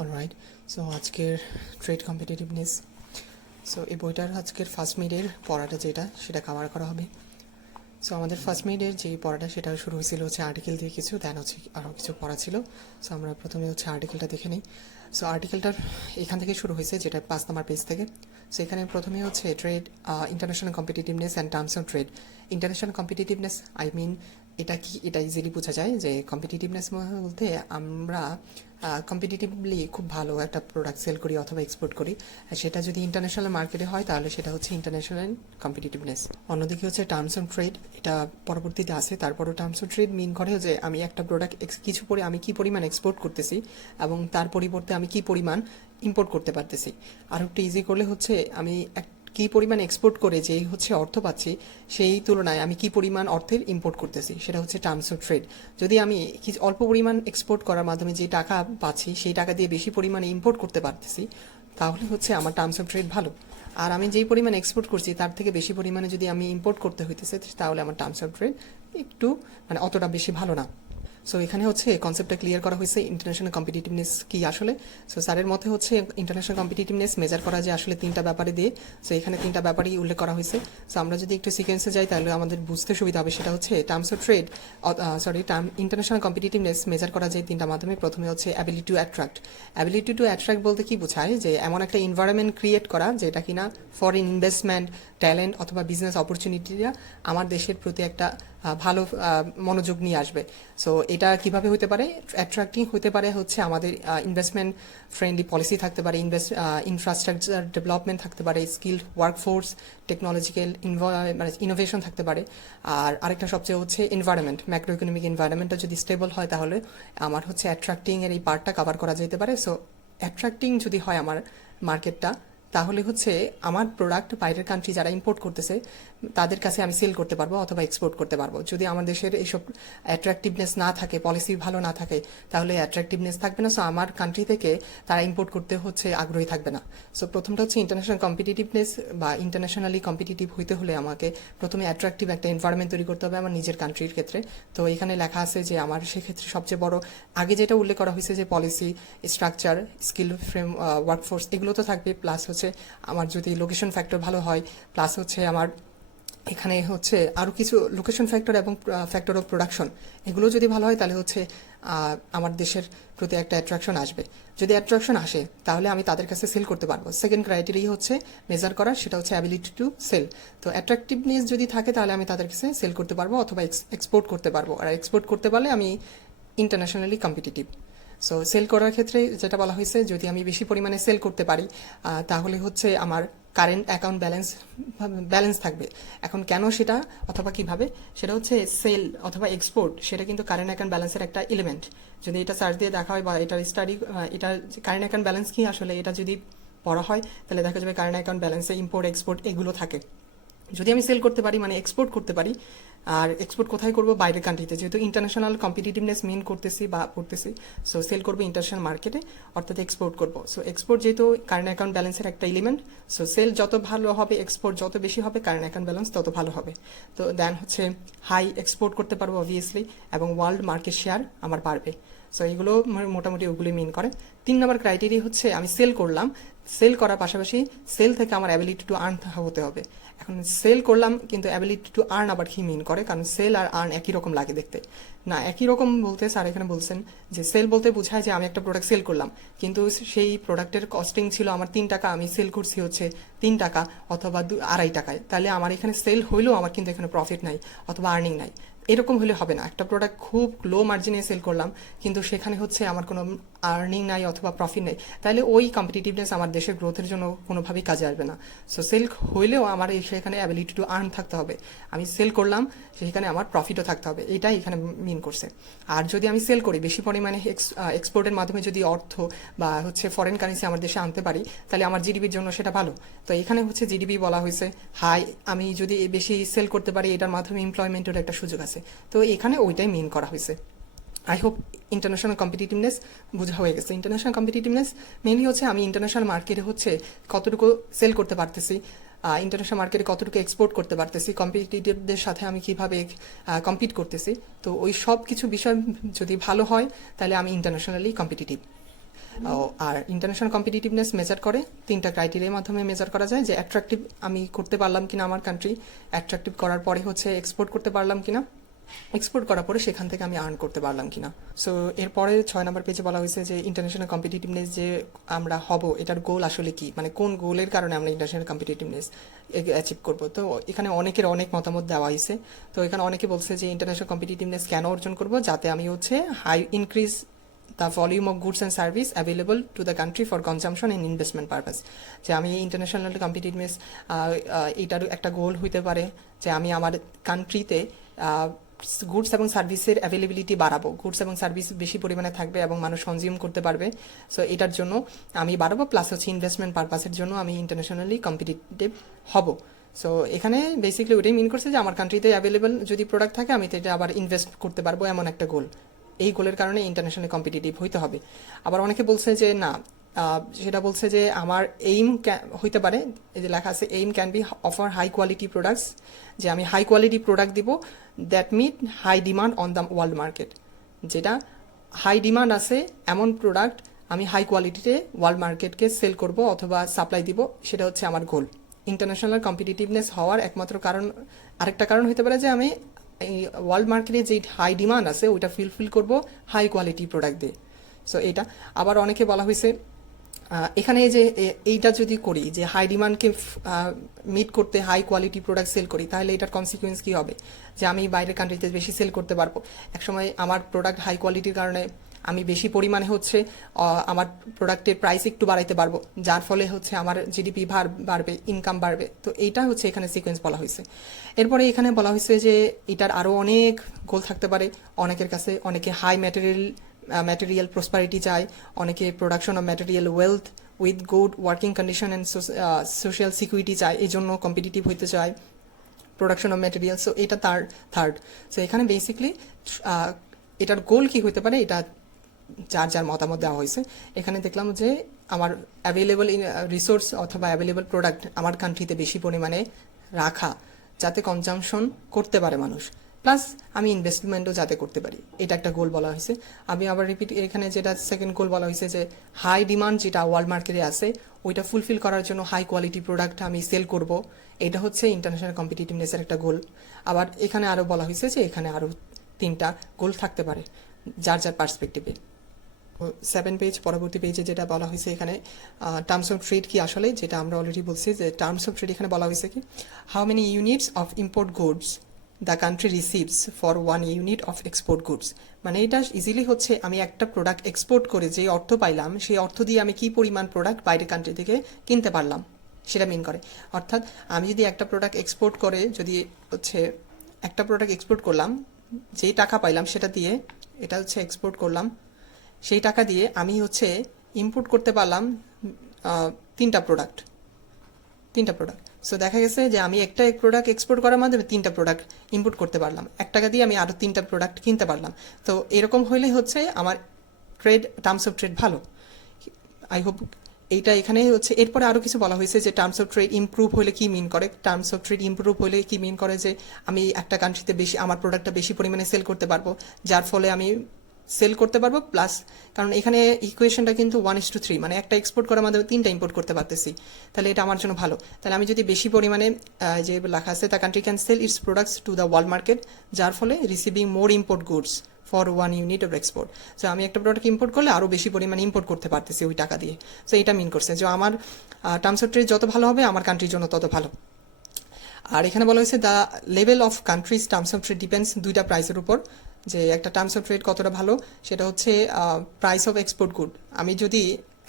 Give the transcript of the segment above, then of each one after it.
Alright, so আজকের trade competitiveness, so এই বইটার আজকের ফার্স্ট মিডের পড়াটা যেটা সেটা কভার করা হবে। সো আমাদের ফার্স্ট মিডের যে পড়াটা সেটা শুরু হয়েছিল হচ্ছে আর্টিকেল দিয়ে কিছু, দেন হচ্ছে আরও কিছু পড়া ছিল। সো আমরা প্রথমে হচ্ছে আর্টিকেলটা দেখে নিই। সো আর্টিকেলটার এখান থেকে শুরু হয়েছে, যেটা 5 নম্বর পেজ থেকে। সো এখানে প্রথমে হচ্ছে trade, international competitiveness and terms of trade. International competitiveness এটা কি, এটা ইজিলি বোঝা যায় যে কম্পিটিটিভনেস বলতে আমরা কম্পিটিটিভলি খুব ভালো একটা প্রোডাক্ট সেল করি অথবা এক্সপোর্ট করি, সেটা যদি ইন্টারন্যাশনাল মার্কেটে হয় তাহলে সেটা হচ্ছে ইন্টারন্যাশনাল কম্পিটিটিভনেস। অন্যদিকে হচ্ছে টার্মস অফ ট্রেড, এটা পরবর্তীতে আসে। তারপরও টার্মস অফ ট্রেড মিন করে যে আমি একটা প্রোডাক্ট আমি কি পরিমাণ এক্সপোর্ট করতেছি এবং তার পরিবর্তে আমি কি পরিমাণ ইম্পোর্ট করতে পারতেছি। আর একটু ইজি করলে হচ্ছে আমি কি পরিমাণ এক্সপোর্ট করে যেই হচ্ছে অর্থ পাচ্ছি সেই তুলনায় আমি কি পরিমাণ অর্থের ইম্পোর্ট করতেছি, সেটা হচ্ছে টার্মস অফ ট্রেড। যদি আমি অল্প পরিমাণ এক্সপোর্ট করার মাধ্যমে যে টাকা পাচ্ছি সেই টাকা দিয়ে বেশি পরিমাণে ইম্পোর্ট করতে পারতেছি, তাহলে হচ্ছে আমার টার্মস অফ ট্রেড ভালো। আর আমি যেই পরিমাণ এক্সপোর্ট করছি তার থেকে বেশি পরিমাণে যদি আমি ইম্পোর্ট করতে হইতেছে, তাহলে আমার টার্মস অফ ট্রেড একটু অতটা বেশি ভালো না। সো এখানে হচ্ছে কনসেপ্টটা ক্লিয়ার করা হয়েছে ইন্টারন্যাশনাল কম্পিটিটিভনেস কি আসলে। সো স্যারের মতে হচ্ছে ইন্টারন্যাশনাল কম্পিটিটিভনেস মেজার করা যায় আসলে 3টা ব্যাপারে দিয়ে। সো এখানে 3টা ব্যাপারই উল্লেখ করা হয়েছে। সো আমরা যদি একটু সিকোয়েন্সে যাই তাহলে আমাদের বুঝতে সুবিধা হবে। সেটা হচ্ছে terms of trade, international competitiveness measure করা যায় 3টা মাধ্যমে। প্রথমে হচ্ছে ability to attract. Ability to attract বলতে কি বোঝায়, যে এমন একটা এনভায়রনমেন্ট ক্রিয়েট করা যেটা কিনা ফরেন ইনভেস্টমেন্ট, ট্যালেন্ট অথবা বিজনেস অপরচুনিটিরা আমার দেশের প্রতি একটা ভালো মনোযোগ নিয়ে আসবে। সো এটা কিভাবে হতে পারে, অ্যাট্রাক্টিং হতে পারে হচ্ছে আমাদের ইনভেস্টমেন্ট ফ্রেন্ডলি পলিসি থাকতে পারে, ইনফ্রাস্ট্রাকচার ডেভেলপমেন্ট থাকতে পারে, স্কিল ওয়ার্কফোর্স, টেকনোলজিক্যাল ইনোভেশন থাকতে পারে। আর আরেকটা সবচেয়ে হচ্ছে এনভায়রনমেন্ট, ম্যাক্রো ইকোনমিক এনভায়রনমেন্টটা যদি স্টেবল হয় তাহলে আমার হচ্ছে অ্যাট্রাক্টিং এর এই পার্টটা কভার করা যেতে পারে। সো অ্যাট্রাক্টিং যদি হয় আমার মার্কেটটা, তাহলে হচ্ছে আমার প্রোডাক্ট বাইরের কান্ট্রি যারা ইম্পোর্ট করতেছে তাদের কাছে আমি সেল করতে পারবো অথবা এক্সপোর্ট করতে পারবো। যদি আমার দেশের এইসব অ্যাট্রাকটিভনেস না থাকে, পলিসি ভালো না থাকে, তাহলে অ্যাট্রাকটিভনেস থাকবে না। সো আমার কান্ট্রি থেকে তারা ইম্পোর্ট করতে হচ্ছে আগ্রহী থাকবে না। সো প্রথমটা হচ্ছে ইন্টারন্যাশনাল কম্পিটিটিভনেস বা ইন্টারন্যাশনালি কম্পিটিটিভ হইতে হলে আমাকে প্রথমে অ্যাট্রাকটিভ একটা এনভায়রনমেন্ট তৈরি করতে হবে আমার নিজের কান্ট্রির ক্ষেত্রে। তো এখানে লেখা আছে যে আমার সেক্ষেত্রে সবচেয়ে বড় আগে যেটা উল্লেখ করা হয়েছে যে policy, structure, skill frame, workforce, এগুলো তো থাকবে। প্লাস হচ্ছে আমার যদি লোকেশন ফ্যাক্টর ভালো হয়, প্লাস হচ্ছে আমার এখানে হচ্ছে আরও কিছু লোকেশন ফ্যাক্টর এবং ফ্যাক্টর অফ প্রোডাকশন, এগুলো যদি ভালো হয় তাহলে হচ্ছে আমার দেশের প্রতি একটা অ্যাট্রাকশন আসবে। যদি অ্যাট্রাকশন আসে তাহলে আমি তাদের কাছে সেল করতে পারবো। সেকেন্ড ক্রাইটেরিয়া হচ্ছে মেজার করার, সেটা হচ্ছে অ্যাবিলিটি টু সেল। তো অ্যাট্রাকটিভনেস যদি থাকে তাহলে আমি তাদের কাছে সেল করতে পারবো অথবা এক্সপোর্ট করতে পারবো। আর এক্সপোর্ট করতে পারলে আমি ইন্টারন্যাশনালি কম্পিটিটিভ। সো সেল করার ক্ষেত্রে যেটা বলা হয়েছে, যদি আমি বেশি পরিমাণে সেল করতে পারি তাহলে হচ্ছে আমার কারেন্ট অ্যাকাউন্ট ব্যালেন্স থাকবে। এখন কেন সেটা অথবা কিভাবে, সেটা হচ্ছে সেল অথবা এক্সপোর্ট, সেটা কিন্তু কারেন্ট অ্যাকাউন্ট ব্যালেন্সের একটা এলিমেন্ট। যদি এটা সার্চ দিয়ে দেখা হয় বা এটার স্টাডি, এটা কারেন্ট অ্যাকাউন্ট ব্যালেন্স কি আসলে, এটা যদি পড়া হয় তাহলে দেখা যাবে কারেন্ট অ্যাকাউন্ট ব্যালেন্সে ইম্পোর্ট এক্সপোর্ট এগুলো থাকে। যদি আমি সেল করতে পারি মানে এক্সপোর্ট করতে পারি, আর এক্সপোর্ট কোথায় করবো, বাইরের কান্ট্রিতে, যেহেতু ইন্টারন্যাশনাল কম্পিটিটিভনেস মেন করতেছি বা পড়তেছি। সো সেল করবো ইন্টারন্যাশনাল মার্কেটে, অর্থাৎ এক্সপোর্ট করবো। সো এক্সপোর্ট যেহেতু কারেন্ট অ্যাকাউন্ট ব্যালেন্সের একটা এলিমেন্ট, সো সেল যত ভালো হবে, এক্সপোর্ট যত বেশি হবে, কারেন্ট অ্যাকাউন্ট ব্যালেন্স তত ভালো হবে। তো দেন হচ্ছে হাই এক্সপোর্ট করতে পারবো অবভিয়াসলি, এবং ওয়ার্ল্ড মার্কেট শেয়ার আমার বাড়বে। সো এগুলো মোটামুটি ওগুলি মিন করে। 3 নম্বর ক্রাইটেরিয়া হচ্ছে আমি সেল করলাম, সেল করার পাশাপাশি সেল থেকে আমার অ্যাবিলিটি টু আর্ন হতে হবে। এখন সেল করলাম কিন্তু অ্যাবিলিটি টু আর্ন আবার কি মিন করে, কারণ সেল আর আর্ন একই রকম লাগে দেখতে না। একই রকম বলতে স্যার এখানে বলছেন যে সেল বলতে বোঝায় যে আমি একটা প্রোডাক্ট সেল করলাম, কিন্তু সেই প্রোডাক্টের কস্টিং ছিল আমার 3 টাকা, আমি সেল করছি হচ্ছে 3 টাকা অথবা 2.5 টাকায়, তাহলে আমার এখানে সেল হইলেও আমার কিন্তু এখানে প্রফিট নাই অথবা আর্নিং নাই। এরকম হলে হবে না। একটা প্রোডাক্ট খুব লো মার্জিনে সেল করলাম কিন্তু সেখানে হচ্ছে আমার কোনো আর্নিং নাই অথবা প্রফিট নেই, তাহলে ওই কম্পিটিটিভনেস আমার দেশের গ্রোথের জন্য কোনোভাবেই কাজে আসবে না। সো সেল হইলেও আমার সেখানে অ্যাবিলিটি টু আর্ন থাকতে হবে। আমি সেল করলাম, সেখানে আমার প্রফিটও থাকতে হবে, এটাই এখানে মিন করছে। আর যদি আমি সেল করি বেশি পরিমাণে, এক্সপোর্টের মাধ্যমে যদি অর্থ বা হচ্ছে ফরেন কারেন্সি আমার দেশে আনতে পারি, তাহলে আমার জিডিপির জন্য সেটা ভালো। তো এখানে হচ্ছে জিডিপি বলা হয়েছে হাই, আমি যদি বেশি সেল করতে পারি এটার মাধ্যমে এমপ্লয়মেন্টের একটা সুযোগ আছে। তো এখানে ওইটাই মিন করা হয়েছে। আই হোপ ইন্টারন্যাশনাল কম্পিটিটিভনেস বোঝা হয়ে গেছে। ইন্টারন্যাশনাল কম্পিটিটিভনেস মেনলি হচ্ছে আমি ইন্টারন্যাশনাল মার্কেটে হচ্ছে কতটুকু সেল করতে পারতেছি, ইন্টারন্যাশনাল মার্কেটে কতটুকু এক্সপোর্ট করতে পারতেছি, কম্পিটিটিভদের সাথে আমি কিভাবে কম্পিট করতেছি। তো ওই সব কিছু বিষয় যদি ভালো হয় তাহলে আমি ইন্টারন্যাশনালি কম্পিটিটিভ। আর ইন্টারন্যাশনাল কম্পিটিটিভনেস মেজার করে তিনটা ক্রাইটেরিয়ার মাধ্যমে মেজার করা যায়, যে অ্যাট্রাকটিভ আমি করতে পারলাম কিনা আমার কান্ট্রি, অ্যাট্রাকটিভ করার পরে হচ্ছে এক্সপোর্ট করতে পারলাম কিনা, এক্সপোর্ট করার পরে সেখান থেকে আমি আর্ন করতে পারলাম কিনা। সো এরপরে 6 নম্বর পেজে বলা হয়েছে যে ইন্টারন্যাশনাল কম্পিটিটিভনেস যে আমরা হব এটার গোল আসলে কি, মানে কোন গোলের কারণে আমরা ইন্টারন্যাশনাল কম্পিটিটিভনেস অ্যাচিভ করবো। তো এখানে অনেকের অনেক মতামত দেওয়া হয়েছে। তো এখানে অনেকে বলছে যে ইন্টারন্যাশনাল কম্পিটিটিভনেস কেন অর্জন করব, যাতে আমি হচ্ছে high increase the volume of goods and service available to the country for consumption and investment purpose. যে আমি ইন্টারন্যাশনাল কম্পিটিটিভনেস এটার একটা গোল হইতে পারে যে আমি আমার কান্ট্রিতে গুডস এবং সার্ভিসের অ্যাভেলেবিলিটি বাড়াবো, গুডস এবং সার্ভিস বেশি পরিমাণে থাকবে এবং মানুষ কনজিউম করতে পারবে। সো এটার জন্য আমি বাড়াবো, প্লাস হচ্ছে ইনভেস্টমেন্ট পারপাসের জন্য আমি ইন্টারন্যাশনালি কম্পিটিটিভ হব। সো এখানে বেসিক্যালি ওটাই মিন করছে যে আমার কান্ট্রিতে অ্যাভেলেবল যদি প্রোডাক্ট থাকে আমি তো এটা আবার ইনভেস্ট করতে পারবো, এমন একটা গোল। এই গোলের কারণে ইন্টারন্যাশনালি কম্পিটিটিভ হইতে হবে। আবার অনেকে বলছে যে না, সেটা বলছে যে আমার এইম হইতে পারে, এই যে লেখা আছে aim can be offer high quality products, যে আমি হাই কোয়ালিটি প্রোডাক্ট দিব that meet high demand on the world market. যেটা হাই ডিমান্ড আছে এমন প্রোডাক্ট আমি হাই কোয়ালিটিতে ওয়ার্ল্ড মার্কেটকে সেল করব অথবা সাপ্লাই দিব, সেটা হচ্ছে আমার গোল। ইন্টারন্যাশনাল কম্পিটিটিভনেস হওয়ার একমাত্র কারণ, আরেকটা কারণ হতে পারে যে আমি এই ওয়ার্ল্ড মার্কেটে যে হাই ডিমান্ড আছে ওইটা ফিল করব হাই কোয়ালিটি প্রোডাক্ট দিয়ে। সো এটা আবার অনেকে বলা হয়েছে এখানে যে এইটা যদি করি যে হাই ডিমান্ডকে মিট করতে হাই কোয়ালিটি প্রোডাক্ট সেল করি, তাহলে এটার কনসিকুয়েন্স কী হবে, যে আমি বাইরের কান্ট্রিতে বেশি সেল করতে পারবো। একসময় আমার প্রোডাক্ট হাই কোয়ালিটির কারণে আমি বেশি পরিমাণে হচ্ছে আমার প্রোডাক্টের প্রাইস একটু বাড়াইতে পারবো, যার ফলে হচ্ছে আমার জিডিপি বাড়বে, ইনকাম বাড়বে। তো এইটা হচ্ছে এখানে সিকোয়েন্স বলা হয়েছে। এরপরে এখানে বলা হয়েছে যে এটার আরও অনেক গোল থাকতে পারে অনেকের কাছে। অনেকে হাই ম্যাটেরিয়াল প্রসপারিটি চায়, অনেকে production of material wealth with good working condition and social security চায়, এই জন্য কম্পিটিটিভ হইতে চায় প্রোডাকশন অফ ম্যাটেরিয়াল। সো এটা তার থার্ড। সো এখানে বেসিকলি এটার গোল কি হতে পারে, এটা যার যার মতামত দেওয়া হয়েছে। এখানে দেখলাম যে আমার অ্যাভেলেবল রিসোর্স অথবা অ্যাভেলেবল প্রোডাক্ট আমার কান্ট্রিতে বেশি পরিমাণে রাখা, যাতে কনজামশন করতে পারে মানুষ, প্লাস আমি ইনভেস্টমেন্টও যাতে করতে পারি, এটা একটা গোল বলা হয়েছে। আমি আবার রিপিট, এখানে যেটা সেকেন্ড গোল বলা হয়েছে যে হাই ডিমান্ড যেটা ওয়ার্ল্ড মার্কেটে আছে ওইটা ফুলফিল করার জন্য হাই কোয়ালিটি প্রোডাক্ট আমি সেল করব, এটা হচ্ছে ইন্টারন্যাশনাল কম্পিটিটিভনেসের একটা গোল। আবার এখানে আরও বলা হয়েছে যে এখানে আরও 3টা গোল থাকতে পারে যার যার পার্সপেক্টিভে। 7 পেজ পরবর্তী পেজে যেটা বলা হয়েছে এখানে টার্মস অফ ট্রেড কি আসলে, যেটা আমরা অলরেডি বলছি যে টার্মস অফ ট্রেড এখানে বলা হয়েছে কি how many units of import goods the country receives for 1 unit of export goods. মানে এটা ইজিলি হচ্ছে আমি একটা প্রোডাক্ট এক্সপোর্ট করে যে অর্থ পাইলাম সেই অর্থ দিয়ে আমি কি পরিমাণ প্রোডাক্ট বাইরের কান্ট্রি থেকে কিনতে পারলাম সেটা মিন করে। অর্থাৎ আমি যদি একটা প্রোডাক্ট এক্সপোর্ট করে যদি হচ্ছে একটা প্রোডাক্ট এক্সপোর্ট করলাম, যেই টাকা পাইলাম সেটা দিয়ে, এটা হচ্ছে এক্সপোর্ট করলাম, সেই টাকা দিয়ে আমি হচ্ছে ইম্পোর্ট করতে পারলাম 3টা প্রোডাক্ট। সো দেখা গেছে যে আমি একটা প্রোডাক্ট এক্সপোর্ট করার মাধ্যমে 3টা প্রোডাক্ট ইম্পোর্ট করতে পারলাম, 1 টাকা দিয়ে আমি আরও 3টা প্রোডাক্ট কিনতে পারলাম। তো এরকম হইলে হচ্ছে আমার টার্মস অফ ট্রেড ভালো। আই হোপ এইটা এখানে হচ্ছে। এরপরে আরও কিছু বলা হয়েছে যে টার্মস অফ ট্রেড ইমপ্রুভ হলে কি মিন করে। টার্মস অফ ট্রেড ইমপ্রুভ হলে কি মিন করে যে আমি একটা কান্ট্রিতে বেশি আমার প্রোডাক্টটা বেশি পরিমাণে সেল করতে পারবো, যার ফলে আমি সেল করতে পারবো, প্লাস কারণ এখানে ইকুয়েশনটা কিন্তু 1:3, মানে একটা এক্সপোর্ট করার মাধ্যমে 3টা ইম্পোর্ট করতে পারতেছি, তাহলে এটা আমার জন্য ভালো। তাহলে আমি যদি বেশি পরিমাণে যে লেখা আছে the country can sell its products to the world market, যার ফলে receiving more import goods for 1 unit of export. So আমি একটা প্রোডাক্ট ইম্পোর্ট করলে আরও বেশি পরিমাণে ইম্পোর্ট করতে পারতেছি ওই টাকা দিয়ে। সো এটা মিন করছে যে আমার টার্মস অফ ট্রেড যত ভালো হবে আমার কান্ট্রির জন্য তত ভালো। আর এখানে বলা হয়েছে the level of countries terms of trade depends 2টা প্রাইসের উপর, যে একটা টার্মস অফ ট্রেড কতটা ভালো সেটা হচ্ছে প্রাইস অফ এক্সপোর্ট গুড। আমি যদি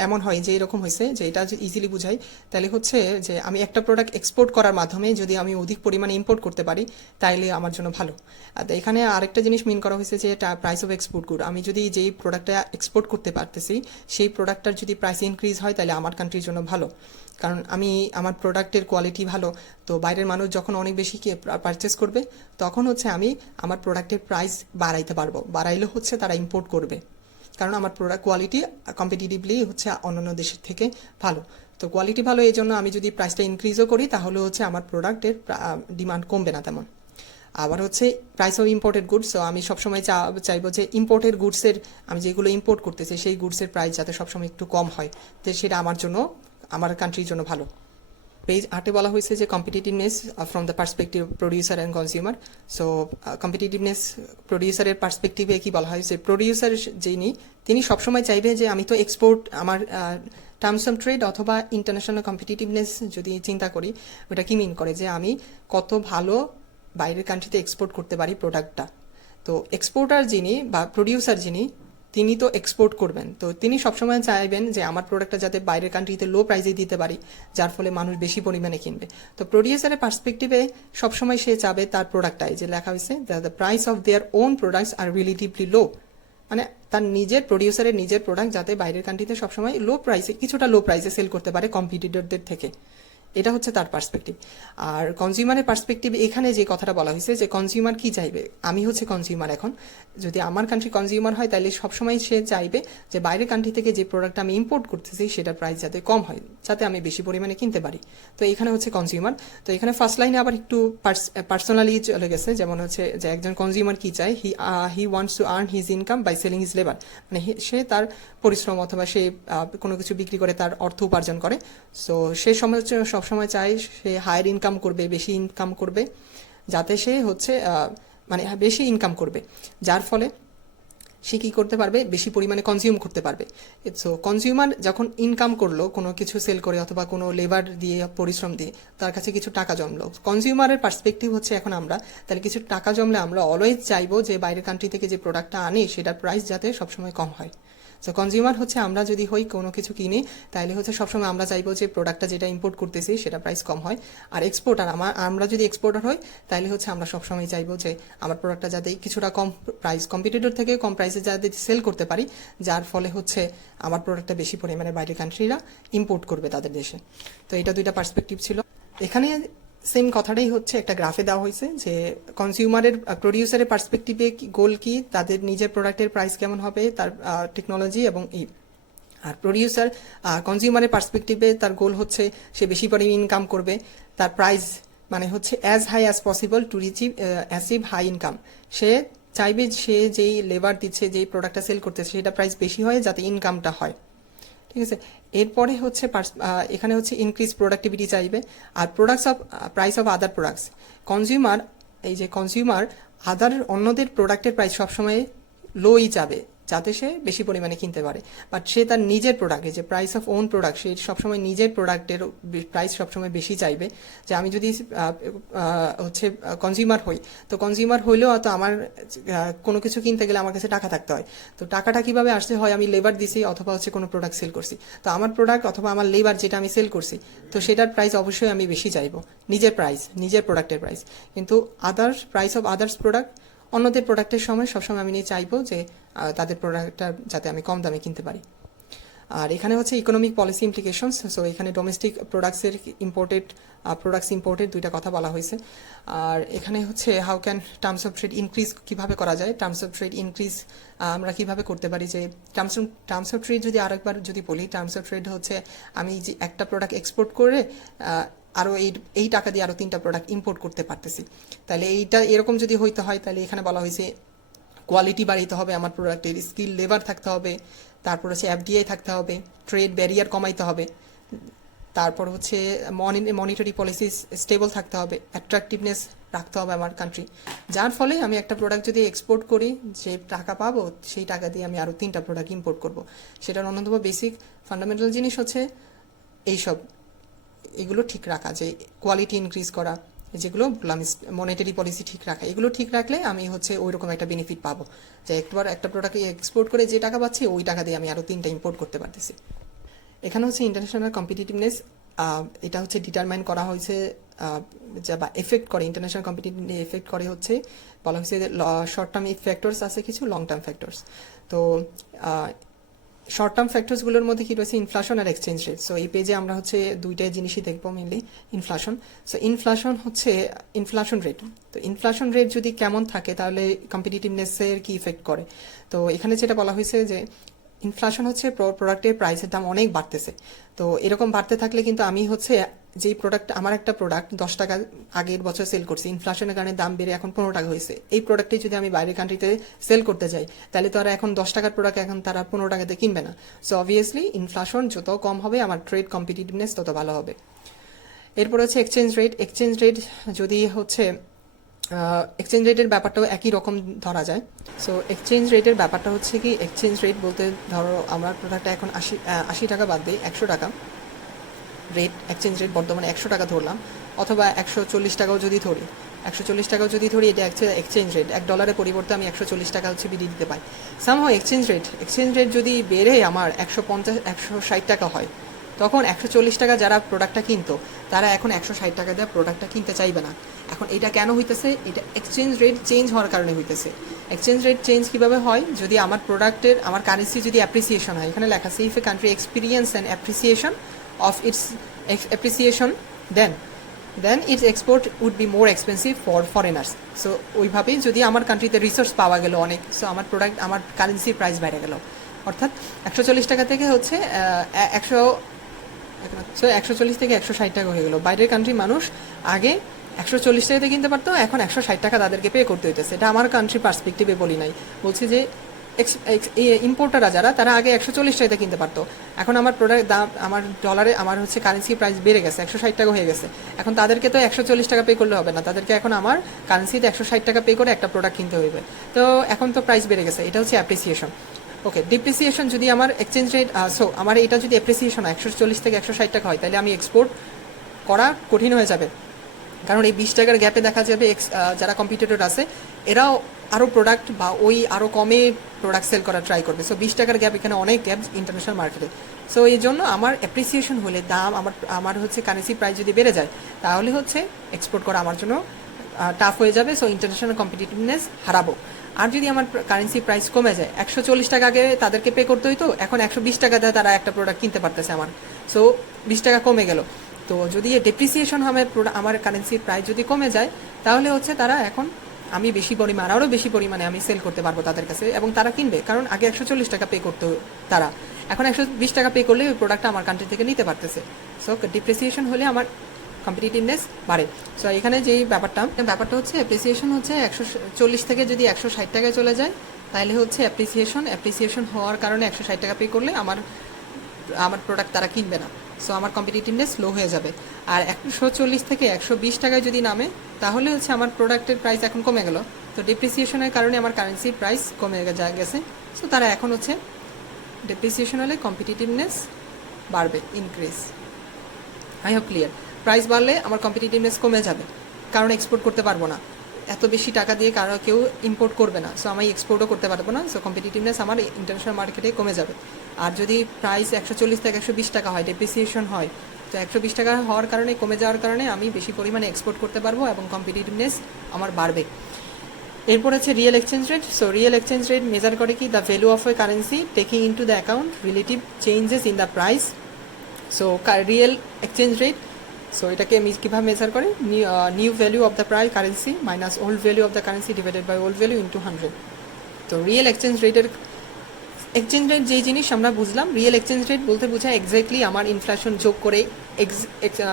এমন হয় যে এরকম হয়েছে যে এটা ইজিলি বুঝাই, তাহলে হচ্ছে যে আমি একটা প্রোডাক্ট এক্সপোর্ট করার মাধ্যমে যদি আমি অধিক পরিমাণে ইম্পোর্ট করতে পারি তাইলে আমার জন্য ভালো। আর এখানে আরেকটা জিনিস মিন করা হয়েছে যে প্রাইস অফ এক্সপোর্ট গুড, আমি যদি যেই প্রোডাক্টটা এক্সপোর্ট করতে পারতেছি সেই প্রোডাক্টটার যদি প্রাইস ইনক্রিজ হয় তাহলে আমার কান্ট্রির জন্য ভালো, কারণ আমি আমার প্রোডাক্টের কোয়ালিটি ভালো। তো বাইরের মানুষ যখন অনেক বেশি পারচেস করবে তখন হচ্ছে আমি আমার প্রোডাক্টের প্রাইস বাড়াইতে পারবো, বাড়াইলে হচ্ছে তারা ইম্পোর্ট করবে, কারণ আমার প্রোডাক্ট কোয়ালিটি কম্পিটিটিভলি হচ্ছে অন্যান্য দেশের থেকে ভালো। তো কোয়ালিটি ভালো, এই জন্য আমি যদি প্রাইসটা ইনক্রিজও করি তাহলে হচ্ছে আমার প্রোডাক্টের ডিমান্ড কমবে না তেমন। আবার হচ্ছে price of imported goods. So আমি সবসময় চাইবো যে ইম্পোর্টেড গুডসের, আমি যেগুলো ইম্পোর্ট করতেছি সেই গুডসের প্রাইস যাতে সবসময় একটু কম হয়, তো সেটা আমার জন্য, আমার কান্ট্রির জন্য ভালো। পেজ 8-এ বলা হয়েছে যে competitiveness from the perspective producer and consumer. So competitiveness প্রডিউসারের পার্সপেক্টিভে কি বলা হয়, যে প্রডিউসার যিনি, তিনি সবসময় চাইবে যে আমি তো এক্সপোর্ট, আমার টার্মস অফ ট্রেড অথবা ইন্টারন্যাশনাল কম্পিটিটিভনেস যদি চিন্তা করি, ওটা কি মিন করে যে আমি কত ভালো বাইরের কান্ট্রিতে এক্সপোর্ট করতে পারি প্রোডাক্টটা। তো এক্সপোর্টার যিনি বা প্রডিউসার যিনি, তিনি তো এক্সপোর্ট করবেন, তো তিনি সবসময় চাইবেন যে আমার প্রোডাক্টটা যাতে বাইরের কান্ট্রিতে লো প্রাইসে দিতে পারি, যার ফলে মানুষ বেশি পরিমাণে কিনবে। তো প্রডিউসারের পার্সপেক্টিভে সবসময় সে চাবে তার প্রোডাক্টটাই, যে লেখা হয়েছে the price of their own products are relatively low, মানে তার নিজের প্রডিউসারের নিজের প্রোডাক্ট যাতে বাইরের কান্ট্রিতে সবসময় লো প্রাইসে, কিছুটা লো প্রাইসে সেল করতে পারে কম্পিটিটরদের থেকে। এটা হচ্ছে তার পার্সপেক্টিভ। আর কনজিউমারের পার্সপেক্টিভ, এখানে যে কথাটা বলা হয়েছে যে কনজিউমার কি চাইবে, আমি হচ্ছে কনজিউমার, এখন যদি আমার কান্ট্রি কনজিউমার হয় তাহলে সবসময় সে চাইবে যে বাইরের কান্ট্রি থেকে যে প্রোডাক্ট আমি ইম্পোর্ট করতেছি সেটার প্রাইস যাতে কম হয়, যাতে আমি বেশি পরিমাণে কিনতে পারি। তো এখানে হচ্ছে কনজিউমার। তো এখানে ফার্স্ট লাইনে আবার একটু পার্সোনালি চলে গেছে, যেমন হচ্ছে যে একজন কনজিউমার কি চায়, he wants to earn his income by selling his labour, মানে সে তার পরিশ্রম অথবা সে কোনো কিছু বিক্রি করে তার অর্থ উপার্জন করে। সো সে সবসময় চায় সে হায়ার ইনকাম করবে, বেশি ইনকাম করবে, যাতে সে হচ্ছে মানে বেশি ইনকাম করবে, যার ফলে সে কী করতে পারবে, বেশি পরিমাণে কনজিউম করতে পারবে। সো কনজিউমার যখন ইনকাম করলো কোনো কিছু সেল করে অথবা কোনো লেবার দিয়ে পরিশ্রম দিয়ে, তার কাছে কিছু টাকা জমলো, কনজিউমারের পার্সপেক্টিভ হচ্ছে এখন আমরা তাহলে কিছু টাকা জমলে আমরা অলওয়েজ চাইবো যে বাইরের কান্ট্রি থেকে যে প্রোডাক্টটা আনি সেটার প্রাইস যাতে সবসময় কম হয়। সো কনজিউমার হচ্ছে আমরা যদি হই কোনো কিছু কিনি, তাহলে হচ্ছে সবসময় আমরা চাইবো যে প্রোডাক্টটা যেটা ইম্পোর্ট করতেছি সেটা প্রাইস কম হয়। আর এক্সপোর্টার, আমরা যদি এক্সপোর্টার হই তাহলে হচ্ছে আমরা সবসময় চাইবো যে আমার প্রোডাক্টটা যাতে কিছুটা কম প্রাইস, কম্পিটিটর থেকে কম প্রাইসে যাতে সেল করতে পারি, যার ফলে হচ্ছে আমার প্রোডাক্টটা বেশি পরিমাণে বাইরের কান্ট্রিরা ইম্পোর্ট করবে তাদের দেশে। তো এটা দুইটা পার্সপেক্টিভ ছিল। এখানে সেম কথাটাই হচ্ছে একটা গ্রাফে দেওয়া হয়েছে যে কনজিউমারের, প্রডিউসারের পার্সপেক্টিভে গোল কি, তাদের নিজের প্রোডাক্টের প্রাইস কেমন হবে, তার টেকনোলজি এবং আর প্রডিউসার কনজিউমারের পার্সপেক্টিভে তার গোল হচ্ছে সে বেশি পরিমাণে ইনকাম করবে, তার প্রাইস মানে হচ্ছে as high as possible to achieve high income. সে চাইবে সে যেই লেবার দিচ্ছে, যেই প্রোডাক্টটা সেল করতেছে সেটা প্রাইস বেশি হয় যাতে ইনকামটা হয়, ঠিক আছে। এরপরে হচ্ছে এখানে হচ্ছে ইনক্রিজ প্রোডাক্টিভিটি চাইবে। আর products of price of other products, consumer, এই যে কনজিউমার অন্যদের প্রোডাক্টের প্রাইস সবসময় লোই চাবে যাতে সে বেশি পরিমাণে কিনতে পারে, বাট সে তার নিজের প্রোডাক্টে যে প্রাইস অফ ওন প্রোডাক্ট, সে সবসময় নিজের প্রোডাক্টের প্রাইস সবসময় বেশি চাইবে। যে আমি যদি হচ্ছে কনজিউমার হই, তো কনজিউমার হইলেও তো আমার কোনো কিছু কিনতে গেলে আমার কাছে টাকা থাকতে হয়। তো টাকাটা কিভাবে আসতে হয়, আমি লেবার দিছি অথবা হচ্ছে কোনো প্রোডাক্ট সেল করছি, তো আমার প্রোডাক্ট অথবা আমার লেবার যেটা আমি সেল করছি, তো সেটার প্রাইস অবশ্যই আমি বেশি চাইবো, নিজের প্রাইস, নিজের প্রোডাক্টের প্রাইস। কিন্তু প্রাইস অফ আদার্স প্রোডাক্ট, অন্যদের প্রোডাক্টের সময় সবসময় আমি চাইবো যে তাদের প্রোডাক্টটা যাতে আমি কম দামে কিনতে পারি। আর এখানে হচ্ছে ইকোনমিক পলিসি ইমপ্লিকেশনস। সো এখানে ডোমেস্টিক প্রোডাক্টসের ইম্পোর্টেড দুইটা কথা বলা হয়েছে। আর এখানে হচ্ছে how can terms of trade increase, কীভাবে করা যায়, টার্মস অফ ট্রেড ইনক্রিজ আমরা কীভাবে করতে পারি। যে টার্মস অফ ট্রেড যদি আরেকবার যদি বলি, টার্মস অফ ট্রেড হচ্ছে আমি যে একটা প্রোডাক্ট এক্সপোর্ট করে আরও এই টাকা দিয়ে আরও 3টা প্রোডাক্ট ইম্পোর্ট করতে পারতেছি, তাহলে এইটা এরকম যদি হইতে হয় তাহলে এখানে বলা হয়েছে কোয়ালিটি বাড়াইতে হবে, আমার প্রোডাক্টের স্কিল লেবার থাকতে হবে, তারপর হচ্ছে এফডিআই থাকতে হবে, ট্রেড ব্যারিয়ার কমাইতে হবে, তারপর হচ্ছে মনিটারি পলিসি স্টেবল থাকতে হবে, অ্যাট্রাকটিভনেস রাখতে হবে আমার কান্ট্রি, যার ফলে আমি একটা প্রোডাক্ট যদি এক্সপোর্ট করি, যে টাকা পাবো সেই টাকা দিয়ে আমি আরও 3টা প্রোডাক্ট ইম্পোর্ট করব। সেটার অন্যতম বেসিক ফান্ডামেন্টাল জিনিস হচ্ছে এগুলো ঠিক রাখা, যে কোয়ালিটি ইনক্রিজ করা, যেগুলো বললাম মনিটারি পলিসি ঠিক রাখা, এগুলো ঠিক রাখলে আমি হচ্ছে ওই রকম একটা বেনিফিট পাবো, যে একবার একটা প্রোডাক্ট এক্সপোর্ট করে যে টাকা পাচ্ছি ওই টাকা দিয়ে আমি আরও 3টা ইম্পোর্ট করতে পারতেছি। এখানে হচ্ছে ইন্টারন্যাশনাল কম্পিটিটিভনেস, এটা হচ্ছে ডিটারমাইন করা হয়েছে যা বা এফেক্ট করে, ইন্টারন্যাশনাল কম্পিটিটিভনেস এফেক্ট করে হচ্ছে বলা হয়েছে শর্ট টার্ম ফ্যাক্টরস আছে কিছু, লং টার্ম ফ্যাক্টরস। তো শর্ট টার্ম ফ্যাক্টরসগুলোর মধ্যে কী রয়েছে, ইনফ্লেশন আর এক্সচেঞ্জ রেট। সো এই পেজে আমরা হচ্ছে দুইটা জিনিসই দেখবো মেনলি। ইনফ্লেশন, সো ইনফ্লেশন হচ্ছে ইনফ্লেশন রেট। তো ইনফ্লেশন রেট যদি কেমন থাকে তাহলে কম্পিটিটিভনেসের কি ইফেক্ট করে। তো এখানে যেটা বলা হয়েছে যে ইনফ্লেশন হচ্ছে প্রোডাক্টের প্রাইসের দাম অনেক বাড়তেছে। তো এরকম বাড়তে থাকলে কিন্তু আমি হচ্ছে যেই প্রোডাক্ট, আমার একটা প্রোডাক্ট 10 টাকা আগের বছর সেল করছি, ইনফ্লেশনের কারণে দাম বেড়ে এখন 15 টাকা হয়েছে। এই প্রোডাক্টটি যদি আমি বাইরের কান্ট্রিতে সেল করতে যাই, তাহলে তো আর এখন 10 টাকার প্রোডাক্ট এখন তারা 15 টাকাতে কিনবে না। সো অবভিয়াসলি ইনফ্লেশন যত কম হবে আমার ট্রেড কম্পিটিটিভনেস তত ভালো হবে। এরপর হচ্ছে এক্সচেঞ্জ রেট। এক্সচেঞ্জ রেট যদি হচ্ছে এক্সচেঞ্জ রেটের ব্যাপারটাও একই রকম ধরা যায়। সো এক্সচেঞ্জ রেটের ব্যাপারটা হচ্ছে কি, এক্সচেঞ্জ রেট বলতে ধরো আমার প্রোডাক্টটা এখন 80 টাকা বাদ দিয়ে 100 টাকা রেট, এক্সচেঞ্জ রেট বর্তমানে 100 টাকা ধরলাম, অথবা 140 টাকাও যদি ধরি, 140 টাকাও যদি ধরি, এটা এক্সচেঞ্জ রেট। $1 পরিবর্তে আমি 140 টাকা হচ্ছে বিডি দিতে পাই। সামহাও এক্সচেঞ্জ রেট যদি বেড়ে আমার 150-160 টাকা হয়, তখন 140 টাকা যারা প্রোডাক্টটা কিনতো তারা এখন 160 টাকা দিয়ে প্রোডাক্টটা কিনতে চাইবে না। এখন এটা কেন হইতেছে? এটা এক্সচেঞ্জ রেট চেঞ্জ হওয়ার কারণে হইতেছে। এক্সচেঞ্জ রেট চেঞ্জ কিভাবে হয়? যদি আমার প্রোডাক্টের, আমার কারেন্সি যদি অ্যাপ্রিসিয়েশন হয়, এখানে লেখা আছে if a country experience and appreciation of its appreciation, then its export would be more expensive for foreigners. So ওইভাবেই যদি আমার কান্ট্রিতে রিসোর্স পাওয়া গেল অনেক, সো আমার প্রোডাক্ট, আমার কারেন্সির প্রাইস বেড়ে গেল, অর্থাৎ 140 টাকা থেকে হচ্ছে 140 থেকে 160 টাকা হয়ে গেল। বাইরের কান্ট্রি মানুষ আগে 140 টাকাতে কিনতে পারতো, এখন 160 টাকা তাদেরকে পে করতে হইতেছে। এটা আমার কান্ট্রি পার্সপেক্টিভে বলি নাই, বলছি যে ইম্পোর্টাররা যারা, তারা আগে 140 টাকাতে কিনতে পারতো, এখন আমার প্রোডাক্ট দাম, আমার ডলারে, আমার হচ্ছে কারেন্সি প্রাইস বেড়ে গেছে, 160 টাকা হয়ে গেছে। এখন তাদেরকে তো 140 টাকা পে করলে হবে না, তাদেরকে এখন আমার কারেন্সিতে 160 টাকা পে করে একটা প্রোডাক্ট কিনতে হইবে। তো এখন তো প্রাইস বেড়ে গেছে, এটা হচ্ছে অ্যাপ্রিসিয়েশন। ওকে, ডিপ্রিসিয়েশন যদি আমার এক্সচেঞ্জ রেট, সো আমার এটা যদি অ্যাপ্রিসিয়েশন 140 থেকে 160 টাকা হয়, তাহলে আমি এক্সপোর্ট করা কঠিন হয়ে যাবে। কারণ এই 20 টাকার গ্যাপে দেখা যাবে যারা কম্পিটিটর আছে এরাও আরও প্রোডাক্ট বা ওই আরও কমে প্রোডাক্ট সেল করা ট্রাই করবে। সো 20 টাকার গ্যাপ, এখানে অনেক গ্যাপ ইন্টারন্যাশনাল মার্কেটে। সো এই জন্য আমার অ্যাপ্রিসিয়েশন হলে, দাম, আমার হচ্ছে কারেন্সি প্রাইস যদি বেড়ে যায়, তাহলে হচ্ছে এক্সপোর্ট করা আমার জন্য টাফ হয়ে যাবে। সো ইন্টারন্যাশনাল কম্পিটিটিভনেস হারাবো। আর যদি আমার কারেন্সি প্রাইস কমে যায়, 140 টাকা আগে তাদেরকে পে করতে হইতো, এখন 120 টাকাতে তারা একটা প্রোডাক্ট কিনতে পারতেছে আমার, সো 20 টাকা কমে গেল। তো যদি ডেপ্রিসিয়েশন হবে, আমার কারেন্সির প্রাইস যদি কমে যায়, তাহলে হচ্ছে তারা এখন, আমি বেশি পরিমাণ, আরও বেশি পরিমাণে আমি সেল করতে পারবো তাদের কাছে, এবং তারা কিনবে। কারণ আগে 140 টাকা পে করতো তারা, এখন 120 টাকা পে করলে ওই প্রোডাক্টটা আমার কান্ট্রি থেকে নিতে পারতেছে। সো ডিপ্রিসিয়েশন হলে আমার কম্পিটিটিভনেস বাড়ে। সো এখানে যেই ব্যাপারটা হচ্ছে, অ্যাপ্রিসিয়েশন হচ্ছে 140 থেকে যদি 160 টাকায় চলে যায়, তাহলে হচ্ছে অ্যাপ্রিসিয়েশন হওয়ার কারণে 160 টাকা পে করলে আমার প্রোডাক্ট তারা কিনবে না। সো আমার কম্পিটিটিভনেস লো হয়ে যাবে। আর 140 থেকে 120 টাকায় যদি নামে, তাহলে হচ্ছে আমার প্রোডাক্টের প্রাইস এখন কমে গেল। তো ডিপ্রিসিয়েশনের কারণে আমার কারেন্সির প্রাইস কমে গেছে। সো তারা এখন হচ্ছে, ডিপ্রিসিয়েশন হলে কম্পিটিটিভনেস বাড়বে, increase. I hope clear. Price বাড়লে আমার কম্পিটিটিভনেস কমে যাবে, কারণ এক্সপোর্ট করতে পারবো না, এত বেশি টাকা দিয়ে কেউ ইম্পোর্ট করবে না। সো আমি এক্সপোর্টও করতে পারবো না। সো কম্পিটিটিভনেস আমার ইন্টারন্যাশনাল মার্কেটে কমে যাবে। আর যদি প্রাইস 140 থেকে 120 টাকা হয়, ডেপ্রিসিয়েশন হয়, তো 120 টাকা হওয়ার কারণে, কমে যাওয়ার কারণে আমি বেশি পরিমাণে এক্সপোর্ট করতে পারবো এবং কম্পিটিটিভনেস আমার বাড়বে। এরপর হচ্ছে real exchange rate. So real exchange rate measure করে কি, the value of a currency taking into the account relative changes in the price. So real exchange rate, so এটাকে কীভাবে মেজার করে, new value of the currency minus old value of the currency divided by old value into 100। তো real exchange rate যেই জিনিস আমরা বুঝলাম, real exchange rate বলতে বোঝায় এক্স্যাক্টলি আমার ইনফ্লেশন যোগ করে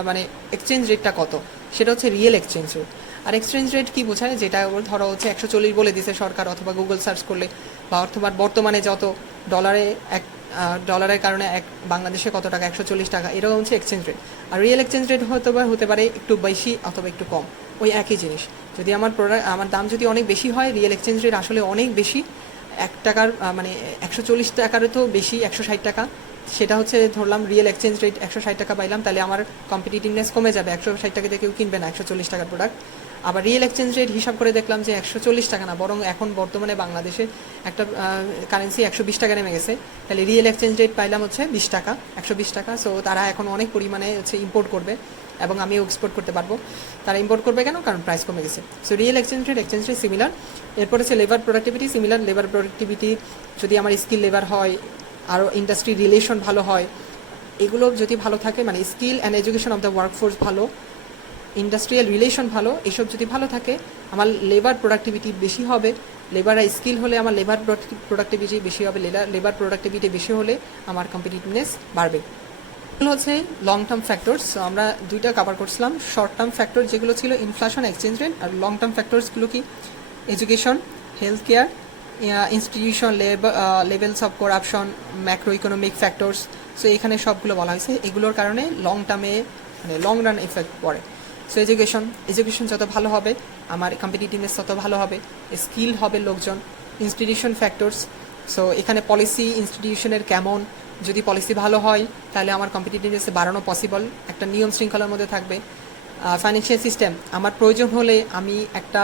মানে এক্সচেঞ্জ রেটটা কত, সেটা হচ্ছে রিয়েল এক্সচেঞ্জ রেট। আর এক্সচেঞ্জ রেট কি বোঝায়, যেটা ধরো হচ্ছে 140 বলে দিছে সরকার, অথবা গুগল সার্চ করলে, বা অথবা বর্তমানে যত ডলারের কারণে বাংলাদেশে কত টাকা, 140 টাকা, এরকম হচ্ছে এক্সচেঞ্জ রেট। আর রিয়েল এক্সচেঞ্জ রেট হতে পারে একটু বেশি অথবা একটু কম, ওই একই জিনিস। যদি আমার দাম যদি অনেক বেশি হয়, রিয়েল এক্সচেঞ্জ রেট আসলে অনেক বেশি, 1 টাকার মানে 140 টাকারও তো বেশি, 160 টাকা, সেটা হচ্ছে ধরলাম রিয়েল এক্সচেঞ্জ রেট 160 টাকা পাইলাম, তাহলে আমার কম্পিটিটিভনেস কমে যাবে, 160 টাকা দিয়ে কেউ কিনবে না 140 টাকার প্রোডাক্ট। আবার রিয়েল এক্সচেঞ্জ রেট হিসাব করে দেখলাম যে 140 টাকা না, বরং এখন বর্তমানে বাংলাদেশে একটা কারেন্সি 120 টাকা নেমে গেছে, তাহলে রিয়েল এক্সচেঞ্জ রেট পাইলাম হচ্ছে 20 টাকা, 120 টাকা। সো তারা এখন অনেক পরিমাণে হচ্ছে ইম্পোর্ট করবে এবং আমিও এক্সপোর্ট করতে পারবো। তারা ইম্পোর্ট করবে কেন? কারণ প্রাইস কমে গেছে। So real exchange rate similar. এরপর হচ্ছে labour productivity similar. Labour productivity যদি আমার স্কিল লেবার হয়, আরও ইন্ডাস্ট্রি রিলেশন ভালো হয়, এগুলো যদি ভালো থাকে, মানে skill and education of the workforce ভালো, ইন্ডাস্ট্রিয়াল রিলেশন ভালো, এসব যদি ভালো থাকে, আমার লেবার প্রোডাক্টিভিটি বেশি হবে, লেবার স্কিল হলে আমার লেবার প্রোডাক্টিভিটি বেশি হবে, লেবার প্রোডাক্টিভিটি বেশি হলে আমার কম্পিটিটিভনেস বাড়বে। হচ্ছে লং টার্ম ফ্যাক্টরস। সো আমরা দুইটা কভার করছিলাম, শর্ট টার্ম ফ্যাক্টর যেগুলো ছিল ইনফ্লেশন, এক্সচেঞ্জ রেট, আর লং টার্ম ফ্যাক্টরসগুলো কি education, health care, institution, levels of corruption, macro economic factors. So এখানে সবগুলো বলা হয়েছে, এগুলোর কারণে লং টার্মে মানে লং রান এফেক্ট পড়ে। সো এডুকেশন যত ভালো হবে আমার কম্পিটিটিভনেস তত ভালো হবে, স্কিল হবে লোকজন। ইনস্টিটিউশন ফ্যাক্টরস, সো এখানে পলিসি ইনস্টিটিউশনের কেমন, যদি পলিসি ভালো হয় তাহলে আমার কম্পিটিটিভনেস বাড়ানো পসিবল, একটা নিয়ম শৃঙ্খলার মধ্যে থাকবে। ফাইন্যান্সিয়াল সিস্টেম, আমার প্রয়োজন হলে আমি একটা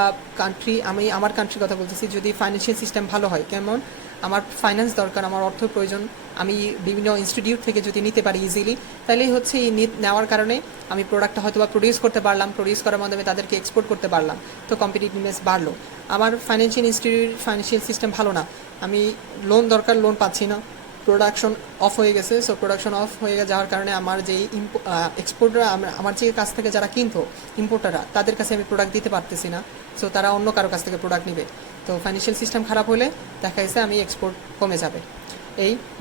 আমার কান্ট্রির কথা বলতেছি, যদি ফাইন্যান্সিয়াল সিস্টেম ভালো হয়, কেমন আমার ফাইন্যান্স দরকার, আমার অর্থ প্রয়োজন, আমি বিভিন্ন ইনস্টিটিউট থেকে যদি নিতে পারি ইজিলি, তাহলেই হচ্ছে এই নেওয়ার কারণে আমি প্রোডাক্টটা হয়তো বা প্রডিউস করতে পারলাম, প্রডিউস করার মাধ্যমে তাদেরকে এক্সপোর্ট করতে পারলাম, তো কম্পিটিটিভনেস বাড়লো। আমার ফাইন্যান্সিয়াল সিস্টেম ভালো না, আমি লোন দরকার, লোন পাচ্ছি না, প্রোডাকশন অফ হয়ে গেছে। সো প্রোডাকশন অফ হয়ে যাওয়ার কারণে আমার যেই এক্সপোর্টাররা, আমার যে কাছ থেকে যারা কিনতো ইম্পোর্টাররা, তাদের কাছে আমি প্রোডাক্ট দিতে পারতেছি না, সো তারা অন্য কারো কাছ থেকে প্রোডাক্ট নেবে। তো ফাইন্যান্সিয়াল সিস্টেম খারাপ হলে দেখা যাচ্ছে আমি এক্সপোর্ট কমে যাবে।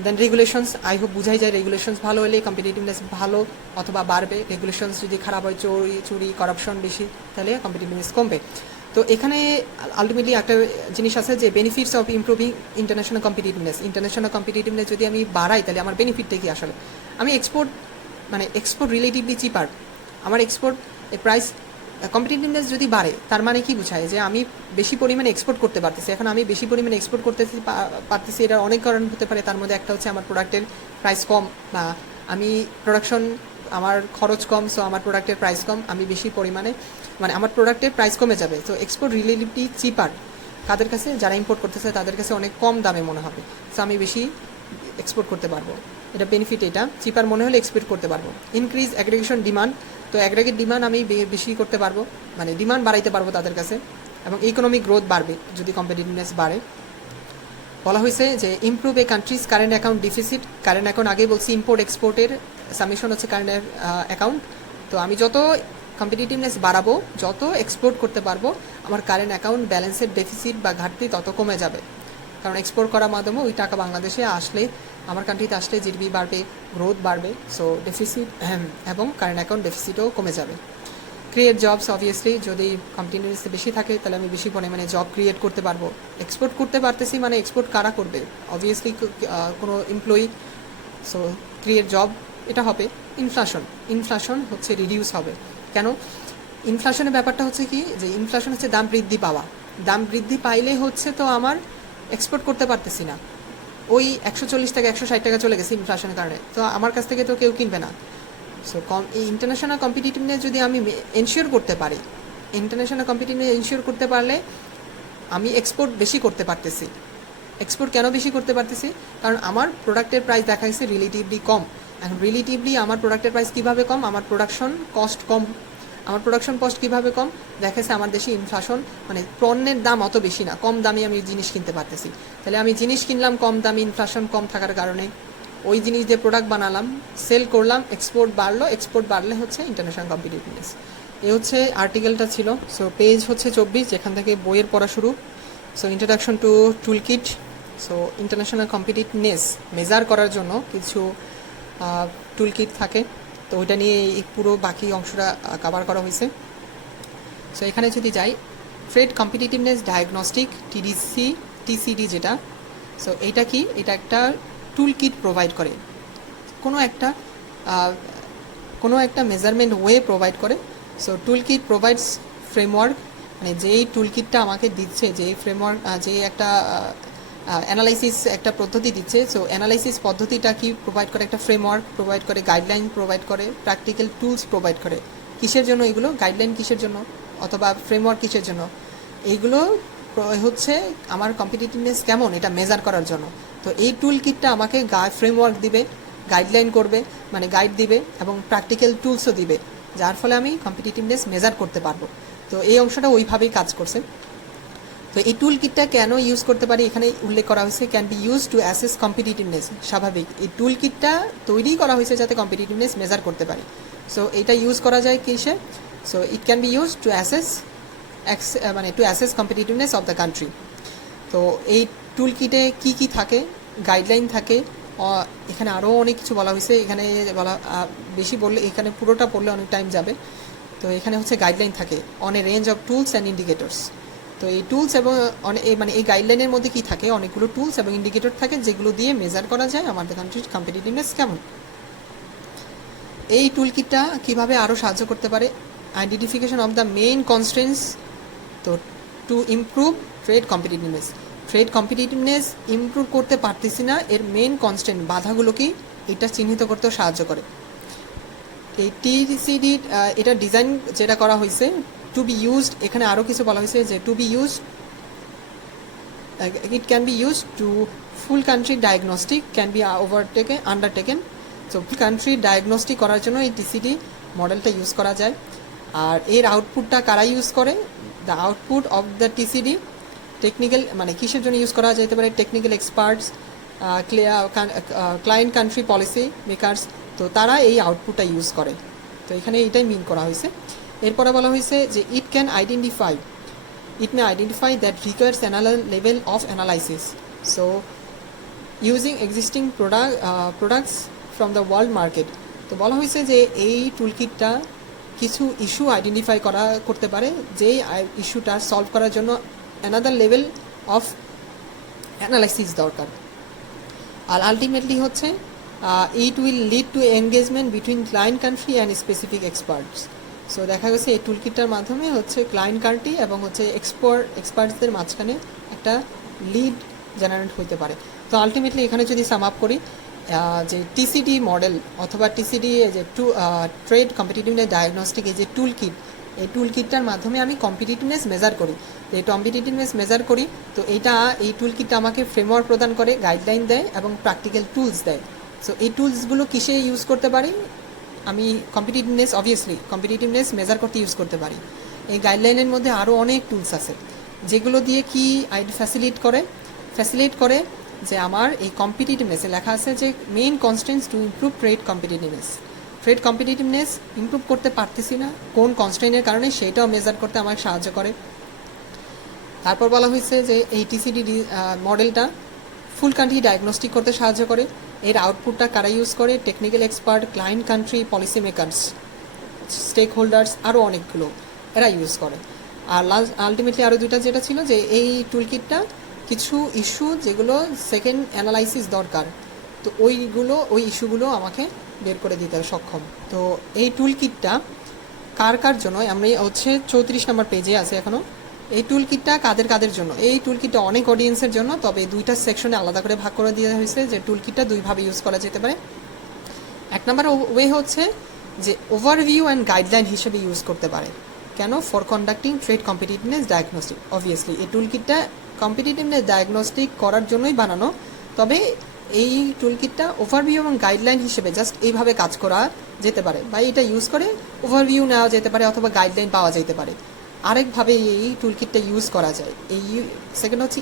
দেন রেগুলেশনস, আই হোপ বুঝাই যায়, রেগুলেশনস ভালো হলে কম্পিটিটিভনেস ভালো অথবা বাড়বে, রেগুলেশনস যদি খারাপ হয়, চুরি করাপশন বেশি, তাহলে কম্পিটিটিভনেস কমবে। তো এখানে আলটিমেটলি একটা জিনিস আছে যে benefits of improving international competitiveness যদি আমি বাড়াই তাহলে আমার বেনিফিটটা কি আসলে, আমি এক্সপোর্ট রিলেটিভলি চিপার, আমার এক্সপোর্ট প্রাইস কম্পিটিটিভনেস যদি বাড়ে তার মানে কি বোঝায় যে আমি বেশি পরিমাণে এক্সপোর্ট করতে পারতেছি। এখন আমি বেশি পরিমাণে এক্সপোর্ট করতে পারতেছি, এটার অনেক কারণ হতে পারে, তার মধ্যে একটা হচ্ছে আমার প্রোডাক্টের প্রাইস কম, বা আমি আমার খরচ কম, সো আমার প্রোডাক্টের প্রাইস কম, আমি বেশি পরিমাণে আমার প্রোডাক্টের প্রাইস কমে যাবে। তো এক্সপোর্ট রিলেটিভলি চিপার, কাদের কাছে, যারা ইম্পোর্ট করতেছে তাদের কাছে অনেক কম দামে মনে হবে, সো আমি বেশি এক্সপোর্ট করতে পারবো, এটা বেনিফিট, এটা চিপার মনে হলে এক্সপোর্ট করতে পারবো। ইনক্রিজ অ্যাগ্রিগেশন ডিমান্ড, তো অ্যাগ্রিগেট ডিমান্ড আমি বেশি করতে পারবো, ডিমান্ড বাড়াইতে পারবো তাদের কাছে, এবং ইকোনমিক গ্রোথ বাড়বে যদি কম্পিটিটিভনেস বাড়ে। বলা হয়েছে যে improve a country's current account deficit, current account আগেই বলছি, ইম্পোর্ট এক্সপোর্টের সামিশন হচ্ছে কারেন্ট অ্যাকাউন্ট। তো আমি যত কম্পিটিটিভনেস বাড়াবো, যত এক্সপোর্ট করতে পারবো, আমার কারেন্ট অ্যাকাউন্ট ব্যালেন্সের ডেফিসিট বা ঘাটতি তত কমে যাবে, কারণ এক্সপোর্ট করার মাধ্যমে ওই টাকা বাংলাদেশে আসলে, আমার কান্ট্রিতে আসলে জিডিপি বাড়বে, গ্রোথ বাড়বে, সো ডেফিসিট এবং কারেন্ট অ্যাকাউন্ট ডেফিসিটও কমে যাবে। ক্রিয়েট জবস, অবভিয়াসলি যদি কম্পিটিটিভনেস বেশি থাকে তাহলে আমি বেশি পরিমাণে জব ক্রিয়েট করতে পারবো। এক্সপোর্ট করতে পারতেছি মানে এক্সপোর্ট কারা করবে, অবভিয়াসলি কোনো এমপ্লয়ি, সো ক্রিয়েট জব, এটা হবে। ইনফ্লেশন হচ্ছে রিডিউস হবে। কেন? ইনফ্লেশনের ব্যাপারটা হচ্ছে কি, যে ইনফ্লেশন হচ্ছে দাম বৃদ্ধি পাওয়া, দাম বৃদ্ধি পাইলে হচ্ছে তো আমার এক্সপোর্ট করতে পারতেছি না, ওই 140 টাকা 160 টাকা চলে গেছে ইনফ্লেশনের কারণে, তো আমার কাছ থেকে তো কেউ কিনবে না। সো এই ইন্টারন্যাশনাল কম্পিটিটিভনেস যদি আমি এনশিওর করতে পারি, পারলে আমি এক্সপোর্ট বেশি করতে পারতেছি। এক্সপোর্ট কেন বেশি করতে পারতেছি? কারণ আমার প্রোডাক্টের প্রাইস দেখা গেছে রিলেটিভলি কম। এখন রিলেটিভলি আমার প্রোডাক্টের প্রাইস কীভাবে কম? আমার প্রোডাকশন কস্ট কম। আমার প্রোডাকশন কস্ট কীভাবে কম? দেখা যাচ্ছে আমার দেশে ইনফ্লেশন, পণ্যের দাম অত বেশি না, কম দামে আমি জিনিস কিনতে পারতেছি। তাহলে আমি জিনিস কিনলাম কম দামে, ইনফ্লেশন কম থাকার কারণে ওই জিনিস দিয়ে প্রোডাক্ট বানালাম, সেল করলাম, এক্সপোর্ট বাড়লে হচ্ছে ইন্টারন্যাশনাল কম্পিটিটিভনেস। এ হচ্ছে আর্টিকেলটা ছিল। সো পেজ হচ্ছে 24, যেখান থেকে বইয়ের পড়া শুরু। So introduction to toolkit. So international competitiveness measure করার জন্য কিছু টুলকিট থাকে, তো ওইটা নিয়ে এই পুরো বাকি অংশটা কভার করা হয়েছে। সো এখানে যদি যাই, ট্রেড কম্পিটিটিভনেস ডায়াগনস্টিক, টিসিডি যেটা, সো এইটা কি? এটা একটা টুল কিট প্রোভাইড করে, কোনো একটা মেজারমেন্ট ওয়ে প্রোভাইড করে। সো টুল কিট প্রোভাইডস ফ্রেমওয়ার্ক, যেই টুল কিটটা আমাকে দিচ্ছে, যে ফ্রেমওয়ার্ক, যে একটা অ্যানালাইসিস একটা পদ্ধতি দিচ্ছে, সো অ্যানালাইসিস পদ্ধতিটা কি প্রোভাইড করে? একটা ফ্রেমওয়ার্ক প্রোভাইড করে, গাইডলাইন প্রোভাইড করে, প্র্যাকটিক্যাল টুলস প্রোভাইড করে। কিসের জন্য এগুলো? গাইডলাইন কিসের জন্য অথবা ফ্রেমওয়ার্ক কিসের জন্য? এইগুলো হচ্ছে আমার কম্পিটিটিভনেস কেমন এটা মেজার করার জন্য। তো এই টুল কিটটা আমাকে ফ্রেমওয়ার্ক দিবে, গাইডলাইন করবে, গাইড দিবে, এবং প্র্যাকটিক্যাল টুলসও দিবে, যার ফলে আমি কম্পিটিটিভনেস মেজার করতে পারবো। তো এই অংশটা ওইভাবেই কাজ করছে। তো এই টুল কিটটা কেন ইউজ করতে পারি এখানে উল্লেখ করা হয়েছে, can be use to assess competitiveness. স্বাভাবিক, এই টুল কিটটা তৈরি করা হয়েছে যাতে কম্পিটিটিভনেস মেজার করতে পারি। সো এটা ইউজ করা যায় কিসে? So it can be use to assess to assess competitiveness of the country. তো এই টুল কিটে কী কী থাকে, গাইডলাইন থাকে, এখানে আরও অনেক কিছু বলা হয়েছে। এখানে বলা বেশি বললে, এখানে পুরোটা পড়লে অনেক টাইম যাবে। তো এখানে হচ্ছে গাইডলাইন থাকে on a range of tools and indicators. তো এই টুলস এবং মানে এই গাইডলাইনের মধ্যে কি থাকে, অনেকগুলো টুলস এবং ইন্ডিকেটর থাকে যেগুলো দিয়ে মেজার করা যায় আমাদের কান্ট্রির কম্পিটিটিভনেস কেমন। এই টুল কিটটা কীভাবে আরও সাহায্য করতে পারে, identification of the main constraints. তো to improve trade competitiveness improve করতে পারতেছি না, এর মেইন কনস্ট্রেন্ট বাধাগুলোকেই এটা চিহ্নিত করতেও সাহায্য করে। এই টিসিডি এটা ডিজাইন যেটা করা হয়েছে টু বি ইউজড, এখানে আরও কিছু বলা হয়েছে যে to be used, it can be used to full country diagnostic can be undertaken. So full country diagnostic করার জন্য এই টিসিডি মডেলটা ইউজ করা যায়। আর এর আউটপুটটা কারা ইউজ করে, the output of the TCD technical, মানে কিসের জন্য ইউজ করা যেতে পারে, technical experts, client country policy makers, তো তারা এই আউটপুটটা ইউজ করে। তো এখানে এটাই মিন করা হয়েছে। এরপরে বলা হয়েছে যে it may identify that requires another level of analysis. So using existing products from the world market. তো বলা হয়েছে যে এই টুলকিটটা কিছু ইস্যু আইডেন্টিফাই করতে পারে, যে ইস্যুটা সলভ করার জন্য অ্যানাদার লেভেল অফ অ্যানালাইসিস দরকার। আর আলটিমেটলি হচ্ছে it will lead to engagement between client country and specific experts. So দেখা গেছে এই টুলকিটটার মাধ্যমে হচ্ছে ক্লায়েন্ট কান্ট্রি এবং হচ্ছে এক্সপার্টসদের মাঝখানে একটা লিড জেনারেট হতে পারে। তো আলটিমেটলি এখানে যদি সাম আপ করি, যে টিসিডি মডেল অথবা টিসিডি যে ট্রেড কম্পিটিটিভনেস ডায়াগনস্টিক, এই যে এই টুলকিটটার মাধ্যমে আমি কম্পিটিটিভনেস মেজার করি। তো এই কম্পিটিটিভনেস মেজার করি, তো এই টুলকিটটা আমাকে ফ্রেমওয়ার্ক প্রদান করে, গাইডলাইন দেয় এবং প্র্যাকটিক্যাল টুলস দেয়। সো এই টুলসগুলো কিসে ইউজ করতে পারি, আমি কম্পিটিটিভনেস মেজার করতে ইউজ করতে পারি। এই গাইডলাইনের মধ্যে আরও অনেক টুলস আছে যেগুলো দিয়ে কি ফ্যাসিলিটেট করে যে আমার এই কম্পিটিটিভনেসে লেখা আছে যে main constraints two improve trade competitiveness improve করতে পারতেছি না কোন কনস্ট্রেন্টের কারণে, সেটাও মেজার করতে আমাকে সাহায্য করে। তারপর বলা হয়েছে যে এই টিসিডি মডেলটা ফুল কান্ট্রি ডায়াগনস্টিক করতে সাহায্য করে। এর আউটপুটটা কারা ইউজ করে, technical expert, client country, policy makers, stakeholders, আরও অনেকগুলো এরা ইউজ করে। আর আলটিমেটলি আরও দুইটা যেটা ছিল যে এই টুলকিটটা কিছু ইস্যু যেগুলো সেকেন্ড অ্যানালাইসিস দরকার, তো ওই ইস্যুগুলো আমাকে বের করে দিতে সক্ষম। তো এই টুলকিটটা কার জন্য, আমি হচ্ছে 34 নম্বর পেজে আছে এখনও। এই টুলকিটটা কাদের জন্য, এই টুলকিটটা অনেক অডিয়েন্সের জন্য, তবে দুইটা সেকশনে আলাদা করে ভাগ করে দেওয়া হয়েছে যে টুলকিটটা দুইভাবে ইউজ করা যেতে পারে। এক নম্বর ওয়ে হচ্ছে যে ওভারভিউ অ্যান্ড গাইডলাইন হিসেবে ইউজ করতে পারে। কেন, for conducting trade competitiveness diagnostic. Obviously এই টুলকিটটা কম্পিটিটিভনেস ডায়াগনস্টিক করার জন্যই বানানো, তবে এই টুলকিটটা ওভারভিউ এবং গাইডলাইন হিসেবে জাস্ট এইভাবে কাজ করা যেতে পারে, বা এটা ইউজ করে ওভারভিউ নেওয়া যেতে পারে অথবা গাইডলাইন পাওয়া যেতে পারে। আরেকভাবে এই টুলকিটটা ইউজ করা যায়, এই সেকেন্ড হচ্ছে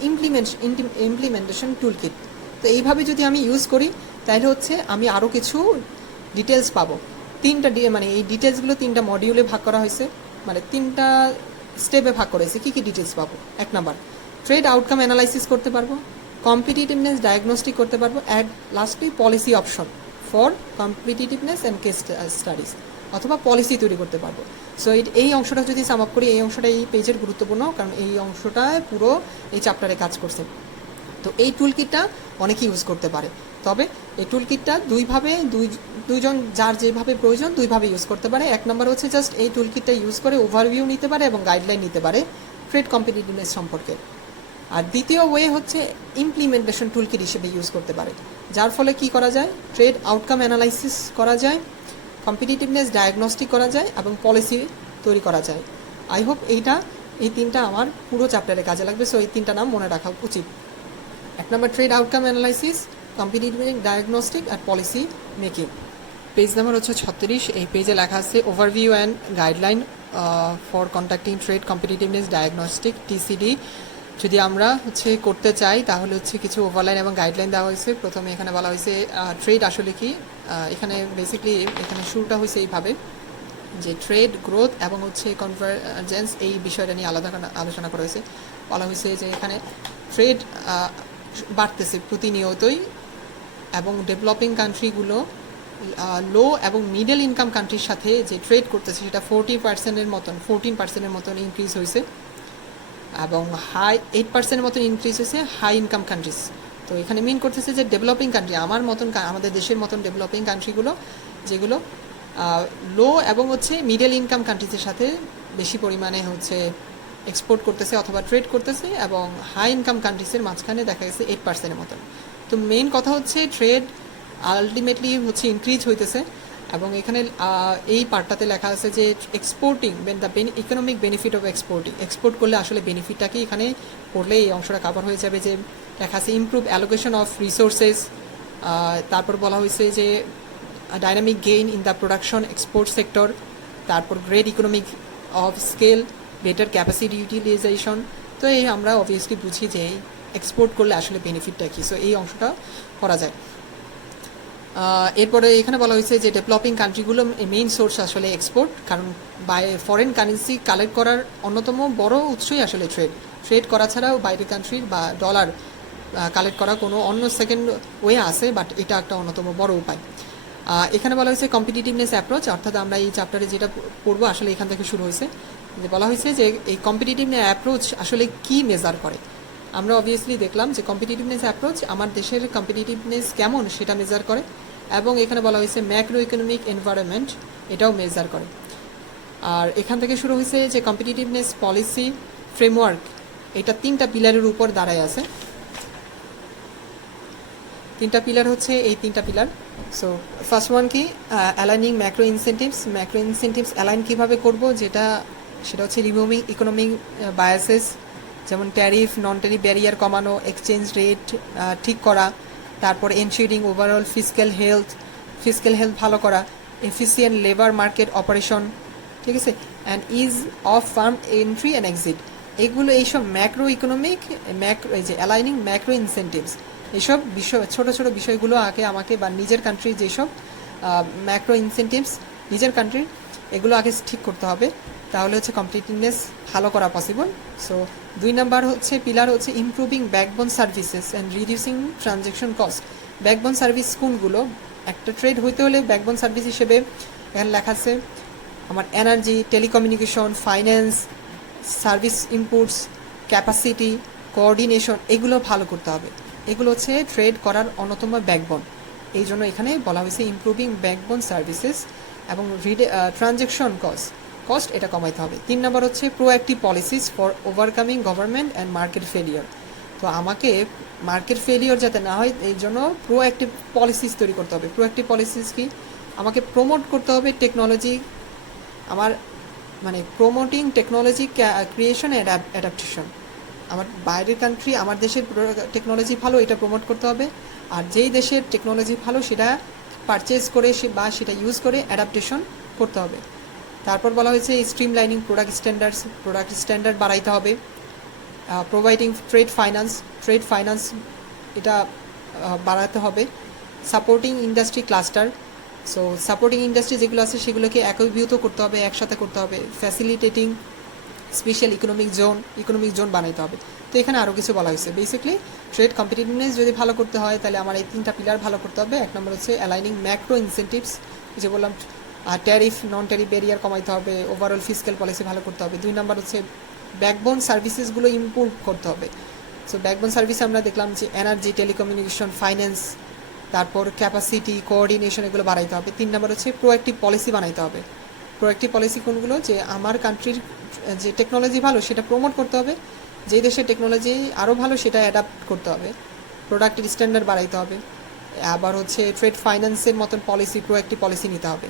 ইমপ্লিমেন্টেশন টুলকিট। তো এইভাবে যদি আমি ইউজ করি তাহলে হচ্ছে আমি আরও কিছু ডিটেলস পাবো। মানে এই ডিটেলসগুলো 3টা মডিউলে ভাগ করা হয়েছে, মানে 3টা স্টেপে ভাগ করেছে। কী কী ডিটেলস পাবো, 1 নাম্বার ট্রেড আউটকাম অ্যানালাইসিস করতে পারবো, কম্পিটিটিভনেস ডায়াগনস্টিক করতে পারবো, and lastly policy option for competitiveness and case studies, অথবা পলিসি তৈরি করতে পারবো। সো এই অংশটা যদি সাম আপ করি, এই অংশটা এই পেজের গুরুত্বপূর্ণ, কারণ এই অংশটায় পুরো এই চ্যাপ্টারে কাজ করছে। তো এই টুলকিটটা অনেকেই ইউজ করতে পারে, তবে এই টুলকিটটা দুইজন যার যেভাবে প্রয়োজন দুইভাবে ইউজ করতে পারে। 1 নম্বর হচ্ছে জাস্ট এই টুলকিটটা ইউজ করে ওভারভিউ নিতে পারে এবং গাইডলাইন নিতে পারে ট্রেড কম্পিটিটিভনেস সম্পর্কে। আর দ্বিতীয় ওয়ে হচ্ছে ইমপ্লিমেন্টেশন টুলকিট হিসেবে ইউজ করতে পারে, যার ফলে কি করা যায়, ট্রেড আউটকাম অ্যানালাইসিস করা যায়, কম্পিটিটিভনেস ডায়াগনস্টিক করা যায় এবং পলিসি তৈরি করা যায়। আই হোপ এই 3টা আমার পুরো চ্যাপ্টারে কাজে লাগবে। সো এই 3টা নাম মনে রাখা উচিত। 1 নম্বর trade outcome analysis, competitive diagnostic আর পলিসি মেকিং। পেজ নাম্বার হচ্ছে 36। এই পেজে লেখা আছে overview and guideline for conducting trade competitiveness diagnostic TCD. যদি আমরা করতে চাই তাহলে কিছু ওভারলাইন এবং গাইডলাইন দেওয়া হয়েছে। প্রথমে এখানে বলা হয়েছে ট্রেড আসলে কি, এখানে বেসিক্যালি এখানে শুরুটা হয়েছে এইভাবে যে ট্রেড গ্রোথ এবং কনভার্জেন্স, এই বিষয়টা নিয়ে আলাদা আলোচনা করা হয়েছে। বলা হয়েছে যে এখানে ট্রেড বাড়তেছে প্রতিনিয়তই, এবং ডেভেলপিং কান্ট্রিগুলো লো এবং মিডল ইনকাম কান্ট্রির সাথে যে ট্রেড করতেছে সেটা 14% মতন ইনক্রিজ হয়েছে, এবং 8% মতন ইনক্রিজ হয়েছে হাই ইনকাম কান্ট্রিজ। তো এখানে মিন করতেছে যে ডেভেলপিং কান্ট্রি আমাদের দেশের মতন ডেভেলপিং কান্ট্রিগুলো যেগুলো লো এবং হচ্ছে মিডল ইনকাম কান্ট্রিজের সাথে বেশি পরিমাণে হচ্ছে এক্সপোর্ট করতেছে অথবা ট্রেড করতেছে, এবং হাই ইনকাম কান্ট্রিজের মাঝখানে দেখা গেছে 8% মতন। তো মেইন কথা হচ্ছে ট্রেড আলটিমেটলি হচ্ছে ইনক্রিজ হইতেছে, এবং এখানে এই পার্টটাতে লেখা আছে যে exporting the economic benefit of export করলে আসলে বেনিফিটটা কি এখানে পড়লে এই অংশটা কাভার হয়ে যাবে। যে লেখা আছে ইমপ্রুভ অ্যালোকেশন অফ রিসোর্সেস, তারপর বলা হয়েছে যে dynamic gain in the production export sector, তারপর great economic of scale, better capacity utilization. তো এই আমরা অবভিয়াসলি বুঝি যে এক্সপোর্ট করলে আসলে বেনিফিটটা কী, সো এই অংশটা করা যায়। এরপরে এখানে বলা হয়েছে যে ডেভেলপিং কান্ট্রিগুলো মেইন সোর্স আসলে এক্সপোর্ট, কারণ ফরেন কারেন্সি কালেক্ট করার অন্যতম বড় উৎসই আসলে ট্রেড করা ছাড়াও বাইরের কান্ট্রির বা ডলার কালেক্ট করা কোনো অন্য সেকেন্ড ওয়ে আছে, বাট এটা একটা অন্যতম বড় উপায়। এখানে বলা হয়েছে কম্পিটিটিভনেস অ্যাপ্রোচ, অর্থাৎ আমরা এই চ্যাপ্টারে যেটা পড়বো আসলে এখান থেকে শুরু হয়েছে, যে বলা হয়েছে যে এই কম্পিটিটিভনেস অ্যাপ্রোচ আসলে কি মেজার করে। আমরা অবভিয়াসলি দেখলাম যে কম্পিটিটিভনেস অ্যাপ্রোচ আমার দেশের কম্পিটিটিভনেস কেমন সেটা মেজার করে, এবং এখানে বলা হয়েছে ম্যাক্রো ইকোনমিক এনভায়রনমেন্ট এটাও মেজার করে। আর এখান থেকে শুরু হয়েছে যে কম্পিটিটিভনেস পলিসি ফ্রেমওয়ার্ক, এটা 3টা পিলারের উপর দাঁড়ায় আছে। 3টা পিলার হচ্ছে এই 3টা পিলার। সো ফার্স্ট ওয়ান কি, অ্যালাইনিং ম্যাক্রো ইনসেন্টিভস অ্যালাইন কীভাবে করবো, সেটা হচ্ছে রিমুভিং ইকোনমিক বায়াসেস, যেমন ট্যারিফ নন ট্যারিফ ব্যারিয়ার কমানো, এক্সচেঞ্জ রেট ঠিক করা, তারপর এনশিওরিং ওভারঅল ফিজিক্যাল হেলথ ভালো করা, এফিসিয়েন্ট লেবার মার্কেট অপারেশন, ঠিক আছে, and is of farm entry and exit. এইসব ম্যাক্রো ইকোনমিক এই যে অ্যালাইনিং ম্যাক্রো ইনসেন্টিভস, এইসব বিষয় ছোটো বিষয়গুলো আগে আমাকে বা নিজের কান্ট্রির যেসব ম্যাক্রো ইনসেন্টিভস নিজের কান্ট্রির এগুলো আগে ঠিক করতে হবে, তাহলে হচ্ছে কম্পিটিটিভনেস ভালো করা পসিবল। সো 2 নাম্বার হচ্ছে পিলার হচ্ছে improving backbone services and reducing transaction cost. Backbone service কোনগুলো, একটা ট্রেড হইতে হলে ব্যাকবোন সার্ভিস হিসেবে এখানে লেখা আছে আমার energy, telecommunication, finance, service inputs, capacity, coordination, এগুলো ভালো করতে হবে। এগুলো হচ্ছে ট্রেড করার অন্যতম ব্যাকবোন। এই জন্য এখানে বলা হয়েছে ইমপ্রুভিং ব্যাকবোন সার্ভিসেস এবং ট্রানজ্যাকশন কস্ট এটা কমাইতে হবে। 3 নাম্বার হচ্ছে proactive policies for overcoming government and market failure. তো আমাকে মার্কেট ফেলিয়ার যাতে না হয় এই জন্য প্রোঅ্যাক্টিভ পলিসিস তৈরি করতে হবে। প্রোঅ্যাক্টিভ পলিসিস কি, আমাকে প্রমোট করতে হবে technology, promoting technology creation and adaptation. আমার বাইরের কান্ট্রি আমার দেশের টেকনোলজি ভালো এটা প্রমোট করতে হবে, আর যেই দেশের টেকনোলজি ভালো সেটা পারচেজ করে বা সেটা ইউজ করে অ্যাডাপ্টেশন করতে হবে। তারপর বলা হয়েছে স্ট্রিমলাইনিং প্রোডাক্ট স্ট্যান্ডার্ড বাড়াইতে হবে। প্রোভাইডিং ট্রেড ফাইন্যান্স এটা বাড়াতে হবে। Supporting industry cluster, so supporting industry যেগুলো আছে সেগুলোকে একীভূত করতে হবে, একসাথে করতে হবে। ফ্যাসিলিটেটিং স্পেশাল ইকোনমিক জোন বানাইতে হবে। তো এখানে আরও কিছু বলা হয়েছে। বেসিক্যালি ট্রেড কম্পিটিটিভনেস যদি ভালো করতে হয় তাহলে আমার এই 3টা পিলার ভালো করতে হবে। 1 নম্বর হচ্ছে অ্যালাইনিং ম্যাক্রো ইনসেন্টিভস, যে বললাম ট্যারিফ নন ট্যারিফ ব্যারিয়ার কমাইতে হবে, ওভারঅল ফিজিক্যাল পলিসি ভালো করতে হবে। 2 নম্বর হচ্ছে ব্যাকবোন সার্ভিসেসগুলো ইমপ্রুভ করতে হবে। সো ব্যাকবোন সার্ভিসে আমরা দেখলাম যে এনার্জি, টেলিকমিউনিকেশন, ফাইন্যান্স, তারপর ক্যাপাসিটি, কোঅর্ডিনেশন এগুলো বাড়াইতে হবে। 3 নম্বর হচ্ছে প্রোঅ্যাক্টিভ পলিসি বানাইতে হবে। প্রোঅ্যাক্টিভ পলিসি কোনগুলো, যে আমার কান্ট্রির যে টেকনোলজি ভালো সেটা প্রমোট করতে হবে, যেই দেশের টেকনোলজি আরও ভালো সেটা অ্যাডাপ্ট করতে হবে, প্রোডাক্টের স্ট্যান্ডার্ড বাড়াইতে হবে। আবার হচ্ছে ট্রেড ফাইন্যান্সের মতন পলিসি, প্রোঅ্যাক্টিভ পলিসি নিতে হবে,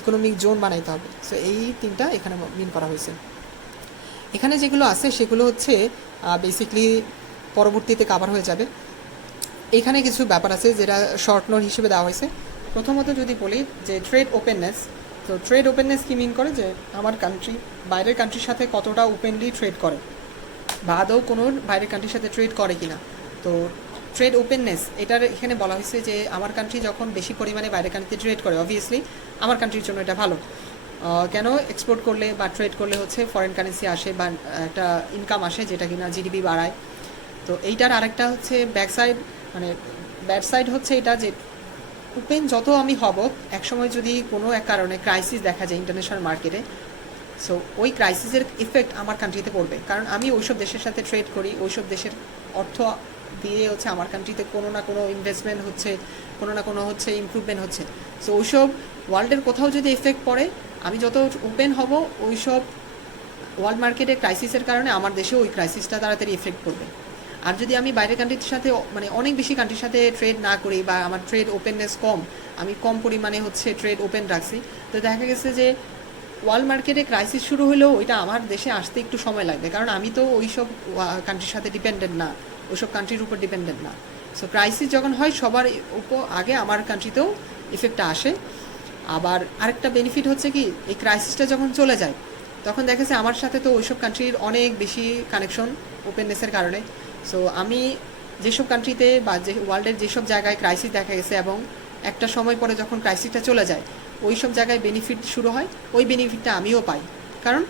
ইকোনমিক জোন বানাইতে হবে। সো এই 3টা এখানে মিন করা হয়েছে। এখানে যেগুলো আছে সেগুলো হচ্ছে বেসিকলি পরবর্তীতে কাভার হয়ে যাবে। এখানে কিছু ব্যাপার আছে যেটা শর্ট নোট হিসেবে দেওয়া হয়েছে। প্রথমত যদি বলি যে ট্রেড ওপেননেস, তো ট্রেড ওপেননেস কি মিন করে, যে আমার কান্ট্রি বাইরের কান্ট্রির সাথে কতটা ওপেনলি ট্রেড করে বা আদৌ কোনো বাইরের কান্ট্রির সাথে ট্রেড করে কিনা। তো ট্রেড ওপেননেস এটার এখানে বলা হয়েছে যে আমার কান্ট্রি যখন বেশি পরিমাণে বাইরের কান্ট্রিতে ট্রেড করে অবভিয়াসলি আমার কান্ট্রির জন্য এটা ভালো। কেন, এক্সপোর্ট করলে বা ট্রেড করলে হচ্ছে ফরেন কারেন্সি আসে বা একটা ইনকাম আসে যেটা কিনা জিডিপি বাড়ায়। তো এইটার আরেকটা হচ্ছে ব্যাক সাইড, মানে ব্যাড সাইড হচ্ছে এটা যে ওপেন যত আমি হব, একসময় যদি কোনো এক কারণে ক্রাইসিস দেখা যায় ইন্টারন্যাশনাল মার্কেটে, সো ওই ক্রাইসিসের ইফেক্ট আমার কান্ট্রিতে পড়বে, কারণ আমি ওইসব দেশের সাথে ট্রেড করি, ওইসব দেশের অর্থ দিয়ে হচ্ছে আমার কান্ট্রিতে কোনো না কোনো ইনভেস্টমেন্ট হচ্ছে, কোনো না কোনো হচ্ছে ইমপ্রুভমেন্ট হচ্ছে। সো ওইসব ওয়ার্ল্ডের কোথাও যদি এফেক্ট পড়ে, আমি যত ওপেন হব ওইসব ওয়ার্ল্ড মার্কেটে ক্রাইসিসের কারণে আমার দেশেও ওই ক্রাইসিসটা তাড়াতাড়ি এফেক্ট করবে। আর যদি আমি বাইরের কান্ট্রির সাথে মানে অনেক বেশি কান্ট্রির সাথে ট্রেড না করি, বা আমার ট্রেড ওপেননেস কম, আমি কম পরিমাণে হচ্ছে ট্রেড ওপেন রাখছি, তো দেখা গেছে যে ওয়ার্ল্ড মার্কেটে ক্রাইসিস শুরু হলেও ওইটা আমার দেশে আসতে একটু সময় লাগবে, কারণ আমি তো ওই সব কান্ট্রির সাথে ডিপেন্ডেন্ট না, ওইসব কান্ট্রির উপর ডিপেন্ডেন্ট না। সো ক্রাইসিস যখন হয় সবার উপর আগে আমার কান্ট্রিতেও ইফেক্টটা আসে। আবার আরেকটা বেনিফিট হচ্ছে কি, এই ক্রাইসিসটা যখন চলে যায় তখন দেখা যাচ্ছে আমার সাথে তো ওইসব কান্ট্রির অনেক বেশি কানেকশন ওপেননেসের কারণে। সো আমি যেসব কান্ট্রিতে বা যে ওয়ার্ল্ডের যেসব জায়গায় ক্রাইসিস দেখা গেছে এবং একটা সময় পরে যখন ক্রাইসিসটা চলে যায় ওই সব জায়গায় বেনিফিট শুরু হয়, ওই বেনিফিটটা আমিও পাই, কারণ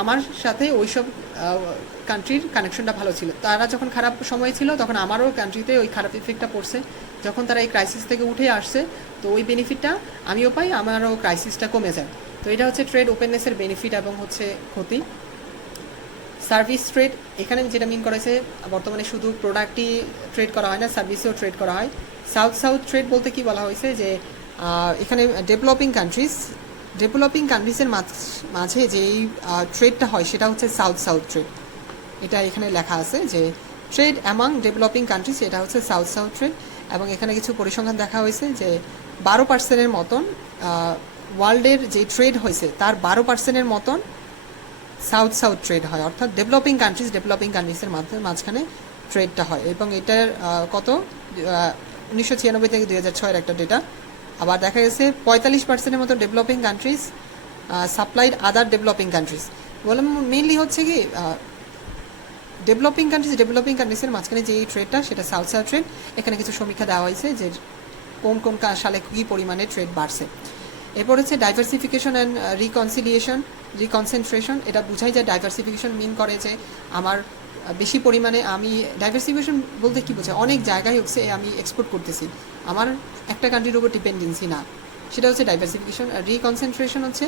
আমার সাথে ওইসব কান্ট্রির কানেকশনটা ভালো ছিল। তারা যখন খারাপ সময় ছিল তখন আমারও কান্ট্রিতে ওই খারাপ ইফেক্টটা পড়ছে, যখন তারা এই ক্রাইসিস থেকে উঠে আসছে তো ওই বেনিফিটটা আমিও পাই, আমারও ক্রাইসিসটা কমে যায়। তো এটা হচ্ছে ট্রেড ওপেননেসের বেনিফিট এবং হচ্ছে ক্ষতি। সার্ভিস ট্রেড, এখানে যেটা মিন করেছে বর্তমানে শুধু প্রোডাক্টই ট্রেড করা হয় না, সার্ভিসও ট্রেড করা হয়। সাউথ সাউথ ট্রেড বলতে কি বলা হয়েছে যে এখানে ডেভেলপিং কান্ট্রিজের মাঝে যেই ট্রেডটা হয় সেটা হচ্ছে সাউথ সাউথ ট্রেড। এটা এখানে লেখা আছে যে ট্রেড অ্যামাং ডেভেলপিং কান্ট্রিজ, এটা হচ্ছে সাউথ সাউথ ট্রেড। এবং এখানে কিছু পরিসংখ্যান দেখা হয়েছে যে 12% মতন ওয়ার্ল্ডের যে ট্রেড হয়েছে তার 12% মতন সাউথ সাউথ ট্রেড হয়, অর্থাৎ ডেভেলপিং কান্ট্রিজের মাঝখানে ট্রেডটা হয়। এবং এটার কত 1996 থেকে 2006 একটা ডেটা। আবার দেখা গেছে 45% মতো ডেভেলপিং কান্ট্রিজ সাপ্লাইড আদার ডেভেলপিং কান্ট্রিজ। বললাম মেইনলি হচ্ছে কি ডেভেলপিং কান্ট্রিজের মাঝখানে যে ট্রেডটা সেটা সাউথ সাউথ ট্রেড। এখানে কিছু সমীক্ষা দেওয়া হয়েছে যে কোন সালে কী পরিমাণে ট্রেড বাড়ছে। এরপর হচ্ছে ডাইভার্সিফিকেশন অ্যান্ড রিকনসেন্ট্রেশন। এটা বুঝাই যায় ডাইভার্সিফিকেশন মিন করে যে আমার বেশি পরিমাণে, আমি ডাইভার্সিফিকেশন বলতে কী বোঝায়, অনেক জায়গায় হচ্ছে আমি এক্সপোর্ট করতেছি, আমার একটা কান্ট্রির উপর ডিপেন্ডেন্সি না, সেটা হচ্ছে ডাইভার্সিফিকেশন। আর রিকনসেন্ট্রেশন হচ্ছে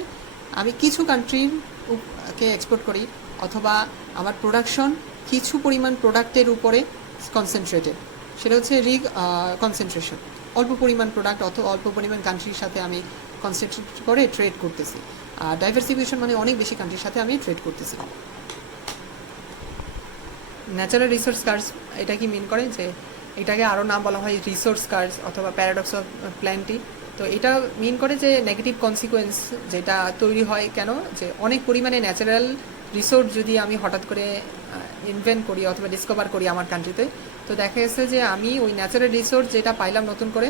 আমি কিছু কান্ট্রিকে এক্সপোর্ট করি, অথবা আমার প্রোডাকশন কিছু পরিমাণ প্রোডাক্টের উপরে কনসেন্ট্রেটেড, সেটা হচ্ছে কনসেন্ট্রেশন। অল্প পরিমাণ প্রোডাক্ট অথবা অল্প পরিমাণ কান্ট্রির সাথে আমি কনসেন্ট্রেট করে ট্রেড করতেছি। আর ডাইভার্সিফিকেশন মানে অনেক বেশি কান্ট্রির সাথে আমি ট্রেড করতেছি। ন্যাচারাল রিসোর্স কার্স, এটা কি মিন করে যে এটাকে আরও নাম বলা হয় রিসোর্স কার্স অথবা প্যারাডক্স অফ প্ল্যান্টি। তো এটা মিন করে যে নেগেটিভ কনসিকুয়েন্স যেটা তৈরি হয়, কেন যে অনেক পরিমাণে ন্যাচারাল রিসোর্স যদি আমি হঠাৎ করে ইনভেন্ট করি অথবা ডিসকভার করি আমার কান্ট্রিতে, তো দেখা গেছে যে আমি ওই ন্যাচারাল রিসোর্স যেটা পাইলাম নতুন করে,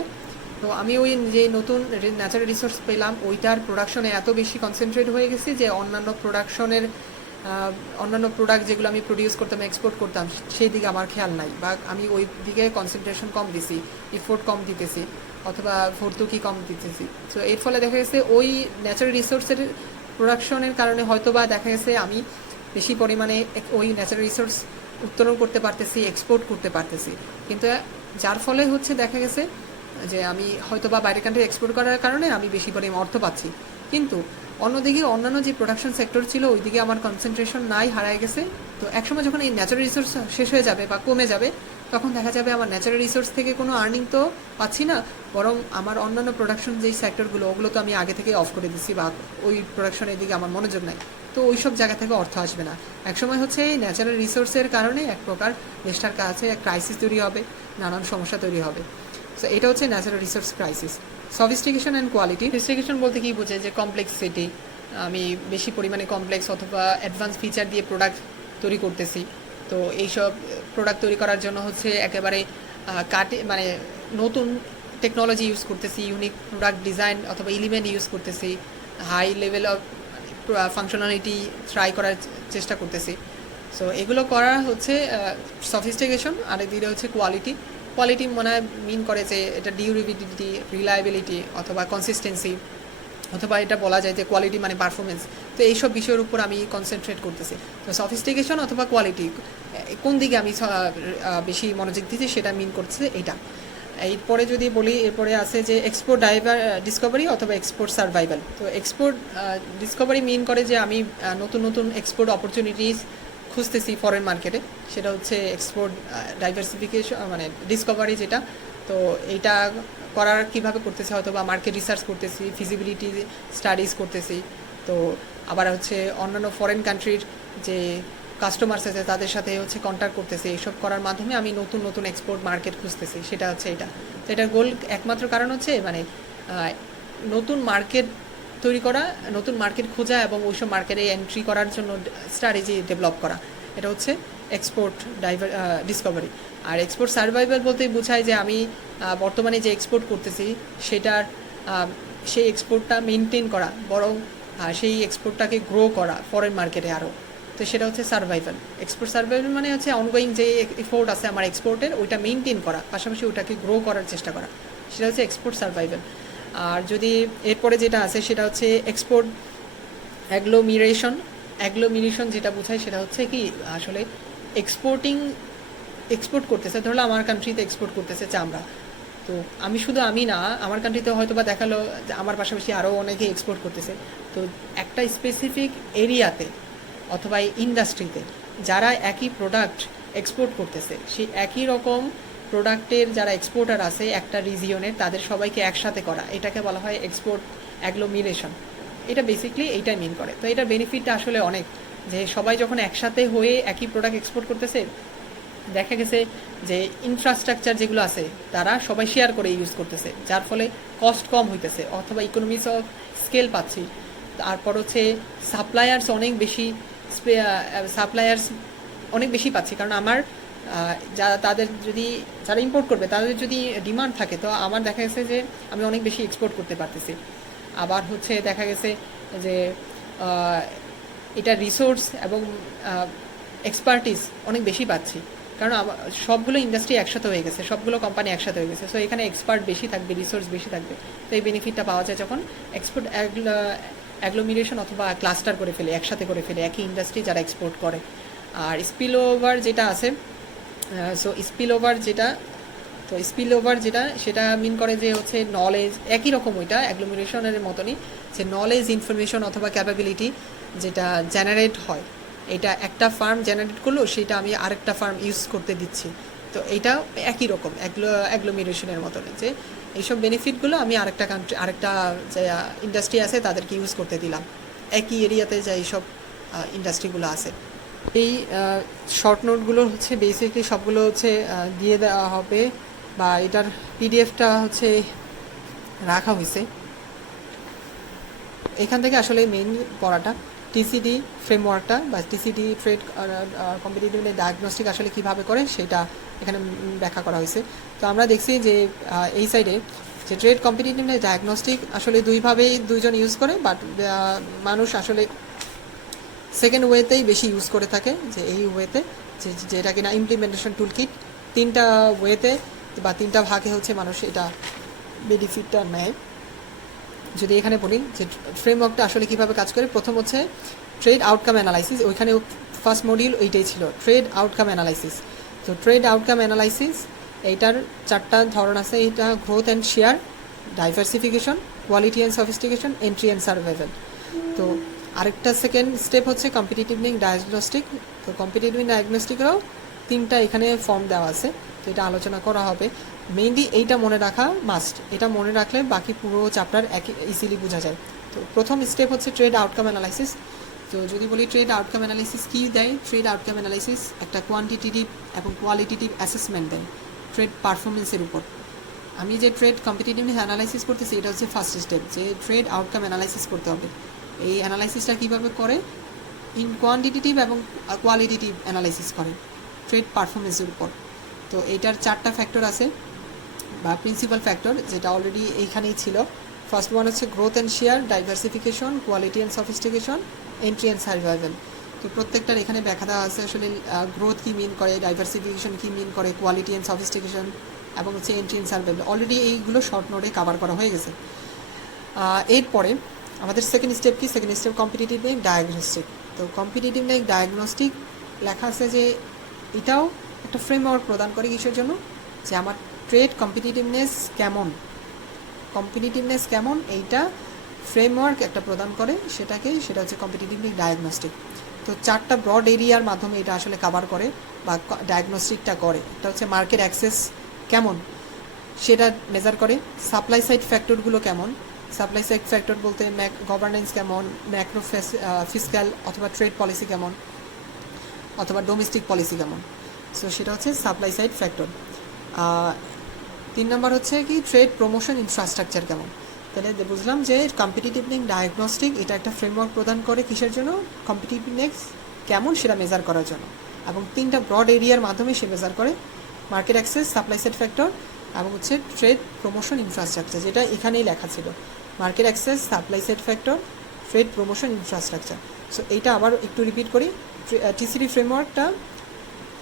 তো আমি ওই যে নতুন ন্যাচারাল রিসোর্স পেলাম ওইটার প্রোডাকশনে এত বেশি কনসেন্ট্রেট হয়ে গেছি যে অন্যান্য প্রোডাক্ট যেগুলো আমি প্রডিউস করতাম, এক্সপোর্ট করতাম, সেই দিকে আমার খেয়াল নাই, বা আমি ওই দিকে কনসেন্ট্রেশন কম দিছি, এফোর্ট কম দিতেছি, অথবা ভর্তুকি কম দিতেছি। সো এর ফলে দেখা গেছে ওই ন্যাচারাল রিসোর্সের প্রোডাকশনের কারণে হয়তো বা দেখা গেছে আমি বেশি পরিমাণে ওই ন্যাচারাল রিসোর্স উত্তোলন করতে পারতেছি, এক্সপোর্ট করতে পারতেছি, কিন্তু যার ফলে হচ্ছে দেখা গেছে যে আমি হয়তো বা বাইরের কান্ট্রি এক্সপোর্ট করার কারণে আমি বেশি পরিমাণ অর্থ পাচ্ছি, কিন্তু অন্যদিকে অন্যান্য যে প্রোডাকশন সেক্টর ছিল ওইদিকে আমার কনসেন্ট্রেশন নাই, হারায় গেছে। তো একসময় যখন এই ন্যাচারাল রিসোর্স শেষ হয়ে যাবে বা কমে যাবে, তখন দেখা যাবে আমার ন্যাচারাল রিসোর্স থেকে কোনো আর্নিং তো পাচ্ছি না, বরং আমার অন্যান্য প্রোডাকশন যেই সেক্টরগুলো ওগুলো তো আমি আগে থেকে অফ করে দিচ্ছি, বা ওই প্রোডাকশনের দিকে আমার মনোযোগ নাই, তো ওই সব জায়গা থেকে অর্থ আসবে না। একসময় হচ্ছে এই ন্যাচারাল রিসোর্সের কারণে এক প্রকার দেশটার কাছে এক ক্রাইসিস তৈরি হবে, নানান সমস্যা তৈরি হবে। সো এটা হচ্ছে natural resource crisis. Sophistication and quality. Sophistication বলতে কি বোঝে যে কমপ্লেক্সিটি, আমি বেশি পরিমাণে কমপ্লেক্স অথবা অ্যাডভান্স ফিচার দিয়ে প্রোডাক্ট তৈরি করতেছি। তো এইসব প্রোডাক্ট তৈরি করার জন্য হচ্ছে একেবারে মানে নতুন টেকনোলজি ইউজ করতেছি, ইউনিক প্রোডাক্ট ডিজাইন অথবা এলিমেন্ট ইউজ করতেছি, high level of functionality try করার চেষ্টা করতেছি। সো এগুলো করা হচ্ছে সফিস্টিকেশন। আরেকদিকে হচ্ছে কোয়ালিটি মনে হয় মিন করে যে এটা ডিউরেবিলিটি, রিলায়েবিলিটি অথবা কনসিস্টেন্সি, অথবা এটা বলা যায় যে কোয়ালিটি মানে পারফরমেন্স। তো এইসব বিষয়ের উপর আমি কনসেন্ট্রেট করতেছি। তো সফিস্টিকেশন অথবা কোয়ালিটি কোন দিকে আমি বেশি মনোযোগ দিচ্ছি সেটা মিন করছে এটা। এরপরে যদি বলি, এরপরে আছে যে এক্সপোর্ট ডিসকভারি অথবা এক্সপোর্ট সার্ভাইভাল। তো এক্সপোর্ট ডিসকভারি মিন করে যে আমি নতুন নতুন এক্সপোর্ট অপরচুনিটিস খুঁজতেছি ফরেন মার্কেটে, সেটা হচ্ছে এক্সপোর্ট ডাইভার্সিফিকেশন মানে ডিসকভারি যেটা। তো এইটা করার কিভাবে করতেছি, হয়তো বা মার্কেট রিসার্চ করতেছি, ফিজিবিলিটি স্টাডিজ করতেছি। তো আবার হচ্ছে অন্যান্য ফরেন কান্ট্রির যে কাস্টমার্স আছে তাদের সাথে হচ্ছে কন্ট্যাক্ট করতেছি। এইসব করার মাধ্যমে আমি নতুন নতুন এক্সপোর্ট মার্কেট খুঁজতেছি, সেটা হচ্ছে এটা। তো এটার গোল একমাত্র কারণ হচ্ছে মানে নতুন মার্কেট তৈরি করা, নতুন মার্কেট খোঁজা এবং ওইসব মার্কেটে এন্ট্রি করার জন্য স্ট্র্যাটেজি ডেভেলপ করা। এটা হচ্ছে এক্সপোর্ট ডিসকভারি। আর এক্সপোর্ট সার্ভাইভাল বলতেই বোঝায় যে আমি বর্তমানে যে এক্সপোর্ট করতেছি সেটার সেই এক্সপোর্টটা মেনটেন করা, বরং সেই এক্সপোর্টটাকে গ্রো করা ফরেন মার্কেটে আরও। তো সেটা হচ্ছে সার্ভাইভাল। এক্সপোর্ট সার্ভাইভাল মানে হচ্ছে অনগোয়িং যে এফোর্ট আছে আমার এক্সপোর্টের, ওইটা মেনটেন করা, পাশাপাশি ওটাকে গ্রো করার চেষ্টা করা, সেটা হচ্ছে এক্সপোর্ট সার্ভাইভাল। আর যদি এরপরে যেটা আছে সেটা হচ্ছে এক্সপোর্ট অ্যাগ্লোমিরেশন। অ্যাগ্লোমিরেশন যেটা বোঝায় সেটা হচ্ছে কি আসলে এক্সপোর্ট করতেছে, ধরো আমার কান্ট্রিতে এক্সপোর্ট করতেছে চামড়া। তো আমি না, আমার কান্ট্রিতে হয়তো বা দেখালো যে আমার পাশাপাশি আরও অনেকে এক্সপোর্ট করতেছে। তো একটা স্পেসিফিক এরিয়াতে অথবা ইন্ডাস্ট্রিতে যারা একই প্রোডাক্ট এক্সপোর্ট করতেছে, সেই একই রকম প্রোডাক্টের যারা এক্সপোর্টার আছে একটা রিজিয়নের, তাদের সবাইকে একসাথে করা, এটাকে বলা হয় এক্সপোর্ট অ্যাগ্লোমিরেশন। এটা বেসিকলি এইটাই মিন করে। তো এটার বেনিফিটটা আসলে অনেক, যে সবাই যখন একসাথে হয়ে একই প্রোডাক্ট এক্সপোর্ট করতেছে, দেখা গেছে যে ইনফ্রাস্ট্রাকচার যেগুলো আছে তারা সবাই শেয়ার করে ইউজ করতেছে, যার ফলে কস্ট কম হইতেছে অথবা ইকোনমিস অফ স্কেল পাচ্ছি। তারপর হচ্ছে সাপ্লায়ার্স অনেক বেশি পাচ্ছি, কারণ আমার যারা ইম্পোর্ট করবে তাদের যদি ডিমান্ড থাকে, তো আমার দেখা গেছে যে আমি অনেক বেশি এক্সপোর্ট করতে পারতেছি। আবার হচ্ছে দেখা গেছে যে এটা রিসোর্স এবং এক্সপার্টিস অনেক বেশি পাচ্ছি, কারণ সবগুলো ইন্ডাস্ট্রি একসাথে হয়ে গেছে, সবগুলো কোম্পানি একসাথে হয়ে গেছে। সো এখানে এক্সপার্ট বেশি থাকবে, রিসোর্স বেশি থাকবে। তো এই বেনিফিটটা পাওয়া যায় যখন এক্সপোর্ট অ্যাগ্লোমিরেশন অথবা ক্লাস্টার করে ফেলে, একসাথে করে ফেলে একই ইন্ডাস্ট্রি যারা এক্সপোর্ট করে। আর স্পিল ওভার যেটা আছে, স্পিল ওভার যেটা সেটা মিন করে যে হচ্ছে নলেজ, একই রকম ওইটা অ্যাগ্লোমিরেশনের মতনই, যে নলেজ, ইনফরমেশন অথবা ক্যাপাবিলিটি যেটা জেনারেট হয়, এটা একটা ফার্ম জেনারেট করলো, সেটা আমি আরেকটা ফার্ম ইউজ করতে দিচ্ছি। তো এইটা একই রকম অ্যাগ্লোমিরেশনের মতন, যে এইসব বেনিফিটগুলো আমি আরেকটা যে ইন্ডাস্ট্রি আছে তাদেরকে ইউজ করতে দিলাম, একই এরিয়াতে যে এইসব ইন্ডাস্ট্রিগুলো আছে। এই শর্ট নোটগুলো হচ্ছে বেসিকলি সবগুলো হচ্ছে দিয়ে দেওয়া হবে, বা এটার পিডিএফটা হচ্ছে রাখা হয়েছে। এখান থেকে আসলে মেইন পড়াটা টিসিডি ফ্রেমওয়ার্কটা বা টিসিডি ট্রেড কম্পিটিটিভলি ডায়াগনস্টিক আসলে কীভাবে করে সেটা এখানে ব্যাখ্যা করা হয়েছে। তো আমরা দেখছি যে এই সাইডে যে ট্রেড কম্পিটিটিভলি ডায়াগনস্টিক আসলে দুইজন ইউজ করে, বাট মানুষ আসলে সেকেন্ড ওয়েতেই বেশি ইউজ করে থাকে, যে এই ওয়েতে যেটা কিনা ইমপ্লিমেন্টেশন টুল কিট। তিনটা ওয়েতে বা তিনটা ভাগে হচ্ছে মানুষ এটা বেনিফিটটা নেয়। যদি এখানে বলি যে ফ্রেমওয়ার্কটা আসলে কীভাবে কাজ করে, প্রথম হচ্ছে ট্রেড আউটকাম অ্যানালাইসিস। ওইখানে ফার্স্ট মডিউল ওইটাই ছিল, ট্রেড আউটকাম অ্যানালাইসিস। তো ট্রেড আউটকাম অ্যানালাইসিস এইটার চারটা ধরন আছে। এটা growth and share, diversification, quality and sophistication, entry and survival. তো আরেকটা সেকেন্ড স্টেপ হচ্ছে কম্পিটিটিভ লিঙ্ক ডায়াগনস্টিক। তো কম্পিটিটিভ লিঙ্ক ডায়াগনস্টিকেরও তিনটা এখানে ফর্ম দেওয়া আছে, তো এটা আলোচনা করা হবে। মেইনলি এইটা মনে রাখা মাস্ট, এটা মনে রাখলে বাকি পুরো চ্যাপ্টার ইজিলি বোঝা যায়। তো প্রথম স্টেপ হচ্ছে ট্রেড আউটকাম অ্যানালাইসিস। তো যদি বলি ট্রেড আউটকাম অ্যানালাইসিস কী দেয়, ট্রেড আউটকাম অ্যানালাইসিস একটা কোয়ান্টিটেটিভ এবং কোয়ালিটেটিভ অ্যাসেসমেন্ট দেয় ট্রেড পারফরমেন্সের উপর। আমি যে ট্রেড কম্পিটিটিভলি অ্যানালাইসিস করতেছি, এটা হচ্ছে ফার্স্ট স্টেপ, যে ট্রেড আউটকাম অ্যানালাইসিস করতে হবে। এই অ্যানালাইসিসটা কীভাবে করে, ইন কোয়ান্টিটেটিভ এবং কোয়ালিটেটিভ অ্যানালাইসিস করে ট্রেড পারফরমেন্সের উপর। তো এইটার চারটা ফ্যাক্টর আছে বা প্রিন্সিপাল ফ্যাক্টর, যেটা অলরেডি এইখানেই ছিল। ফার্স্ট ওয়ান হচ্ছে growth and share, diversification, quality and sophistication, entry and survival. তো প্রত্যেকটার এখানে ব্যাখ্যা দেওয়া আছে আসলে গ্রোথ কী মিন করে, ডাইভার্সিফিকেশন কী মিন করে, কোয়ালিটি অ্যান্ড সফিস্টিকেশন এবং হচ্ছে এন্ট্রি অ্যান্ড সার্ভাইভাল। অলরেডি এইগুলো শর্ট নোটে কভার করা হয়ে গেছে। এরপরে আমাদের সেকেন্ড স্টেপ কি, second step competitive link diagnostic. তো কম্পিটিটিভ লিঙ্ক ডায়াগনস্টিক লেখা আছে যে এটাও একটা ফ্রেমওয়ার্ক প্রদান করে কিসের জন্য, যে আমার ট্রেড কম্পিটিটিভনেস কেমন এইটা ফ্রেমওয়ার্ক একটা প্রদান করে, সেটা হচ্ছে কম্পিটিটিভনেস ডায়াগনস্টিক। তো 4টা ব্রড এরিয়ার মাধ্যমে এটা আসলে কাভার করে বা ডায়াগনস্টিকটা করে। একটা হচ্ছে মার্কেট অ্যাক্সেস কেমন সেটা মেজার করে, সাপ্লাই সাইড ফ্যাক্টরগুলো কেমন, সাপ্লাই সাইড ফ্যাক্টর বলতে গভর্নেন্স কেমন, ম্যাক্রো ফিসক্যাল অথবা ট্রেড পলিসি কেমন, অথবা ডোমেস্টিক পলিসি কেমন। সো সেটা হচ্ছে সাপ্লাই সাইড ফ্যাক্টর। 3 নম্বর হচ্ছে কি ট্রেড প্রমোশন ইনফ্রাস্ট্রাকচার কেমন। তাহলে বুঝলাম যে কম্পিটিটিভনেস ডায়াগনস্টিক এটা একটা ফ্রেমওয়ার্ক প্রদান করে কিসের জন্য, কম্পিটিটিভনেস কেমন সেটা মেজার করার জন্য, এবং 3টা ব্রড এরিয়ার মাধ্যমে সে মেজার করে, market access, supply side factor এবং হচ্ছে ট্রেড প্রমোশন ইনফ্রাস্ট্রাকচার, যেটা এখানেই লেখা ছিল, market access, supply side factor, trade promotion infrastructure. So এইটা আবার একটু রিপিট করি। টিসিডি ফ্রেমওয়ার্কটা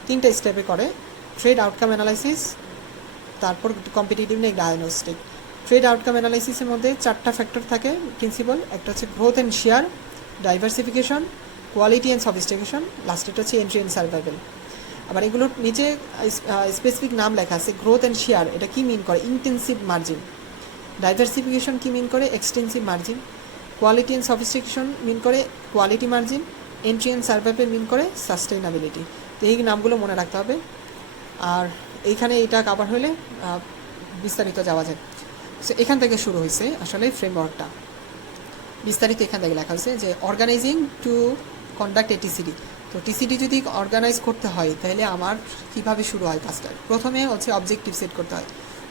3টা স্টেপে করে, ট্রেড আউটকাম অ্যানালাইসিস, তারপর কম্পিটিটিভনেস ডায়াগনস্টিক। ট্রেড আউটকাম অ্যানালাইসিসের মধ্যে 4টা ফ্যাক্টর থাকে প্রিন্সিপাল, একটা হচ্ছে growth and share, diversification, quality and sophistication, লাস্টেরটা হচ্ছে এন্ট্রি অ্যান্ড সার্ভাইভাল। আবার এগুলোর নিচে স্পেসিফিক নাম লেখা আছে। গ্রোথ অ্যান্ড শেয়ার এটা কি মিন করে, ইন্টেন্সিভ মার্জিন। ডাইভার্সিফিকেশন কি মিন করে, extensive margin. Quality and sophistication mean করে quality margin. Entry and survival mean করে সাস্টেইনাবিলিটি। তো এই নামগুলো মনে রাখতে হবে। আর এইখানে এটা কাভার হলে বিস্তারিত যাওয়া যায়। সো এখান থেকে শুরু হয়েছে আসলে ফ্রেমওয়ার্কটা, বিস্তারিত এখান থেকে লেখা হয়েছে যে অর্গানাইজিং টু কন্ডাক্ট এ টিসিডি। তো টিসিডি যদি অর্গানাইজ করতে হয় তাহলে আমার কীভাবে শুরু হয় কাজটা, প্রথমে হচ্ছে অবজেক্টিভ সেট করতে হয়।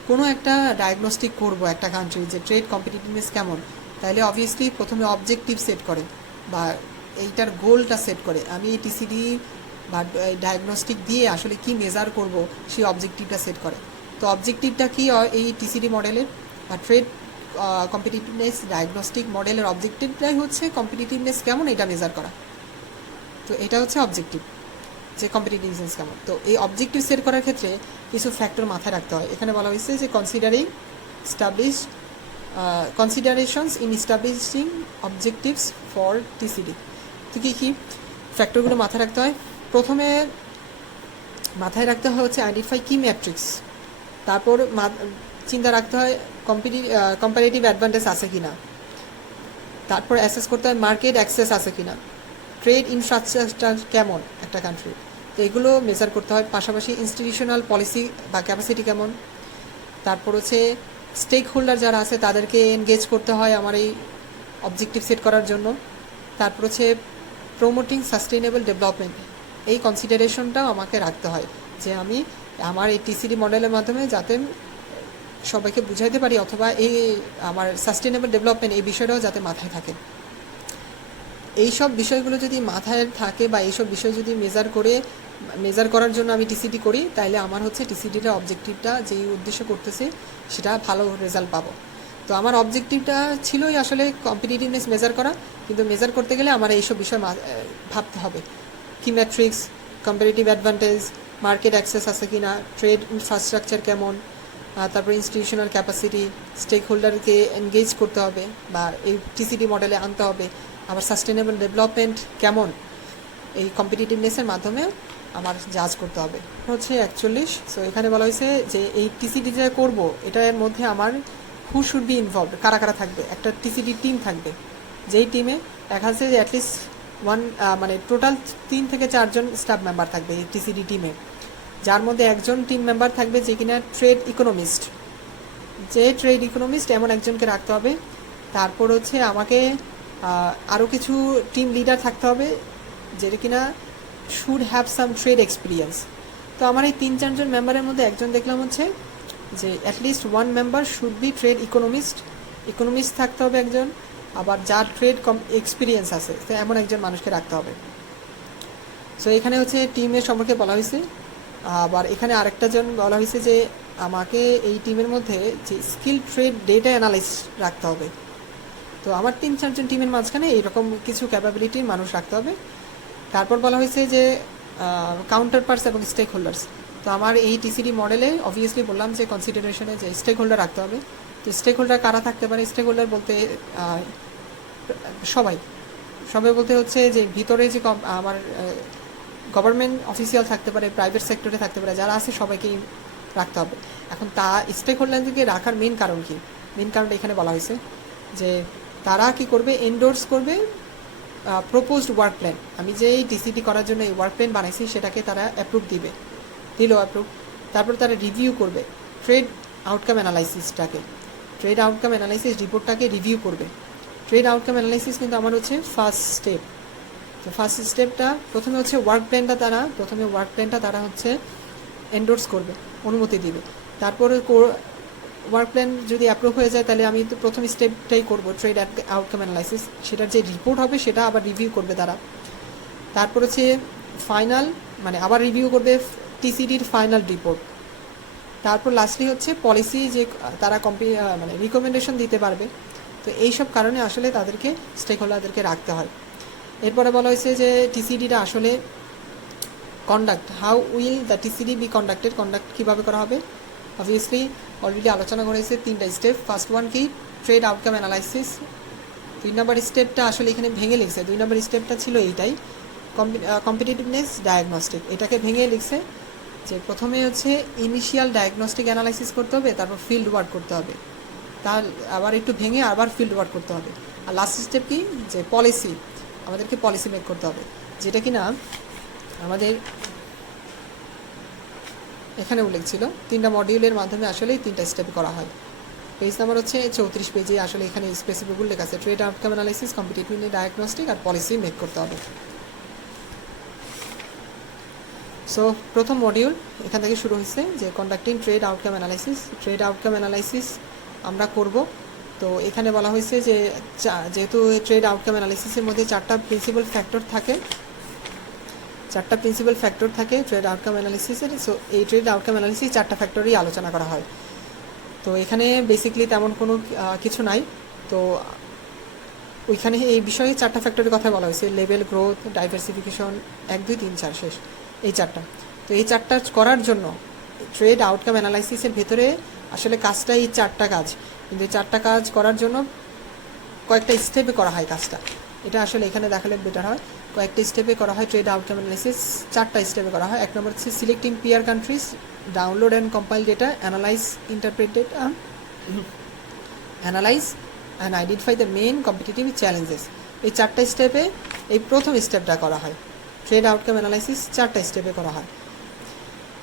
কোনো একটা ডায়াগনস্টিক করব একটা কান্ট্রি যে ট্রেড কম্পিটিটিভনেস কেমন, তাহলে অবভিয়াসলি প্রথমে অবজেক্টিভ সেট করে বা এইটার গোলটা সেট করে। আমি এই টিসিডি বা ডায়াগনস্টিক দিয়ে আসলে কি মেজার করব সেই অবজেক্টিভটা সেট করে। তো অবজেক্টিভটা কি এই টিসিডি মডেলের বা ট্রেড কম্পিটিটিভনেস ডায়াগনস্টিক মডেলের অবজেক্টিভটাই হচ্ছে কম্পিটিটিভনেস কেমন এটা মেজার করা। তো এটা হচ্ছে অবজেক্টিভ, যে কম্পিটিটিভনেস কেমন। তো এই অবজেক্টিভ সেট করার ক্ষেত্রে কিছু ফ্যাক্টর মাথায় রাখতে হয়। এখানে বলা হয়েছে যে considerations in establishing objectives for TCD. তো কী ফ্যাক্টরগুলো মাথায় রাখতে হয়, প্রথমে মাথায় রাখতে হয় হচ্ছে আইডেন্টিফাই কি ম্যাট্রিক্স, তারপর চিন্তা রাখতে হয় কম্পারেটিভ অ্যাডভান্টেজ আছে কি না, তারপর অ্যাসেস করতে হয় মার্কেট অ্যাক্সেস আছে কি না, ট্রেড ইনফ্রাস্ট্রাকচার কেমন একটা কান্ট্রি, তো এগুলো মেজার করতে হয়। পাশাপাশি ইনস্টিটিউশনাল পলিসি বা ক্যাপাসিটি কেমন, তারপর হচ্ছে স্টেক হোল্ডার যারা আছে তাদেরকে এনগেজ করতে হয় আমার এই অবজেক্টিভ সেট করার জন্য। তারপর হচ্ছে প্রমোটিং সাস্টেইনেবল ডেভেলপমেন্ট, এই কনসিডারেশনটাও আমাকে রাখতে হয় যে আমি আমার এই টিসিডি মডেলের মাধ্যমে যাতে সবাইকে বুঝাইতে পারি, অথবা এই আমার সাস্টেইনেবল ডেভেলপমেন্ট এই বিষয়টাও যাতে মাথায় থাকে। এইসব বিষয়গুলো যদি মাথায় থাকে বা এইসব বিষয় যদি মেজার করার জন্য আমি টিসিডি করি, তাহলে আমার হচ্ছে টিসিডির অবজেক্টিভটা যেই উদ্দেশ্য করতেছে সেটা ভালো রেজাল্ট পাবো। তো আমার অবজেক্টিভটা ছিলই আসলে কম্পিটিটিভনেস মেজার করা, কিন্তু মেজার করতে গেলে আমার এইসব বিষয় ভাবতে হবে। কি matrix, comparative advantage, market access আছে কি না, ট্রেড ইনফ্রাস্ট্রাকচার কেমন, তারপর ইনস্টিটিউশনাল ক্যাপাসিটি, স্টেক হোল্ডারকে এনগেজ করতে হবে বা এই টিসিডি মডেলে আনতে হবে, আবার সাস্টেনেবল ডেভেলপমেন্ট কেমন, এই কম্পিটিটিভনেসের মাধ্যমে আমার জাজ করতে হবে। হচ্ছে 41। সো এখানে বলা হয়েছে যে এই টিসিডি যে করবো এটার মধ্যে আমার হু শুড বি ইনভলভড, কারা কারা থাকবে। একটা টিসিডি টিম থাকবে, যেই টিমে দেখা যাচ্ছে যে অ্যাটলিস্ট মানে টোটাল 3 থেকে 4 জন স্টাফ মেম্বার থাকবে এই টিসিডি টিমে, যার মধ্যে একজন টিম মেম্বার থাকবে যে কিনা ট্রেড ইকোনমিস্ট, এমন একজনকে রাখতে হবে। তারপর হচ্ছে আমাকে আরও কিছু টিম লিডার থাকতে হবে যেটা কিনা should have some trade experience. তো আমার এই 3-4 জন মেম্বারের মধ্যে একজন দেখলাম হচ্ছে যে at least 1 member should be trade economist থাকতে হবে একজন, আবার যার ট্রেড এক্সপিরিয়েন্স আছে তো এমন একজন মানুষকে রাখতে হবে। সো এখানে হচ্ছে টিমের সম্পর্কে বলা হয়েছে। আবার এখানে আরেকটা জন বলা হয়েছে যে আমাকে এই টিমের মধ্যে যে স্কিল ট্রেড ডেটা অ্যানালাইসিস রাখতে হবে। তো আমার 3-4 জন টিমের মাঝখানে এইরকম কিছু ক্যাপাবিলিটির মানুষ রাখতে হবে। তারপর বলা হয়েছে যে কাউন্টার পার্টস এবং স্টেক হোল্ডার্স। তো আমার এই টিসিডি মডেলে অবভিয়াসলি বললাম যে কনসিডারেশনে যে স্টেক হোল্ডার রাখতে হবে। তো স্টেক হোল্ডার কারা থাকতে পারে, স্টেক হোল্ডার বলতে সবাই বলতে হচ্ছে যে ভিতরে যে আমার গভর্নমেন্ট অফিসিয়াল থাকতে পারে, প্রাইভেট সেক্টরে থাকতে পারে, যারা আছে সবাইকেই রাখতে হবে। এখন স্টেক হোল্ডারদেরকে রাখার মেন কারণ কি? মেন কারণটা এখানে বলা হয়েছে যে তারা কি করবে, এন্ডোর্স করবে প্রপোজড ওয়ার্ক প্ল্যান। আমি যে এই টিসিডি করার জন্য এই ওয়ার্ক প্ল্যান বানাইছি সেটাকে তারা অ্যাপ্রুভ দিবে, দিল অ্যাপ্রুভ। তারপর তারা রিভিউ করবে ট্রেড আউটকাম অ্যানালাইসিসটাকে, ট্রেড আউটকাম অ্যানালাইসিস রিপোর্টটাকে রিভিউ করবে। ট্রেড আউটকাম অ্যানালাইসিস কিন্তু আমার হচ্ছে ফার্স্ট স্টেপ। তো ফার্স্ট স্টেপটা প্রথমে হচ্ছে ওয়ার্ক প্ল্যানটা তারা হচ্ছে এন্ডোর্স করবে, অনুমতি দিবে। তারপরে ওয়ার্ক প্ল্যান যদি অ্যাপ্রুভ হয়ে যায় তাহলে আমি তো প্রথম স্টেপটাই করব, ট্রেড আউটকাম অ্যানালাইসিস। সেটার যে রিপোর্ট হবে সেটা আবার রিভিউ করবে তারা। তারপর হচ্ছে ফাইনাল, মানে আবার রিভিউ করবে টিসিডির ফাইনাল রিপোর্ট। তারপর লাস্টলি হচ্ছে পলিসি, যে তারা মানে রিকমেন্ডেশন দিতে পারবে। তো এইসব কারণে আসলে তাদেরকে স্টেক হোল্ডারদেরকে রাখতে হয়। এরপরে বলা হয়েছে যে টিসিডিটা আসলে conduct, how will the TCD be conducted, conduct কীভাবে করা হবে। অবভিয়াসলি অলরেডি আলোচনা করেছে 3টা স্টেপ। ফার্স্ট ওয়ান কি, ট্রেড আউটকাম অ্যানালাইসিস। 2 নম্বর স্টেপটা আসলে এখানে ভেঙে লিখছে, 2 নম্বর স্টেপটা ছিল এইটাই, কম্পিটিটিভনেস ডায়াগনস্টিক। এটাকে ভেঙে লিখছে যে প্রথমে হচ্ছে ইনিশিয়াল ডায়াগনস্টিক অ্যানালাইসিস করতে হবে, তারপর ফিল্ড ওয়ার্ক করতে হবে, তার আবার একটু ভেঙে আবার ফিল্ড ওয়ার্ক করতে হবে। আর লাস্ট স্টেপ কি, যে পলিসি, আমাদেরকে পলিসি মেক করতে হবে, যেটা কি না আমাদের এখানে উল্লেখ ছিল। 3টা মডিউলের মাধ্যমে আসলে 3টা স্টেপ করা হয়। পেজ নাম্বার হচ্ছে 34 পেজে আসলে এখানে স্পেসিফিক উল্লেখ আছে, trade outcome analysis, competitiveness diagnostic আর পলিসি মেক করতে হবে। সো প্রথম মডিউল এখান থেকে শুরু হয়েছে যে conducting trade outcome analysis. Trade outcome analysis আমরা করব। তো এখানে বলা হয়েছে যে যেহেতু ট্রেড আউটকাম অ্যানালাইসিসের মধ্যে 4টা প্রিন্সিপাল ফ্যাক্টর থাকে ট্রেড আউটকাম অ্যানালিসিসের। সো এই ট্রেড আউটকাম অ্যানালিসিস 4টা ফ্যাক্টরই আলোচনা করা হয়। তো এখানে বেসিকলি তেমন কোনো কিছু নাই। তো ওইখানে এই বিষয়ে 4টা ফ্যাক্টরের কথা বলা হয়েছে, লেভেল, গ্রোথ, ডাইভার্সিফিকেশন, 1 2 3 4 শেষ, এই 4টা। তো এই 4টা করার জন্য ট্রেড আউটকাম অ্যানালাইসিসের ভেতরে আসলে কাজটা এই 4টা কাজ, কিন্তু এই 4টা কাজ করার জন্য কয়েকটা স্টেপে করা হয় কাজটা। এটা আসলে এখানে দেখালে বেটার হয়। কয়েকটা স্টেপে করা হয় ট্রেড আউটকাম অ্যানালাইসিস, 4টা স্টেপে করা হয়। 1 নম্বর হচ্ছে selecting peer countries, download and compile data, analyse and identify the main competitive challenges. এই 4টা স্টেপে এই প্রথম স্টেপটা করা হয়। ট্রেড আউটকাম অ্যানালাইসিস 4টা স্টেপে করা হয়।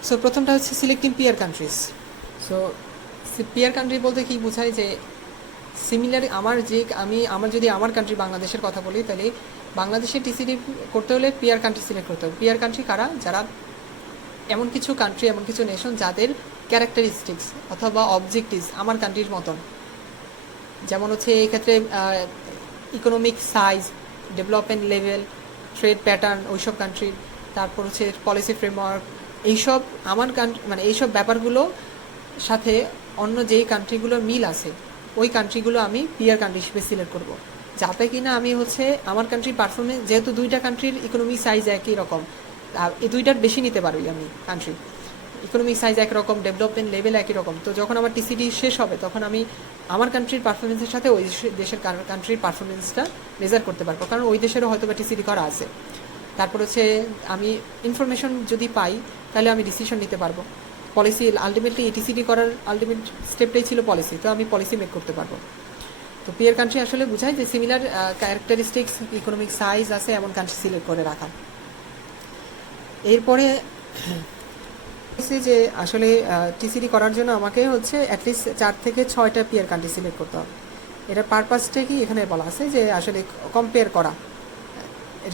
সো প্রথমটা হচ্ছে selecting peer countries. So peer country বলতে কি বোঝায়, যে সিমিলার আমার যদি আমার কান্ট্রি বাংলাদেশের কথা বলি, তাহলে বাংলাদেশের টিসিডি করতে হলে পিয়ার কান্ট্রি সিলেক্ট করতে হবে। পিয়ার কান্ট্রি কারা, যারা এমন কিছু কান্ট্রি, এমন কিছু নেশন যাদের ক্যারেক্টারিস্টিক্স অথবা অবজেক্টিভস আমার কান্ট্রির মতন। যেমন হচ্ছে এই ক্ষেত্রে economic size, development level, trade pattern ওইসব কান্ট্রির, তারপর হচ্ছে পলিসি ফ্রেমওয়ার্ক, এইসব আমার কান্ট্রি মানে এইসব ব্যাপারগুলো সাথে অন্য যেই কান্ট্রিগুলোর মিল আছে ওই কান্ট্রিগুলো আমি পিয়ার কান্ট্রি হিসেবে সিলেক্ট করব, যাতে কিনা আমি হচ্ছে আমার কান্ট্রির পারফরমেন্স, যেহেতু 2টা কান্ট্রির ইকোনমিক সাইজ একই রকম, এই 2টার বেশি নিতে পারি আমি কান্ট্রি, ইকোনমিক সাইজ একরকম, ডেভেলপমেন্ট লেভেল একই রকম। তো যখন আমার টিসিডি শেষ হবে তখন আমি আমার কান্ট্রির পারফরমেন্সের সাথে ওই দেশের কান্ট্রির পারফরমেন্সটা মেজার করতে পারবো, কারণ ওই দেশেরও হয়তো বা টিসিডি করা আছে। তারপর হচ্ছে আমি ইনফরমেশন যদি পাই তাহলে আমি ডিসিশন নিতে পারবো। পলিসি আলটিমেটলি এটিসিডি করার আলটিমেট স্টেপটাই ছিল পলিসি, তো আমি পলিসি মেক করতে পারবো। তো পিয়ার কান্ট্রি আসলে বোঝায় যে সিমিলার ক্যারেক্টারিস্টিক্স, ইকোনমিক সাইজ আছে এমন কান্ট্রি সিলেক্ট করে রাখা। এরপরে যে আসলে টিসিডি করার জন্য আমাকে হচ্ছে অ্যাটলিস্ট 4 থেকে 6টা পিয়ার কান্ট্রি সিলেক্ট করতে হবে। এটার পারপাসটা কি এখানে বলা আছে, যে আসলে কম্পেয়ার করা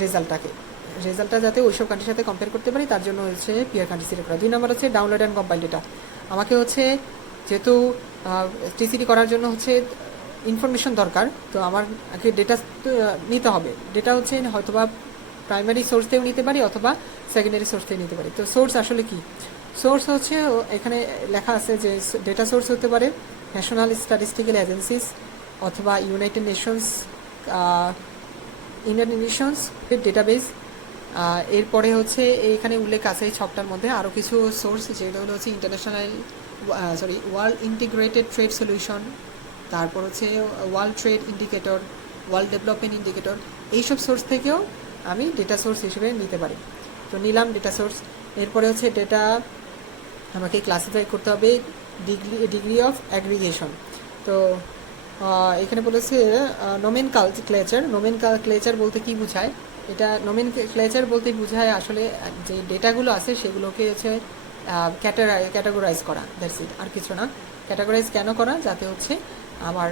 রেজাল্টটা যাতে ওইসব কান্ট্রির সাথে কম্পেয়ার করতে পারি, তার জন্য হচ্ছে পিয়ার কান্ট্রি সিলেক্ট করা। 2 নম্বর হচ্ছে ডাউনলোড অ্যান্ড কম্পাইল ডেটা। আমাকে হচ্ছে যেহেতু টিসিডি করার জন্য হচ্ছে ইনফরমেশন দরকার, তো আমার ডেটা নিতে হবে। ডেটা হচ্ছে হয়তোবা প্রাইমারি সোর্স থেকেও নিতে পারি অথবা সেকেন্ডারি সোর্স থেকে নিতে পারি। তো সোর্স আসলে কি, সোর্স হচ্ছে এখানে লেখা আছে যে ডেটা সোর্স হতে পারে ন্যাশনাল স্ট্যাটিস্টিক্যাল এজেন্সিস অথবা ইউনাইটেড নেশনস ডেটাবেস। এরপরে হচ্ছে এইখানে উল্লেখ আছে 6টার মধ্যে আরও কিছু সোর্স, যেগুলো হচ্ছে ওয়ার্ল্ড ইন্টিগ্রেটেড ট্রেড সলিউশন, তারপর হচ্ছে world trade indicator, world development indicator, এইসব সোর্স থেকেও আমি ডেটা সোর্স হিসেবে নিতে পারি। তো নিলাম ডেটা সোর্স। এরপরে হচ্ছে ডেটা আমাকে ক্লাসিফাই করতে হবে ডিগ্রি অফ অ্যাগ্রিগেশন। তো এখানে বলেছে নোমেনক্লেচার বলতে কি বোঝায়, এটা নোমেনক্লেচার বলতে বোঝায় আসলে যে ডেটাগুলো আছে সেগুলোকে হচ্ছে ক্যাটাগরাইজ করা, দ্যাটস ইট, আর কিছু না। ক্যাটাগরাইজ কেন করা, যাতে হচ্ছে আমার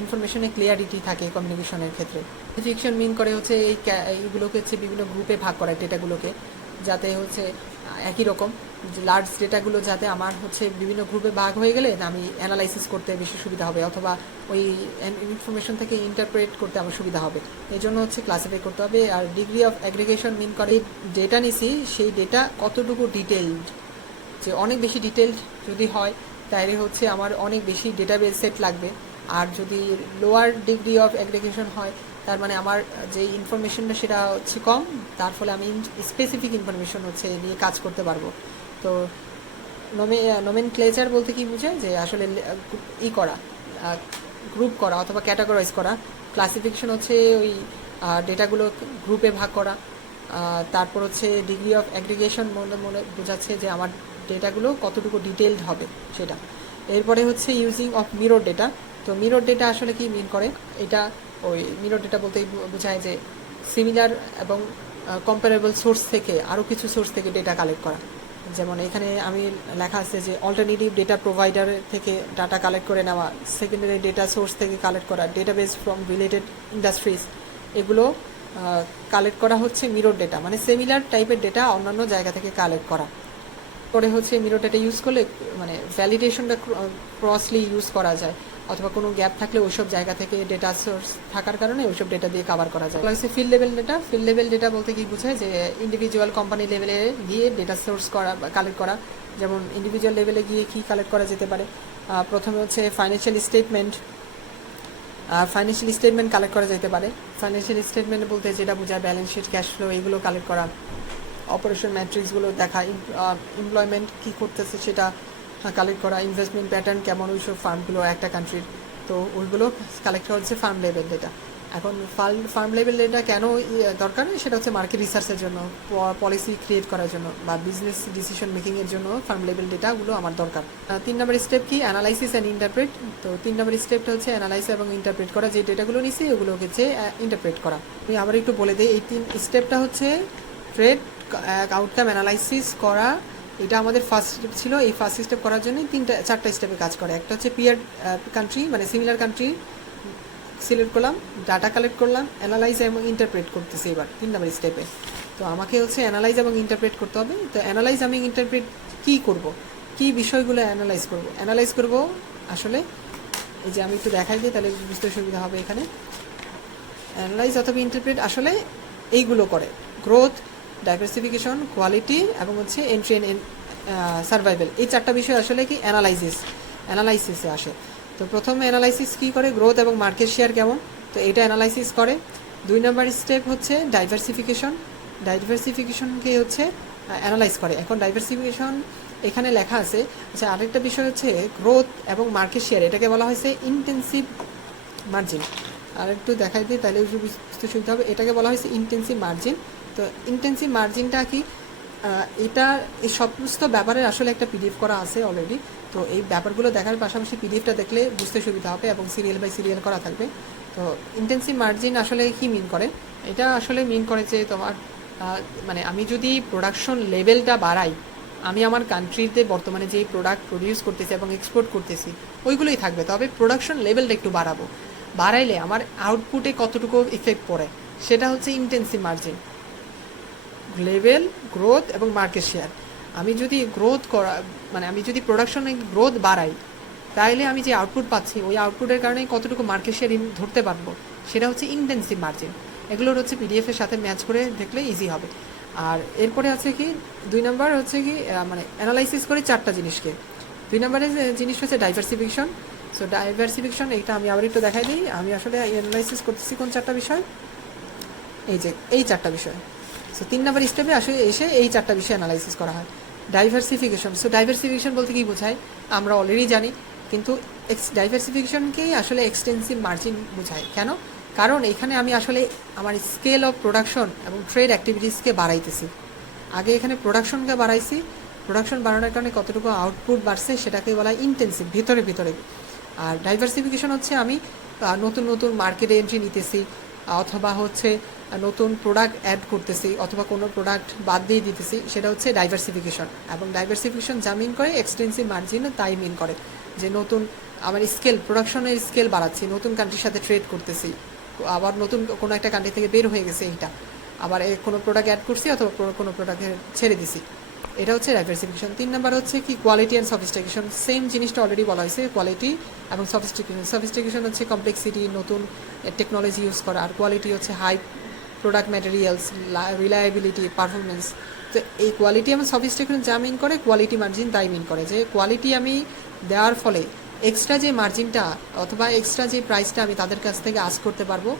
ইনফরমেশনে ক্লিয়ারিটি থাকে কমিউনিকেশনের ক্ষেত্রে। ফিকশন মিন করে হচ্ছে এইগুলোকে হচ্ছে বিভিন্ন গ্রুপে ভাগ করা ডেটাগুলোকে, যাতে হচ্ছে একই রকম লার্জ ডেটাগুলো যাতে আমার হচ্ছে বিভিন্ন গ্রুপে ভাগ হয়ে গেলে আমি অ্যানালাইসিস করতে বেশি সুবিধা হবে, অথবা ওই ইনফরমেশন থেকে ইন্টারপ্রেট করতে আমার সুবিধা হবে। এই জন্য হচ্ছে ক্লাসিফাই করতে হবে। আর ডিগ্রি অফ অ্যাগ্রিগেশন মিন করে ডেটা নিছি সেই ডেটা কতটুকু ডিটেইলড, যে অনেক বেশি ডিটেইলড যদি হয় তাহলে হচ্ছে আমার অনেক বেশি ডেটাবেস সেট লাগবে। আর যদি লোয়ার ডিগ্রি অফ অ্যাগ্রিগেশন হয় তার মানে আমার যে ইনফরমেশনটা সেটা হচ্ছে কম, তার ফলে আমি স্পেসিফিক ইনফরমেশন হচ্ছে নিয়ে কাজ করতে পারবো। তো নোমেনক্লেচার বলতে কি বোঝায়, যে আসলে করা, গ্রুপ করা অথবা ক্যাটাগরাইজ করা। ক্লাসিফিকেশন হচ্ছে ওই ডেটাগুলো গ্রুপে ভাগ করা। তারপর হচ্ছে ডিগ্রি অফ অ্যাগ্রিগেশন মনে বোঝাচ্ছে যে আমার ডেটাগুলো কতটুকু ডিটেইলড হবে সেটা। এরপরে হচ্ছে ইউজিং অফ মিরর ডেটা। তো মিরর ডেটা আসলে কি মিন করে, এটা ওই মিরর ডেটা বলতে বোঝায় যে সিমিলার এবং কম্পারেবল সোর্স থেকে আরও কিছু সোর্স থেকে ডেটা কালেক্ট করা। যেমন এখানে আমি লেখা আছে যে অল্টারনেটিভ ডেটা প্রোভাইডার থেকে ডাটা কালেক্ট করে নেওয়া, সেকেন্ডারি ডেটা সোর্স থেকে কালেক্ট করা, ডেটাবেস ফ্রম রিলেটেড ইন্ডাস্ট্রিজ, এগুলো কালেক্ট করা হচ্ছে মিরর ডেটা, মানে সিমিলার টাইপের ডেটা অন্যান্য জায়গা থেকে কালেক্ট করা। পরে হচ্ছে মিরর ডেটা ইউজ করলে মানে ভ্যালিডেশনটা ক্রসলি ইউজ করা যায়, অথবা কোনো গ্যাপ থাকলে ওইসব জায়গা থেকে ডেটা সোর্স থাকার কারণে ওইসব ডেটা দিয়ে কভার করা যায়। হচ্ছে field level data. Field level data বলতে কি বোঝায়, যে ইন্ডিভিজুয়াল কোম্পানি লেভেলে গিয়ে ডেটা সোর্স করা, কালেক্ট করা। যেমন ইন্ডিভিজুয়াল লেভেলে গিয়ে কি কালেক্ট করা যেতে পারে, প্রথমে হচ্ছে ফাইন্যান্সিয়াল স্টেটমেন্ট কালেক্ট করা যেতে পারে। ফাইন্যান্সিয়াল স্টেটমেন্ট বলতে যেটা বোঝায় ব্যালেন্স শিট, ক্যাশ ফ্লো, এগুলো কালেক্ট করা। অপারেশন ম্যাট্রিক্সগুলো দেখা, এমপ্লয়মেন্ট কী করতেছে সেটা কালেক্ট করা, ইনভেস্টমেন্ট প্যাটার্ন কেমন ওইসব ফার্মগুলো একটা কান্ট্রির, তো ওইগুলো কালেক্ট করা হচ্ছে ফার্ম লেভেল ডেটা। এখন ফার্ম লেভেল ডেটা কেন দরকার, সেটা হচ্ছে মার্কেট রিসার্চের জন্য, পলিসি ক্রিয়েট করার জন্য, বা বিজনেস ডিসিশন মেকিংয়ের জন্য ফার্ম লেভেল ডেটাগুলো আমার দরকার। 3 নম্বর স্টেপ কি, অ্যানালাইসিস অ্যান্ড ইন্টারপ্রেট। তো 3 নম্বর স্টেপটা হচ্ছে অ্যানালাইসিস এবং ইন্টারপ্রেট করা, যে ডেটাগুলো নিছি ওগুলোকে হচ্ছে ইন্টারপ্রেট করা। আমি আবার একটু বলে দিই, এই 3 স্টেপটা হচ্ছে ট্রেড আউটকাম অ্যানালাইসিস করা, এটা আমাদের ফার্স্ট স্টেপ ছিল। এই ফার্স্ট স্টেপ করার জন্য 4টা স্টেপে কাজ করে। একটা হচ্ছে পিয়ার কান্ট্রি, মানে সিমিলার কান্ট্রি সিলেক্ট করলাম, ডাটা কালেক্ট করলাম, অ্যানালাইজ এবং ইন্টারপ্রেট করতেছি এবার 3 নম্বর স্টেপে। তো আমাকে হচ্ছে অ্যানালাইজ এবং ইন্টারপ্রেট করতে হবে। তো অ্যানালাইজ এবং ইন্টারপ্রেট কী করব, কী বিষয়গুলো অ্যানালাইজ করব আসলে এই যে আমি একটু দেখাই দিই তাহলে বুঝতে সুবিধা হবে। এখানে অ্যানালাইজ অথবা ইন্টারপ্রেট আসলে এইগুলো করে, গ্রোথ, ডাইভার্সিফিকেশন, কোয়ালিটি এবং হচ্ছে এন্ট্রি অ্যান্ড সার্ভাইভাল। এই 4টা বিষয় আসলে কি অ্যানালাইসিসে আসে। তো প্রথমে অ্যানালাইসিস কী করে, গ্রোথ এবং মার্কেট শেয়ার কেমন, তো এটা অ্যানালাইসিস করে। 2 নম্বর স্টেপ হচ্ছে ডাইভার্সিফিকেশনকে হচ্ছে অ্যানালাইজ করে। এখন ডাইভার্সিফিকেশন এখানে লেখা আছে, আচ্ছা আরেকটা বিষয় হচ্ছে গ্রোথ এবং মার্কেট শেয়ার, এটাকে বলা হয়েছে ইন্টেন্সিভ মার্জিন। আর একটু দেখাই দিই তাহলে বুঝতে সুবিধা হবে। এটাকে বলা হয়েছে ইন্টেন্সিভ মার্জিন। তো ইন্টেন্সিভ মার্জিনটা কি, এটা এই সমস্ত ব্যাপারের আসলে একটা পিডিএফ করা আছে অলরেডি। তো এই ব্যাপারগুলো দেখার পাশাপাশি পিডিএফটা দেখলে বুঝতে সুবিধা হবে, এবং সিরিয়াল বাই সিরিয়াল করা থাকবে। তো ইন্টেন্সিভ মার্জিন আসলে কি মিন করে, এটা আসলে মিন করে যে তোমার মানে আমি যদি প্রোডাকশন লেভেলটা বাড়াই, আমি আমার কান্ট্রিতে বর্তমানে যেই প্রোডাক্ট প্রডিউস করতেছি এবং এক্সপোর্ট করতেছি ওইগুলোই থাকবে, তবে প্রোডাকশন লেভেলটা একটু বাড়াইলে আমার আউটপুটে কতটুকু ইফেক্ট পড়ে সেটা হচ্ছে ইন্টেন্সিভ মার্জিন। লেভেল, গ্রোথ এবং মার্কেট শেয়ার, আমি যদি আমি যদি প্রোডাকশনে গ্রোথ বাড়াই তাহলে আমি যে আউটপুট পাচ্ছি ওই আউটপুটের কারণে কতটুকু মার্কেট শেয়ার ধরতে পারবো, সেটা হচ্ছে ইন্টেন্সিভ মার্জিন। এগুলোর হচ্ছে পিডিএফের সাথে ম্যাচ করে দেখলে ইজি হবে। আর এরপরে আছে কি 2 নম্বর হচ্ছে কি মানে অ্যানালাইসিস করে 4টা জিনিসকে। 2 নম্বরের জিনিস হচ্ছে ডাইভার্সিফিকেশন। সো ডাইভার্সিফিকেশন এটা আমি আবার একটু দেখাই দিই। আমি আসলে অ্যানালাইসিস করতেছি কোন 4টা বিষয়, এই যে এই 4টা বিষয়। সো 3 নম্বর স্টেপে আসলে এসে এই 4টা বিষয় অ্যানালাইসিস করা হয়। ডাইভার্সিফিকেশন, সো ডাইভার্সিফিকেশন বলতে কি বোঝায় আমরা অলরেডি জানি, কিন্তু ডাইভার্সিফিকেশনকেই আসলে এক্সটেন্সিভ মার্জিন বোঝায়। কেন, কারণ এখানে আমি আসলে আমার স্কেল অফ প্রোডাকশন এবং ট্রেড অ্যাক্টিভিটিসকে বাড়াইতেছি। আগে এখানে প্রোডাকশনকে বাড়াইছি, প্রোডাকশন বাড়ানোর কারণে কতটুকু আউটপুট বাড়ছে সেটাকে বলা হয় ইন্টেন্সিভ, ভিতরে ভিতরে। আর ডাইভার্সিফিকেশন হচ্ছে আমি নতুন নতুন মার্কেটে এন্ট্রি নিতেছি, অথবা হচ্ছে নতুন প্রোডাক্ট অ্যাড করতেছি, অথবা কোনো প্রোডাক্ট বাদ দিয়ে দিতেছি, সেটা হচ্ছে ডাইভার্সিফিকেশন। এবং ডাইভার্সিফিকেশন যা মিন করে এক্সটেন্সিভ মার্জিনও তাই মিন করে, যে নতুন আমার স্কেল, প্রোডাকশনের স্কেল বাড়াচ্ছি, নতুন কান্ট্রির সাথে ট্রেড করতেছি, আবার নতুন কোনো একটা কান্ট্রি থেকে বের হয়ে গেছে এইটা, আবার কোনো প্রোডাক্ট অ্যাড করছি অথবা কোনো প্রোডাক্ট ছেড়ে দিছি, এটা হচ্ছে ডাইভার্সিফিকেশন। 3 নাম্বার হচ্ছে কি কোয়ালিটি অ্যান্ড সফিস্টিকেশন। সেম জিনিসটা অলরেডি বলা হয়েছে, কোয়ালিটি এবং সফিস্টিকেশন। সফিস্টিকেশন হচ্ছে কমপ্লেক্সিটি, নতুন টেকনোলজি ইউজ করা, আর কোয়ালিটি হচ্ছে high product materials, reliability, performance. তো এই কোয়ালিটি এবং সফিস্টিকেশন যা মিন করে, কোয়ালিটি মার্জিন তাই মিন করে, যে কোয়ালিটি আমি দেওয়ার ফলে এক্সট্রা যে মার্জিনটা অথবা এক্সট্রা যে প্রাইসটা আমি তাদের কাছ থেকে আস্ক করতে পারবো,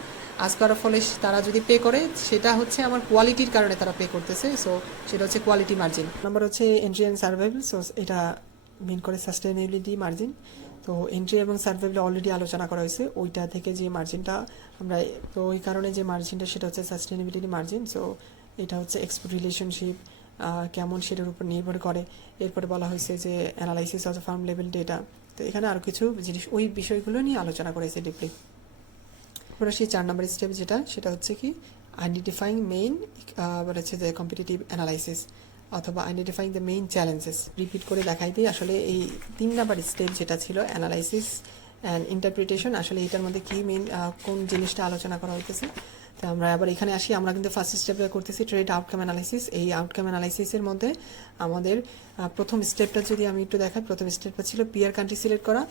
আজ করার ফলে তারা যদি পে করে, সেটা হচ্ছে আমার কোয়ালিটির কারণে তারা পে করতেছে, সো সেটা হচ্ছে কোয়ালিটি মার্জিন। নাম্বার হচ্ছে এন্ট্রি অ্যান্ড সার্ভাইভাল, সো এটা মিন করে সাস্টেনেবিলিটি মার্জিন। তো এন্ট্রি এবং সার্ভাইভাল অলরেডি আলোচনা করা হয়েছে, ওইটা থেকে যে মার্জিনটা আমরা, তো ওই কারণে যে মার্জিনটা সেটা হচ্ছে সাস্টেনেবিলিটি মার্জিন। সো এটা হচ্ছে এক্সপোর্ট রিলেশনশিপ কেমন সেটার উপর নির্ভর করে। এরপরে বলা হয়েছে যে analysis of farm level data. তো এখানে আরও কিছু জিনিস ওই বিষয়গুলো নিয়ে আলোচনা করেছে ডিপলি। এবার সেই 4 নম্বর স্টেপ যেটা, সেটা হচ্ছে কি আইডেন্টিফাইং মেইন, হচ্ছে যে কম্পিটিটিভ অ্যানালাইসিস অথবা identifying the main challenges. Repeat করে দেখাই দিই, আসলে এই 3 নম্বর স্টেপ যেটা ছিল অ্যানালাইসিস অ্যান্ড ইন্টারপ্রিটেশন, আসলে এটার মধ্যে কী মেইন কোন জিনিসটা আলোচনা করা হইতেছে। তো আমরা আবার এখানে আসি, আমরা কিন্তু ফার্স্ট স্টেপে করতেছি ট্রেড আউটকাম অ্যানালাইসিস। এই আউটকাম অ্যানালাইসিসের মধ্যে আমাদের প্রথম স্টেপটা যদি আমি একটু দেখাই, প্রথম স্টেপটা ছিল পিয়ার কান্ট্রি সিলেক্ট করা।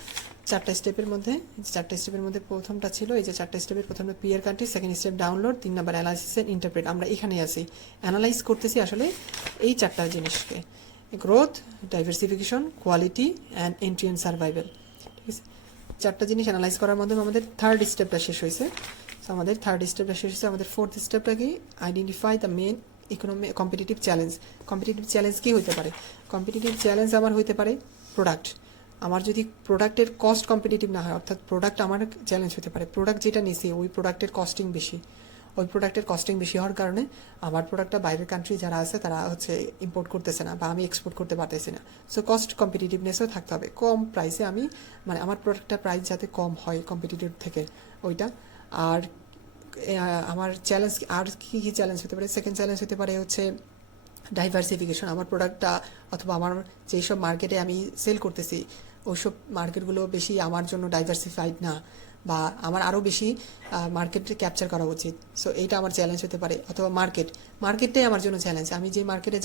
4টা স্টেপের মধ্যে, 4টা স্টেপের মধ্যে প্রথমটা ছিল এই যে 4টা স্টেপের প্রথমে peer country, second step download, 3 number analysis and interpret. আমরা এখানে আসি, অ্যানালাইজ করতেছি আসলে এই 4টা জিনিসকে, growth, diversification, quality and entry and survival. ঠিক আছে, 4টা জিনিস অ্যানালাইজ করার মাধ্যমে আমাদের থার্ড স্টেপটা শেষ হয়েছে। আমাদের থার্ড স্টেপটা শেষ হয়েছে। আমাদের ফোর্থ স্টেপটা কি, identify the main economy competitive challenge. Competitive challenge কী হতে পারে? কম্পিটিটিভ চ্যালেঞ্জ আমার হতে পারে প্রোডাক্ট। আমার যদি প্রোডাক্টের কস্ট কম্পিটিটিভ না হয়, অর্থাৎ প্রোডাক্ট আমার চ্যালেঞ্জ হতে পারে, প্রোডাক্ট যেটা নিছি ওই প্রোডাক্টের কস্টিং বেশি, ওই প্রোডাক্টের কস্টিং বেশি হওয়ার কারণে আমার প্রোডাক্টটা বাইরের কান্ট্রি যারা আছে তারা হচ্ছে ইম্পোর্ট করতেছে না বা আমি এক্সপোর্ট করতে পারতেছি না। সো কস্ট কম্পিটিটিভনেসও থাকতে হবে, কম প্রাইসে আমি, মানে আমার প্রোডাক্টটার প্রাইস যাতে কম হয় কম্পিটিটিভ থেকে ওইটা। আর আমার চ্যালেঞ্জ, আর কী কী চ্যালেঞ্জ হতে পারে? সেকেন্ড চ্যালেঞ্জ হতে পারে হচ্ছে ডাইভার্সিফিকেশন। আমার প্রোডাক্টটা অথবা আমার যেই সব মার্কেটে আমি সেল করতেছি ওইসব মার্কেটগুলো বেশি আমার জন্য ডাইভার্সিফাইড না, বা আমার আরও বেশি মার্কেটে ক্যাপচার করা উচিত। সো এইটা আমার চ্যালেঞ্জ হতে পারে। অথবা মার্কেটটাই আমার জন্য চ্যালেঞ্জ, আমি যে মার্কেটে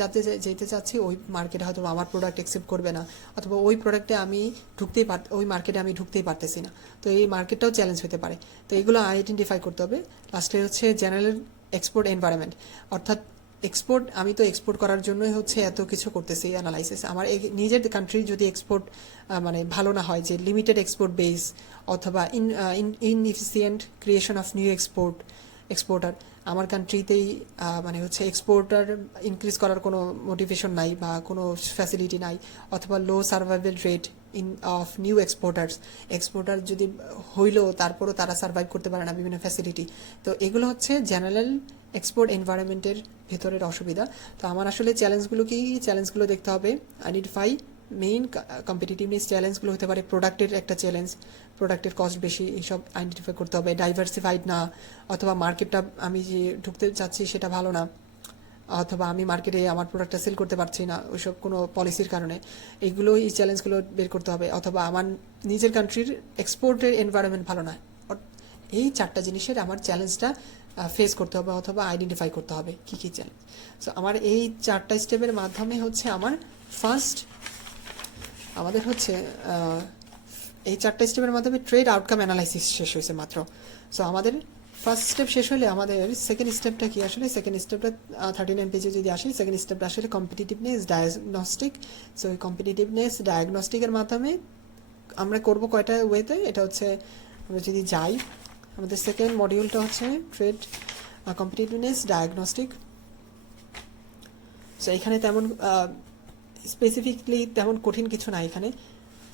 যেতে চাচ্ছি ওই মার্কেটে হয়তো আমার প্রোডাক্ট অ্যাকসেপ্ট করবে না, অথবা ওই প্রোডাক্টে আমি ওই মার্কেটে আমি ঢুকতেই পারতেছি না। তো এই মার্কেটটাও চ্যালেঞ্জ হতে পারে। তো এগুলো আইডেন্টিফাই করতে হবে। লাস্টে হচ্ছে জেনারেল এক্সপোর্ট এনভায়রনমেন্ট, অর্থাৎ এক্সপোর্ট, আমি তো এক্সপোর্ট করার জন্যই হচ্ছে এত কিছু করতেছি অ্যানালাইসিস। আমার নিজের কান্ট্রির যদি এক্সপোর্ট মানে ভালো না হয়, যে লিমিটেড এক্সপোর্ট বেস অথবা inefficient creation of new exporter, আমার কান্ট্রিতেই মানে হচ্ছে এক্সপোর্টার ইনক্রিজ করার কোনো মোটিভেশন নাই বা কোনো ফ্যাসিলিটি নাই, অথবা low survival rate of new exporter যদি হইলেও তারপরও তারা সার্ভাইভ করতে পারে না বিভিন্ন ফ্যাসিলিটি। তো এগুলো হচ্ছে জেনারেল এক্সপোর্ট এনভায়রনমেন্টের ভেতরের অসুবিধা। তো আমার আসলে চ্যালেঞ্জগুলো কি, চ্যালেঞ্জগুলো দেখতে হবে। আইডেন্টিফাই মেইন কম্পিটিটিভনেস, চ্যালেঞ্জগুলো হতে পারে প্রোডাক্টের একটা চ্যালেঞ্জ, প্রোডাক্টের কস্ট বেশি, এইসব আইডেন্টিফাই করতে হবে। ডাইভার্সিফাইড না, অথবা মার্কেটটা আমি যে ঢুকতে চাচ্ছি সেটা ভালো না, অথবা আমি মার্কেটে আমার প্রোডাক্টটা সেল করতে পারছি না ওইসব কোনো পলিসির কারণে, এইগুলো এই চ্যালেঞ্জগুলো বের করতে হবে। অথবা আমার নিজের কান্ট্রির এক্সপোর্টের এনভায়রনমেন্ট ভালো না। এই 4টা জিনিসের আমার চ্যালেঞ্জটা ফেস করতে হবে অথবা আইডেন্টিফাই করতে হবে কী কী চ্যালেঞ্জ। সো আমার এই 4টা স্টেপের মাধ্যমে হচ্ছে আমাদের হচ্ছে এই 4টা স্টেপের মাধ্যমে ট্রেড আউটকাম অ্যানালাইসিস শেষ হয়েছে মাত্র। সো আমাদের ফার্স্ট স্টেপ শেষ হলে আমাদের সেকেন্ড স্টেপটা কি? আসলে সেকেন্ড স্টেপটা 39 পেজে যদি আসি, সেকেন্ড স্টেপটা আসলে কম্পিটিটিভনেস ডায়াগনস্টিক। সো এই কম্পিটিটিভনেস ডায়াগনস্টিকের মাধ্যমে আমরা করব কয়টা ওয়েতে, এটা হচ্ছে আমরা যদি যাই, আমাদের সেকেন্ড মডিউলটা হচ্ছে ট্রেড কম্পিটিটিভনেস ডায়াগনস্টিক। সো এখানে তেমন স্পেসিফিকলি তেমন কঠিন কিছু না এখানে।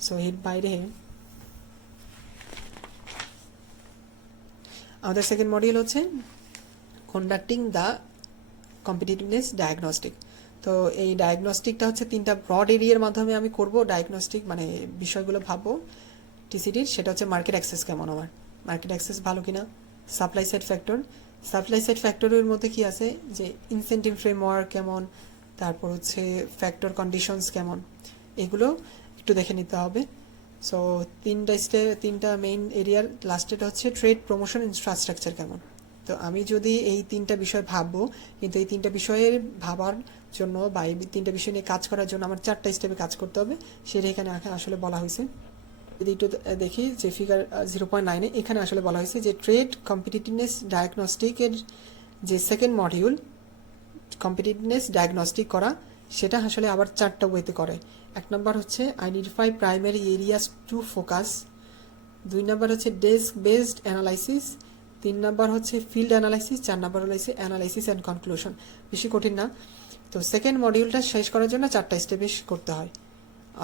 সো এর বাইরে আমাদের সেকেন্ড মডিউল হচ্ছে কন্ডাক্টিং দ্য কম্পিটিটিভনেস ডায়াগনস্টিক। তো এই ডায়াগনস্টিকটা হচ্ছে 3টা ব্রড এরিয়ার মাধ্যমে আমি করব ডায়াগনস্টিক, মানে বিষয়গুলো ভাববো টিসিডির। সেটা হচ্ছে মার্কেট অ্যাক্সেস কেমন, আমার মার্কেট অ্যাক্সেস ভালো কিনা, supply side factor, supply side ফ্যাক্টরের মধ্যে কি আছে যে ইনসেন্টিভ ফ্রেমওয়ার্ক কেমন, তারপর হচ্ছে ফ্যাক্টর কন্ডিশনস কেমন, এগুলো একটু দেখে নিতে হবে। সো 3টা মেইন এরিয়ার লাস্টেটা হচ্ছে ট্রেড প্রমোশন ইনফ্রাস্ট্রাকচার কেমন। তো আমি যদি এই 3টা বিষয় ভাববো, কিন্তু এই 3টা বিষয়ের ভাবার জন্য বা এই 3টা বিষয় নিয়ে কাজ করার জন্য আমার 4টা স্টেপে কাজ করতে হবে, সেটা এখানে আসলে বলা হয়েছে। যদি একটু দেখি যে ফিগার 0.9-এ এখানে আসলে বলা হয়েছে যে ট্রেড কম্পিটিটিভনেস ডায়াগনস্টিকের যে সেকেন্ড মডিউল কম্পিটিটিভনেস ডায়াগনস্টিক করা, সেটা আসলে আবার 4টা ওয়েতে করে। 1 নম্বর হচ্ছে identify primary areas to focus, 2 নম্বর হচ্ছে ডেস্ক বেসড অ্যানালাইসিস, 3 নম্বর হচ্ছে ফিল্ড অ্যানালাইসিস, 4 নম্বর হচ্ছে অ্যানালাইসিস অ্যান্ড কনক্লুশন। বেশি কঠিন না। তো সেকেন্ড মডিউলটা শেষ করার জন্য 4টা স্টেপে করতে হয়।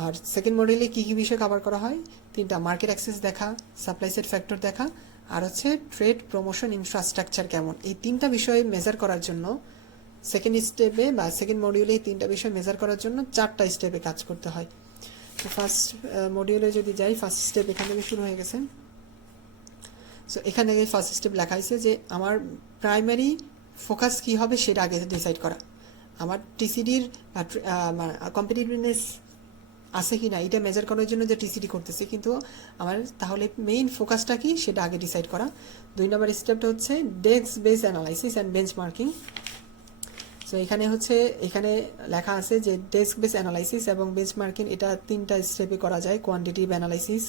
আর সেকেন্ড মডিউলে কী কী বিষয় কভার করা হয়, 3টা মার্কেট অ্যাক্সেস দেখা, সাপ্লাই সাইড ফ্যাক্টর দেখা, আর হচ্ছে ট্রেড প্রমোশন ইনফ্রাস্ট্রাকচার কেমন। এই 3টা বিষয় মেজার করার জন্য সেকেন্ড স্টেপে বা সেকেন্ড মডিউলে এই 3টা বিষয় মেজার করার জন্য 4টা স্টেপে কাজ করতে হয়। তো ফার্স্ট মডিউলে যদি যাই, ফার্স্ট স্টেপ এখান থেকে শুরু হয়ে গেছে। সো এখান থেকে ফার্স্ট স্টেপ লেখা হয়েছে যে আমার প্রাইমারি ফোকাস কী হবে সেটা আগে ডিসাইড করা। আমার টিসিডির কম্পিটিটিভনেস আছে কি না এটা মেজার করার জন্য যে টিসিডি করতেছে, কিন্তু আমার তাহলে মেইন ফোকাসটা কি সেটা আগে ডিসাইড করা। 2 নম্বর স্টেপটা হচ্ছে desk base analysis and benchmarking. So এখানে লেখা আছে যে ডেস্ক বেস অ্যানালাইসিস এবং বেঞ্চমার্কিং এটা 3টা স্টেপে করা যায়। কোয়ান্টিটিভ অ্যানালাইসিস,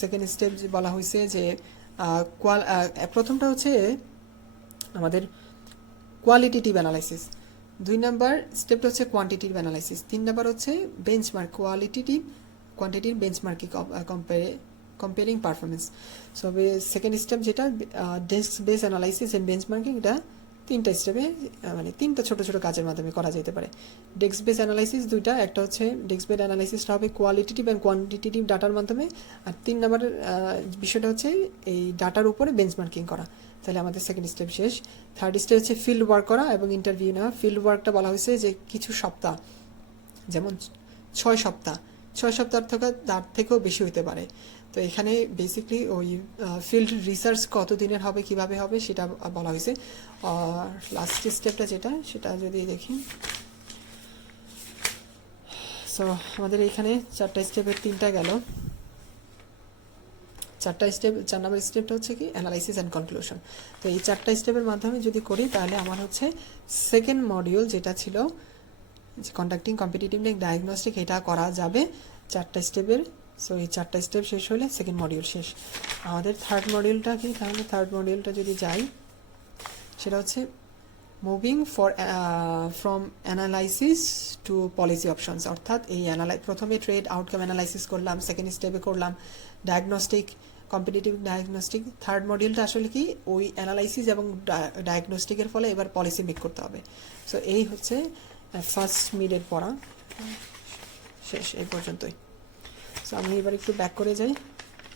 সেকেন্ড স্টেপ বলা হয়েছে যে প্রথমটা হচ্ছে আমাদের কোয়ালিটেটিভ অ্যানালাইসিস, 2 নাম্বার স্টেপটা হচ্ছে কোয়ান্টিটিভ অ্যানালাইসিস, 3 নাম্বার হচ্ছে benchmark quantitative benchmarking comparing performance. So second step যেটা desk base analysis and benchmarking, এটা 3টা স্টেপে মানে 3টা ছোটো ছোটো কাজের মাধ্যমে করা যেতে পারে। ডেস্ক বেস অ্যানালাইসিস 2টা, একটা হচ্ছে ডেস্ক বেস অ্যানালাইসিসটা হবে কোয়ালিটেটিভ অ্যান্ড কোয়ান্টিটিভ ডাটার মাধ্যমে, আর 3 নাম্বারের বিষয়টা হচ্ছে এই ডাটার উপরে বেঞ্চমার্কিং করা। তাহলে আমাদের সেকেন্ড স্টেপ শেষ। থার্ড স্টেপ হচ্ছে ফিল্ড ওয়ার্ক করা এবং ইন্টারভিউ নেওয়া। ফিল্ড ওয়ার্কটা বলা হয়েছে যে কিছু সপ্তাহ, যেমন 6 সপ্তাহ তার থেকেও বেশি হতে পারে। তো এখানে বেসিকলি ওই ফিল্ড রিসার্চ কত দিনের হবে, কিভাবে হবে সেটা বলা হয়েছে। আর লাস্ট স্টেপটা যেটা সেটা যদি দেখি, সো আমাদের এখানে 4টা স্টেপের 3টা গেল। 4টা স্টেপ, 4 নম্বর স্টেপটা হচ্ছে কি অ্যানালাইসিস অ্যান্ড কনক্লুশন। তো এই 4টা স্টেপের মাধ্যমে যদি করি তাহলে আমার হচ্ছে সেকেন্ড মডিউল যেটা ছিল যে কন্ডাক্টিং কম্পিটিটিভ ডায়াগনস্টিক, এটা করা যাবে 4টা স্টেপের। সো এই 4টা স্টেপ শেষ হলে সেকেন্ড মডিউল শেষ। আমাদের থার্ড মডিউলটা কি, তাহলে থার্ড মডিউলটা যদি যাই সেটা হচ্ছে moving from analysis to policy options. অর্থাৎ এই প্রথমে ট্রেড আউটকাম অ্যানালাইসিস করলাম, সেকেন্ড স্টেপে করলাম ডায়াগনস্টিক কম্পিটিটিভ ডায়াগনস্টিক। থার্ড মডিউলটা আসলে কি ওই অ্যানালাইসিস এবং ডায়াগনস্টিকের ফলে এবার পলিসি মেক করতে হবে। সো এই হচ্ছে ফার্স্ট মিডের পড়া শেষ, এই পর্যন্তই। সো আমি এবার একটু ব্যাক করে যাই,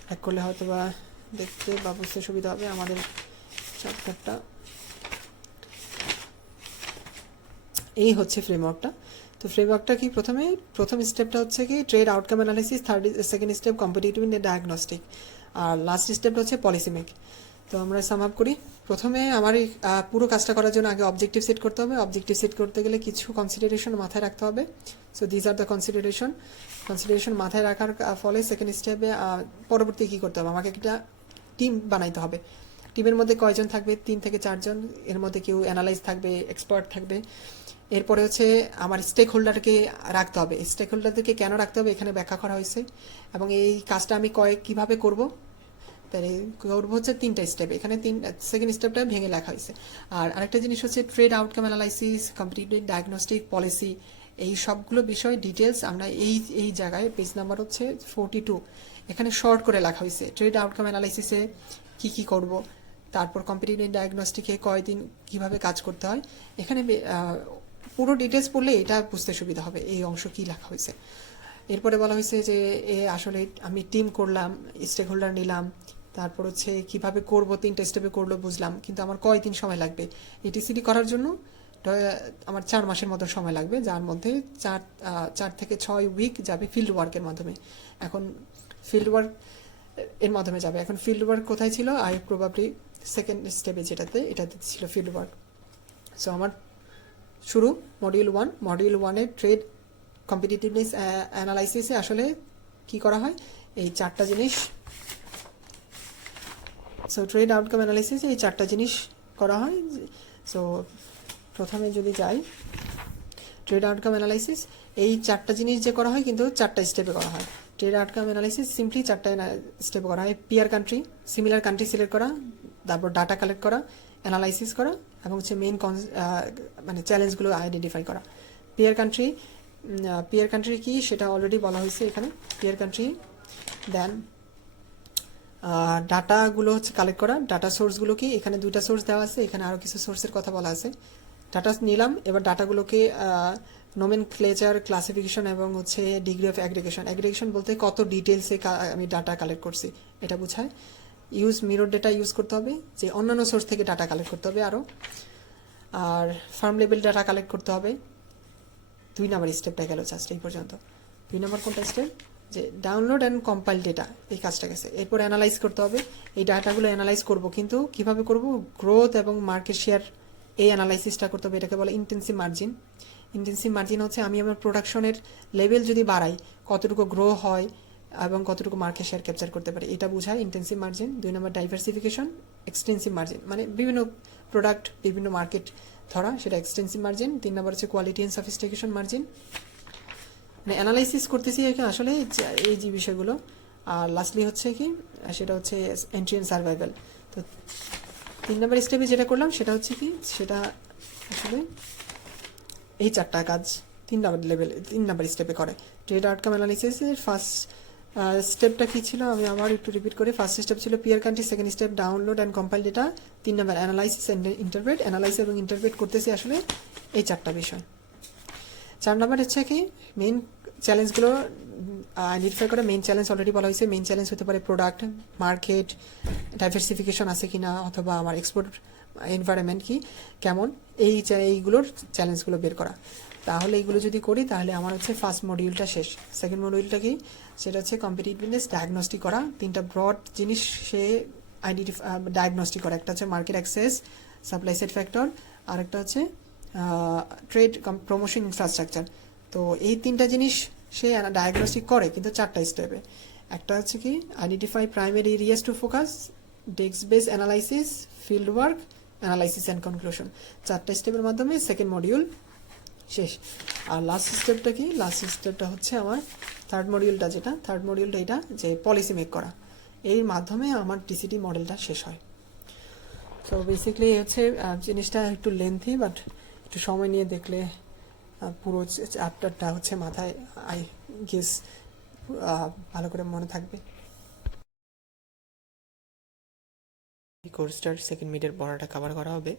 ব্যাক করলে হয়তো বা দেখতে বা বুঝতে সুবিধা হবে আমাদের চ্যাপ্টারটা। এই হচ্ছে ফ্রেমওয়ার্কটা। তো ফ্রেমওয়ার্কটা কি, প্রথম স্টেপটা হচ্ছে কি trade outcome analysis, second step competitive diagnostic, আর লাস্ট স্টেপটা হচ্ছে পলিসি মেক। তো আমরা সাম আপ করি। প্রথমে আমার এই পুরো কাজটা করার জন্য আগে অবজেক্টিভ সেট করতে হবে। অবজেক্টিভ সেট করতে গেলে কিছু কনসিডারেশন মাথায় রাখতে হবে। So these are the consideration মাথায় রাখার ফলে সেকেন্ড স্টেপে পরবর্তী কী করতে হবে, আমাকে একটা টিম বানাইতে হবে। টিমের মধ্যে কয়জন থাকবে, 3 থেকে 4 জন। এর মধ্যে কেউ অ্যানালাইজ থাকবে, এক্সপার্ট থাকবে। এরপরে হচ্ছে আমার স্টেক হোল্ডারকে রাখতে হবে। স্টেক হোল্ডারদেরকে কেন রাখতে হবে এখানে ব্যাখ্যা করা হয়েছে, এবং এই কাজটা আমি কীভাবে করব, তাহলে করবো হচ্ছে 3টা স্টেপ। এখানে সেকেন্ড স্টেপটা ভেঙে লেখা হয়েছে। আর আরেকটা জিনিস হচ্ছে trade outcome analysis, competitive diagnostic, policy, এই সবগুলো বিষয় ডিটেলস আমরা এই জায়গায় পেজ নাম্বার হচ্ছে 42 এখানে শর্ট করে লেখা হয়েছে। ট্রেড আউটকাম অ্যানালাইসিসে কী করব, তারপর কম্পিটিটিভ ডায়াগনস্টিকে কয়দিন কীভাবে কাজ করতে হয়, এখানে পুরো ডিটেলস পড়লে এটা বুঝতে সুবিধা হবে এই অংশ কী লেখা হয়েছে। এরপরে বলা হয়েছে যে আসলে আমি টিম করলাম, স্টেক হোল্ডার নিলাম, তারপর হচ্ছে কীভাবে করব, 3টা স্টেপে করলো বুঝলাম, কিন্তু আমার কয়দিন সময় লাগবে। এই টিসিডি করার জন্য আমার 4 মাসের মতো সময় লাগবে, যার মধ্যে 4 থেকে 6 উইক যাবে ফিল্ড ওয়ার্কের মাধ্যমে। এখন ফিল্ড ওয়ার্ক এর মাধ্যমে যাবে। এখন ফিল্ড ওয়ার্ক কোথায় ছিল? আই প্রবাবলি সেকেন্ড স্টেপে এটাতে ছিল ফিল্ড ওয়ার্ক। সো আমার শুরু মডিউল 1-এর ট্রেড কম্পিটিটিভনেস অ্যানালাইসিসে আসলে কি করা হয়? এই 4টা জিনিস। সো ট্রেড আউটকাম অ্যানালাইসিসে এই 4টা জিনিস করা হয়। সো প্রথমে যদি যাই, ট্রেড আউটকাম অ্যানালাইসিস এই 4টা জিনিস যে করা হয় কিন্তু 4টা স্টেপে করা হয়। ট্রেড আউটকাম অ্যানালাইসিস সিম্পলি 4টা স্টেপে করা হয়। Peer country, similar country select করা, তারপর ডাটা কালেক্ট করা, অ্যানালাইসিস করা, এবং হচ্ছে মেইন মানে চ্যালেঞ্জগুলো আইডেন্টিফাই করা। পিয়ার কান্ট্রি কি সেটা অলরেডি বলা হয়েছে এখানে। পিয়ার কান্ট্রি, দেন ডাটাগুলো হচ্ছে কালেক্ট করা। ডাটা সোর্সগুলো কি? এখানে 2টা সোর্স দেওয়া আছে, এখানে আরও কিছু সোর্সের কথা বলা আছে। ডাটা নিলাম, এবার ডাটাগুলোকে নোমেনক্লেচার, ক্লাসিফিকেশন এবং হচ্ছে ডিগ্রি অফ অ্যাগ্রিগেশন বলতে কত ডিটেলসে আমি ডাটা কালেক্ট করছি এটা বোঝায়। মিরর ডেটা ইউজ করতে হবে, যে অন্যান্য সোর্স থেকে ডাটা কালেক্ট করতে হবে আরও। আর ফার্ম লেভেল ডাটা কালেক্ট করতে হবে। 2 নম্বর স্টেপটা গেল জাস্ট এই পর্যন্ত। 2 নম্বর কোনটা স্টেপ? যে ডাউনলোড অ্যান্ড কম্পাইল ডেটা, এই কাজটা গেছে। এরপর অ্যানালাইজ করতে হবে। এই ডাটাগুলো অ্যানালাইজ করব, কিন্তু কিভাবে করব? গ্রোথ এবং মার্কেট শেয়ার, এই অ্যানালাইসিসটা করতে হবে। এটাকে বলে ইন্টেন্সিভ মার্জিন। ইন্টেন্সিভ মার্জিন হচ্ছে আমি আমার প্রোডাকশনের লেভেল যদি বাড়াই কতটুকু গ্রো হয় এবং কতটুকু মার্কেট শেয়ার ক্যাপচার করতে পারে, এটা বোঝায় ইন্টেন্সিভ মার্জিন। 2 নম্বর ডাইভার্সিফিকেশন, এক্সটেন্সিভ মার্জিন, মানে বিভিন্ন প্রোডাক্ট বিভিন্ন মার্কেট ধরা, সেটা এক্সটেন্সিভ মার্জিন। 3 নম্বর হচ্ছে কোয়ালিটি অ্যান্ড সফিস্টিকেশন মার্জিন, মানে অ্যানালাইসিস করতেছি আসলে এই যে বিষয়গুলো। আর লাস্টলি হচ্ছে কি, সেটা হচ্ছে এন্ট্রি অ্যান্ড সার্ভাইভাল। তো 3 নম্বর স্টেপে যেটা করলাম সেটা হচ্ছে কি, সেটা আসলে এই 4টা কাজ 3 নম্বর স্টেপে করে। ট্রেড আউটকাম অ্যানালাইসিসের ফার্স্ট স্টেপটা কী ছিল আমি আবার একটু রিপিট করি। ফার্স্ট স্টেপ ছিল peer country, second step download and compile data, 3 number analysis and interpret. Analysis এবং ইন্টারপ্রেট করতেছি আসলে এই 4টা বিষয়। 4 নম্বর হচ্ছে কি, মেইন চ্যালেঞ্জগুলো আইডেন্টিফাই করা। মেইন চ্যালেঞ্জ অলরেডি বলা হয়েছে। মেইন চ্যালেঞ্জ হতে পারে প্রোডাক্ট, মার্কেট, ডাইভার্সিফিকেশন আছে কিনা, অথবা আমার এক্সপোর্ট এনভায়রনমেন্ট কি কেমন, এইগুলোর চ্যালেঞ্জগুলো বের করা। তাহলে এইগুলো যদি করি তাহলে আমার হচ্ছে ফার্স্ট মডিউলটা শেষ। সেকেন্ড মডিউলটা কি, সেটা হচ্ছে কম্পিটিটিভনেস ডায়াগনস্টিক করা। 3টা ব্রড জিনিস সে ডায়াগনস্টিক করা। একটা হচ্ছে market access, supply side factor, আর একটা হচ্ছে ট্রেড প্রমোশন ইনফ্রাস্ট্রাকচার। তো এই 3টা জিনিস সে ডায়াগনস্টিক করে, কিন্তু 4টা স্টেপে। একটা হচ্ছে কি, identify primary areas to focus, desk base analysis, field work, analysis and conclusion. 4টা স্টেপের মাধ্যমে সেকেন্ড মডিউল শেষ। আর লাস্ট স্টেপটা কি, লাস্ট স্টেপটা হচ্ছে আমার থার্ড মডিউলটা এটা যে পলিসি মেক করা। এর মাধ্যমে আমার টিসিটি মডেলটা শেষ হয়। সো বেসিক্যালি হচ্ছে জিনিসটা একটু লেন্থি, বাট একটু সময় নিয়ে দেখলে পুরো চ্যাপ্টারটা হচ্ছে মাথায় আই গেস ভালো করে মনে থাকবে। এই কোর্সটার সেকেন্ড মিডের পড়াটা কভার করা হবে।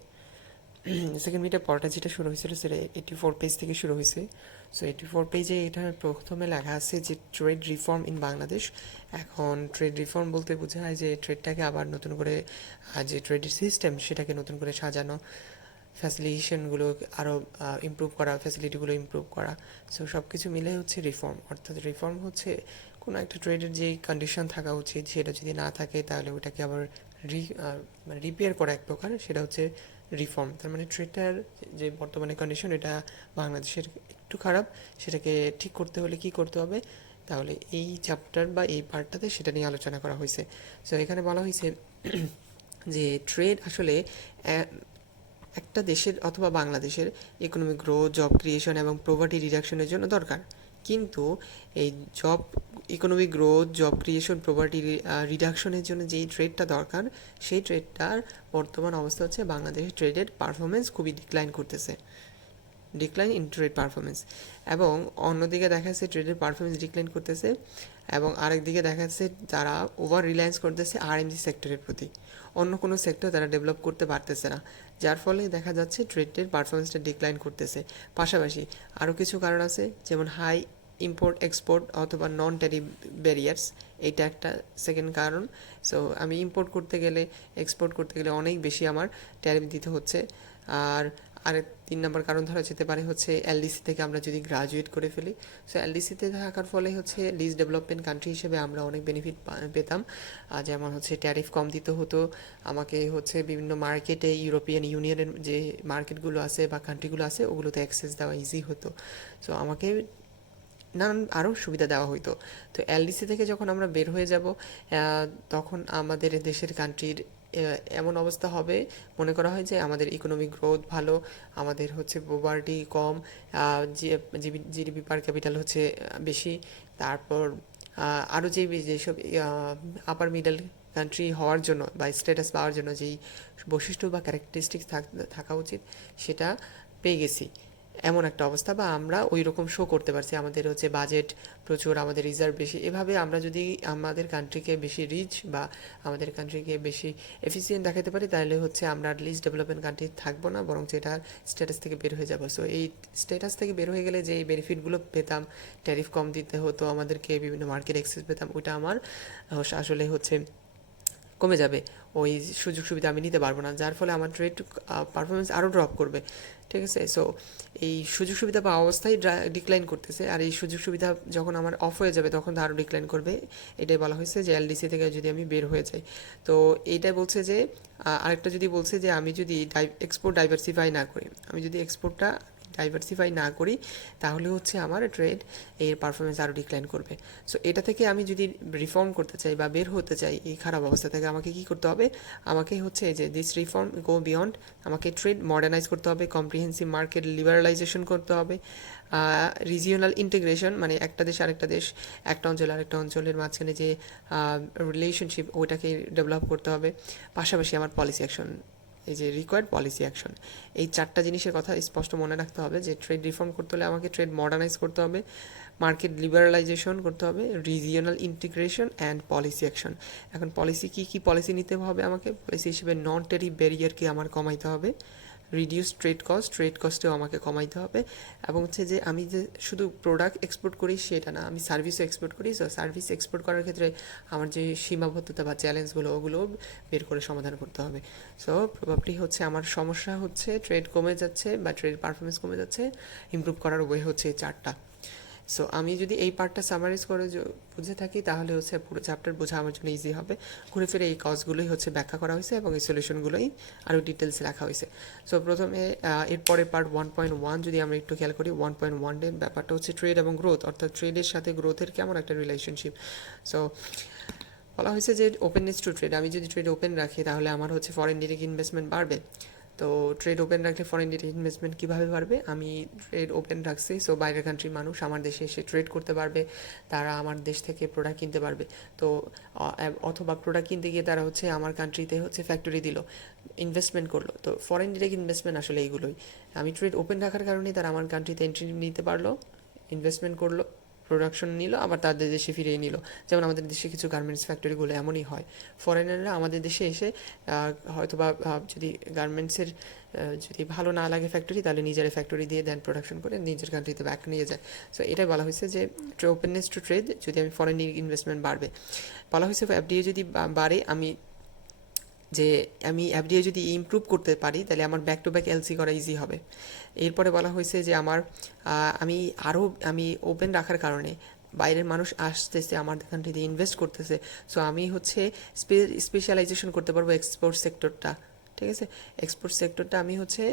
সেকেন্ড মিডের পড়াটা যেটা শুরু হয়েছিল সেটা 84 পেজ থেকে শুরু হয়েছে। সো 84 পেজে এটা প্রথমে লেখা আছে যে ট্রেড রিফর্ম ইন বাংলাদেশ। এখন ট্রেড রিফর্ম বলতে বোঝায় যে ট্রেডটাকে আবার নতুন করে, যে ট্রেডের সিস্টেম সেটাকে নতুন করে সাজানো, ফ্যাসিলিটেশনগুলো আরও ইমপ্রুভ করা, ফ্যাসিলিটিগুলো ইমপ্রুভ করা। সো সব কিছু মিলে হচ্ছে রিফর্ম। অর্থাৎ রিফর্ম হচ্ছে কোনো একটা ট্রেডের যেই কন্ডিশন থাকা উচিত সেটা যদি না থাকে তাহলে ওটাকে আবার রিপেয়ার করা এক প্রকার, সেটা হচ্ছে রিফর্ম। তার মানে ট্রেডটার যে বর্তমানে কন্ডিশন এটা বাংলাদেশের একটু খারাপ, সেটাকে ঠিক করতে হলে কি করতে হবে, তাহলে এই চ্যাপ্টার বা এই পার্টটাতে সেটা নিয়ে আলোচনা করা হয়েছে। সো এখানে বলা হয়েছে যে ট্রেড আসলে একটা দেশের অথবা বাংলাদেশের ইকোনমিক গ্রোথ, জব ক্রিয়েশন এবং পভার্টি রিডাকশনের জন্য দরকার। কিন্তু এই economic growth, job creation, poverty রিডাকশনের জন্য যেই ট্রেডটা দরকার, সেই ট্রেডটার বর্তমান অবস্থা হচ্ছে বাংলাদেশের ট্রেডের পারফরমেন্স খুবই ডিক্লাইন ইন ট্রেড পারফরমেন্স। এবং অন্যদিকে দেখা যাচ্ছে ট্রেডের পারফরমেন্স ডিক্লাইন করতেছে, এবং আরেকদিকে দেখা যাচ্ছে তারা ওভার রিলায়েন্স করতেছে আরএমজি সেক্টরের প্রতি। অন্য কোনো সেক্টর তারা ডেভেলপ করতে পারতেছে না, যার ফলে দেখা যাচ্ছে ট্রেডের পারফরমেন্সটা ডিক্লাইন করতেছে। পাশাপাশি আরও কিছু কারণ আছে, যেমন হাই ইম্পোর্ট এক্সপোর্ট অথবা নন ট্যারিফ ব্যারিয়ার্স, এইটা একটা সেকেন্ড কারণ। সো আমি ইম্পোর্ট করতে গেলে, এক্সপোর্ট করতে গেলে অনেক বেশি আমার ট্যারিফ দিতে হচ্ছে। আর আর 3 নম্বর কারণ ধরা যেতে পারে হচ্ছে এলডিসি থেকে আমরা যদি গ্রাজুয়েট করে ফেলি। সো এলডিসিতে থাকার ফলে হচ্ছে লিস্ট ডেভেলপমেন্ট কান্ট্রি হিসেবে আমরা অনেক বেনিফিট পেতাম। যেমন হচ্ছে ট্যারিফ কম দিতে হতো আমাকে, হচ্ছে বিভিন্ন মার্কেটে ইউরোপিয়ান ইউনিয়নের যে মার্কেটগুলো আছে বা কান্ট্রিগুলো আছে ওগুলোতে অ্যাক্সেস দেওয়া ইজি হতো। সো আমাকে নানান আরও সুবিধা দেওয়া হতো। তো এলডিসি থেকে যখন আমরা বের হয়ে যাব তখন আমাদের দেশের কান্ট্রির এমন অবস্থা হবে, মনে করা হয় যে আমাদের ইকোনমিক গ্রোথ ভালো, আমাদের হচ্ছে পোভার্টি কম, জিডিপি পার ক্যাপিটাল হচ্ছে বেশি, তারপর আরও যেসব আপার মিডল কান্ট্রি হওয়ার জন্য বা স্ট্যাটাস পাওয়ার জন্য যেই বৈশিষ্ট্য বা ক্যারেক্টারিস্টিক্স থাকা উচিত সেটা পেয়ে গেছি, এমন একটা অবস্থা। বা আমরা ওই রকম শো করতে পারছি, আমাদের হচ্ছে বাজেট প্রচুর, আমাদের রিজার্ভ বেশি। এভাবে আমরা যদি আমাদের কান্ট্রিকে বেশি রিচ বা আমাদের কান্ট্রিকে বেশি এফিসিয়েন্ট দেখাতে পারি তাহলে হচ্ছে আমরা লিস্ট ডেভেলপমেন্ট কান্ট্রি থাকবো না, বরং এটার স্ট্যাটাস থেকে বের হয়ে যাবো। সো এই স্ট্যাটাস থেকে বের হয়ে গেলে যে এই বেনিফিটগুলো পেতাম, ট্যারিফ কম দিতে হতো আমাদেরকে, বিভিন্ন মার্কেট অ্যাক্সেস পেতাম, ওইটা আমার আসলে হচ্ছে কমে যাবে। ওই সুযোগ সুবিধা আমি নিতে পারবো না, যার ফলে আমার ট্রেড পারফরমেন্স আরও ড্রপ করবে। ঠিক আছে, সো এই সুযোগ সুবিধা পাওয়া অবস্থায় ডিক্লাইন করতেছে, আর এই সুযোগ সুবিধা যখন আমার অফ হয়ে যাবে তখন তো আরও ডিক্লাইন করবে। এটাই বলা হয়েছে যে এলডিসি থেকে যদি আমি বের হয়ে যাই। তো এইটাই বলছে যে আরেকটা যদি বলছে যে আমি যদি এক্সপোর্ট ডাইভার্সিফাই না করি, আমি যদি এক্সপোর্টটা ডাইভার্সিফাই না করি তাহলে হচ্ছে আমার ট্রেড এর পারফরমেন্স আরও ডিক্লাইন করবে। সো এটা থেকে আমি যদি রিফর্ম করতে চাই বা বের হতে চাই এই খারাপ অবস্থা থেকে, আমাকে কি করতে হবে? আমাকে হচ্ছে যে দিস রিফর্ম গো বিয়ন্ড, আমাকে ট্রেড মডার্নাইজ করতে হবে, কম্প্রিহেন্সিভ মার্কেট লিবারালাইজেশন করতে হবে, রিজিওনাল ইন্টিগ্রেশন, মানে একটা দেশ আরেকটা দেশ, একটা অঞ্চল আরেকটা অঞ্চলের মাঝখানে যে রিলেশনশিপ ওইটাকে ডেভেলপ করতে হবে। পাশাপাশি আমার পলিসি অ্যাকশন, এই যে রিকোয়ার্ড পলিসি অ্যাকশন, এই 4টা জিনিসের কথা স্পষ্ট মনে রাখতে হবে যে ট্রেড রিফর্ম করতে হলে আমাকে ট্রেড মডার্নাইজ করতে হবে, মার্কেট লিবারালাইজেশন করতে হবে, regional integration and policy action. এখন পলিসি কী পলিসি নিতে হবে? আমাকে পলিসি হিসেবে নন ট্যারিফ ব্যারিয়ারকে আমার কমাইতে হবে, রিডিউস ট্রেড কস্টেও আমাকে কমাইতে হবে, এবং হচ্ছে যে আমি যে শুধু প্রোডাক্ট এক্সপোর্ট করি সেটা না, আমি সার্ভিসও এক্সপোর্ট করি। সো সার্ভিস এক্সপোর্ট করার ক্ষেত্রে আমার যে সীমাবদ্ধতা বা চ্যালেঞ্জগুলো ওগুলো বের করে সমাধান করতে হবে। সো প্রবাবলি হচ্ছে আমার সমস্যা হচ্ছে ট্রেড কমে যাচ্ছে বা ট্রেড পারফরমেন্স কমে যাচ্ছে, ইমপ্রুভ করার ওয়ে হচ্ছে এই 4টা। সো আমি যদি এই পার্টটা সামারাইজ করে বুঝে থাকি তাহলে হচ্ছে পুরো চ্যাপ্টার বোঝা আমার জন্য ইজি হবে। ঘুরে ফিরে এই কজগুলোই হচ্ছে ব্যাখ্যা করা হয়েছে এবং এই সলিউশনগুলোই আরও ডিটেলসে রাখা হয়েছে। সো প্রথমে এরপরে পার্ট 1.1 যদি আমরা একটু খেয়াল করি, 1.1 ব্যাপারটা হচ্ছে ট্রেড এবং গ্রোথ, অর্থাৎ ট্রেডের সাথে গ্রোথের কেমন একটা রিলেশনশিপ। সো বলা হয়েছে যে ওপেননেস টু ট্রেড, আমি যদি ট্রেড ওপেন রাখি তাহলে আমার হচ্ছে ফরেন ডিরেক্ট ইনভেস্টমেন্ট বাড়বে। তো ট্রেড ওপেন রাখলে ফরেন ডিরেক্ট ইনভেস্টমেন্ট কীভাবে বাড়বে? আমি ট্রেড ওপেন রাখছি, সো বাইরের কান্ট্রির মানুষ আমার দেশে এসে ট্রেড করতে পারবে, তারা আমার দেশ থেকে প্রোডাক্ট কিনতে পারবে। তো অথবা প্রোডাক্ট কিনতে গিয়ে তারা হচ্ছে আমার কান্ট্রিতে হচ্ছে ফ্যাক্টরি দিল, ইনভেস্টমেন্ট করলো। তো ফরেন ডিরেক্ট ইনভেস্টমেন্ট আসলে এইগুলোই। আমি ট্রেড ওপেন রাখার কারণে তারা আমার কান্ট্রিতে এন্ট্রি নিতে পারলো, ইনভেস্টমেন্ট করলো, প্রোডাকশন নিল, আবার তাদের দেশে ফিরিয়ে নিল। যেমন আমাদের দেশে কিছু গার্মেন্টস ফ্যাক্টরিগুলো এমনই হয়, ফরেনাররা আমাদের দেশে এসে হয়তো বা যদি গার্মেন্টসের যদি ভালো না লাগে ফ্যাক্টরি, তাহলে নিজের ফ্যাক্টরি দিয়ে দেন প্রোডাকশন করে নিজের কান্ট্রিতে ব্যাক নিয়ে যায়। সো এটাই বলা হয়েছে যে ওপেননেস টু ট্রেড, যদি আমি ফরেন ইনভেস্টমেন্ট বাড়বে। বলা হয়েছে এফডিএ যদি বাড়ে, আমি এফডিআই যদি ইমপ্রুভ করতে পারি তাহলে আমার ব্যাক টু ব্যাক এলসি করা ইজি হবে। এরপরে বলা হয়েছে যে আমি ওপেন রাখার কারণে বাইরের মানুষ আসতেছে আমার কান্ট্রিতে ইনভেস্ট করতেছে, সো আমি হচ্ছে স্পেশালাইজেশন করতে পারবো এক্সপোর্ট সেক্টরটা। ঠিক আছে, এক্সপোর্ট সেক্টরটা আমি হচ্ছে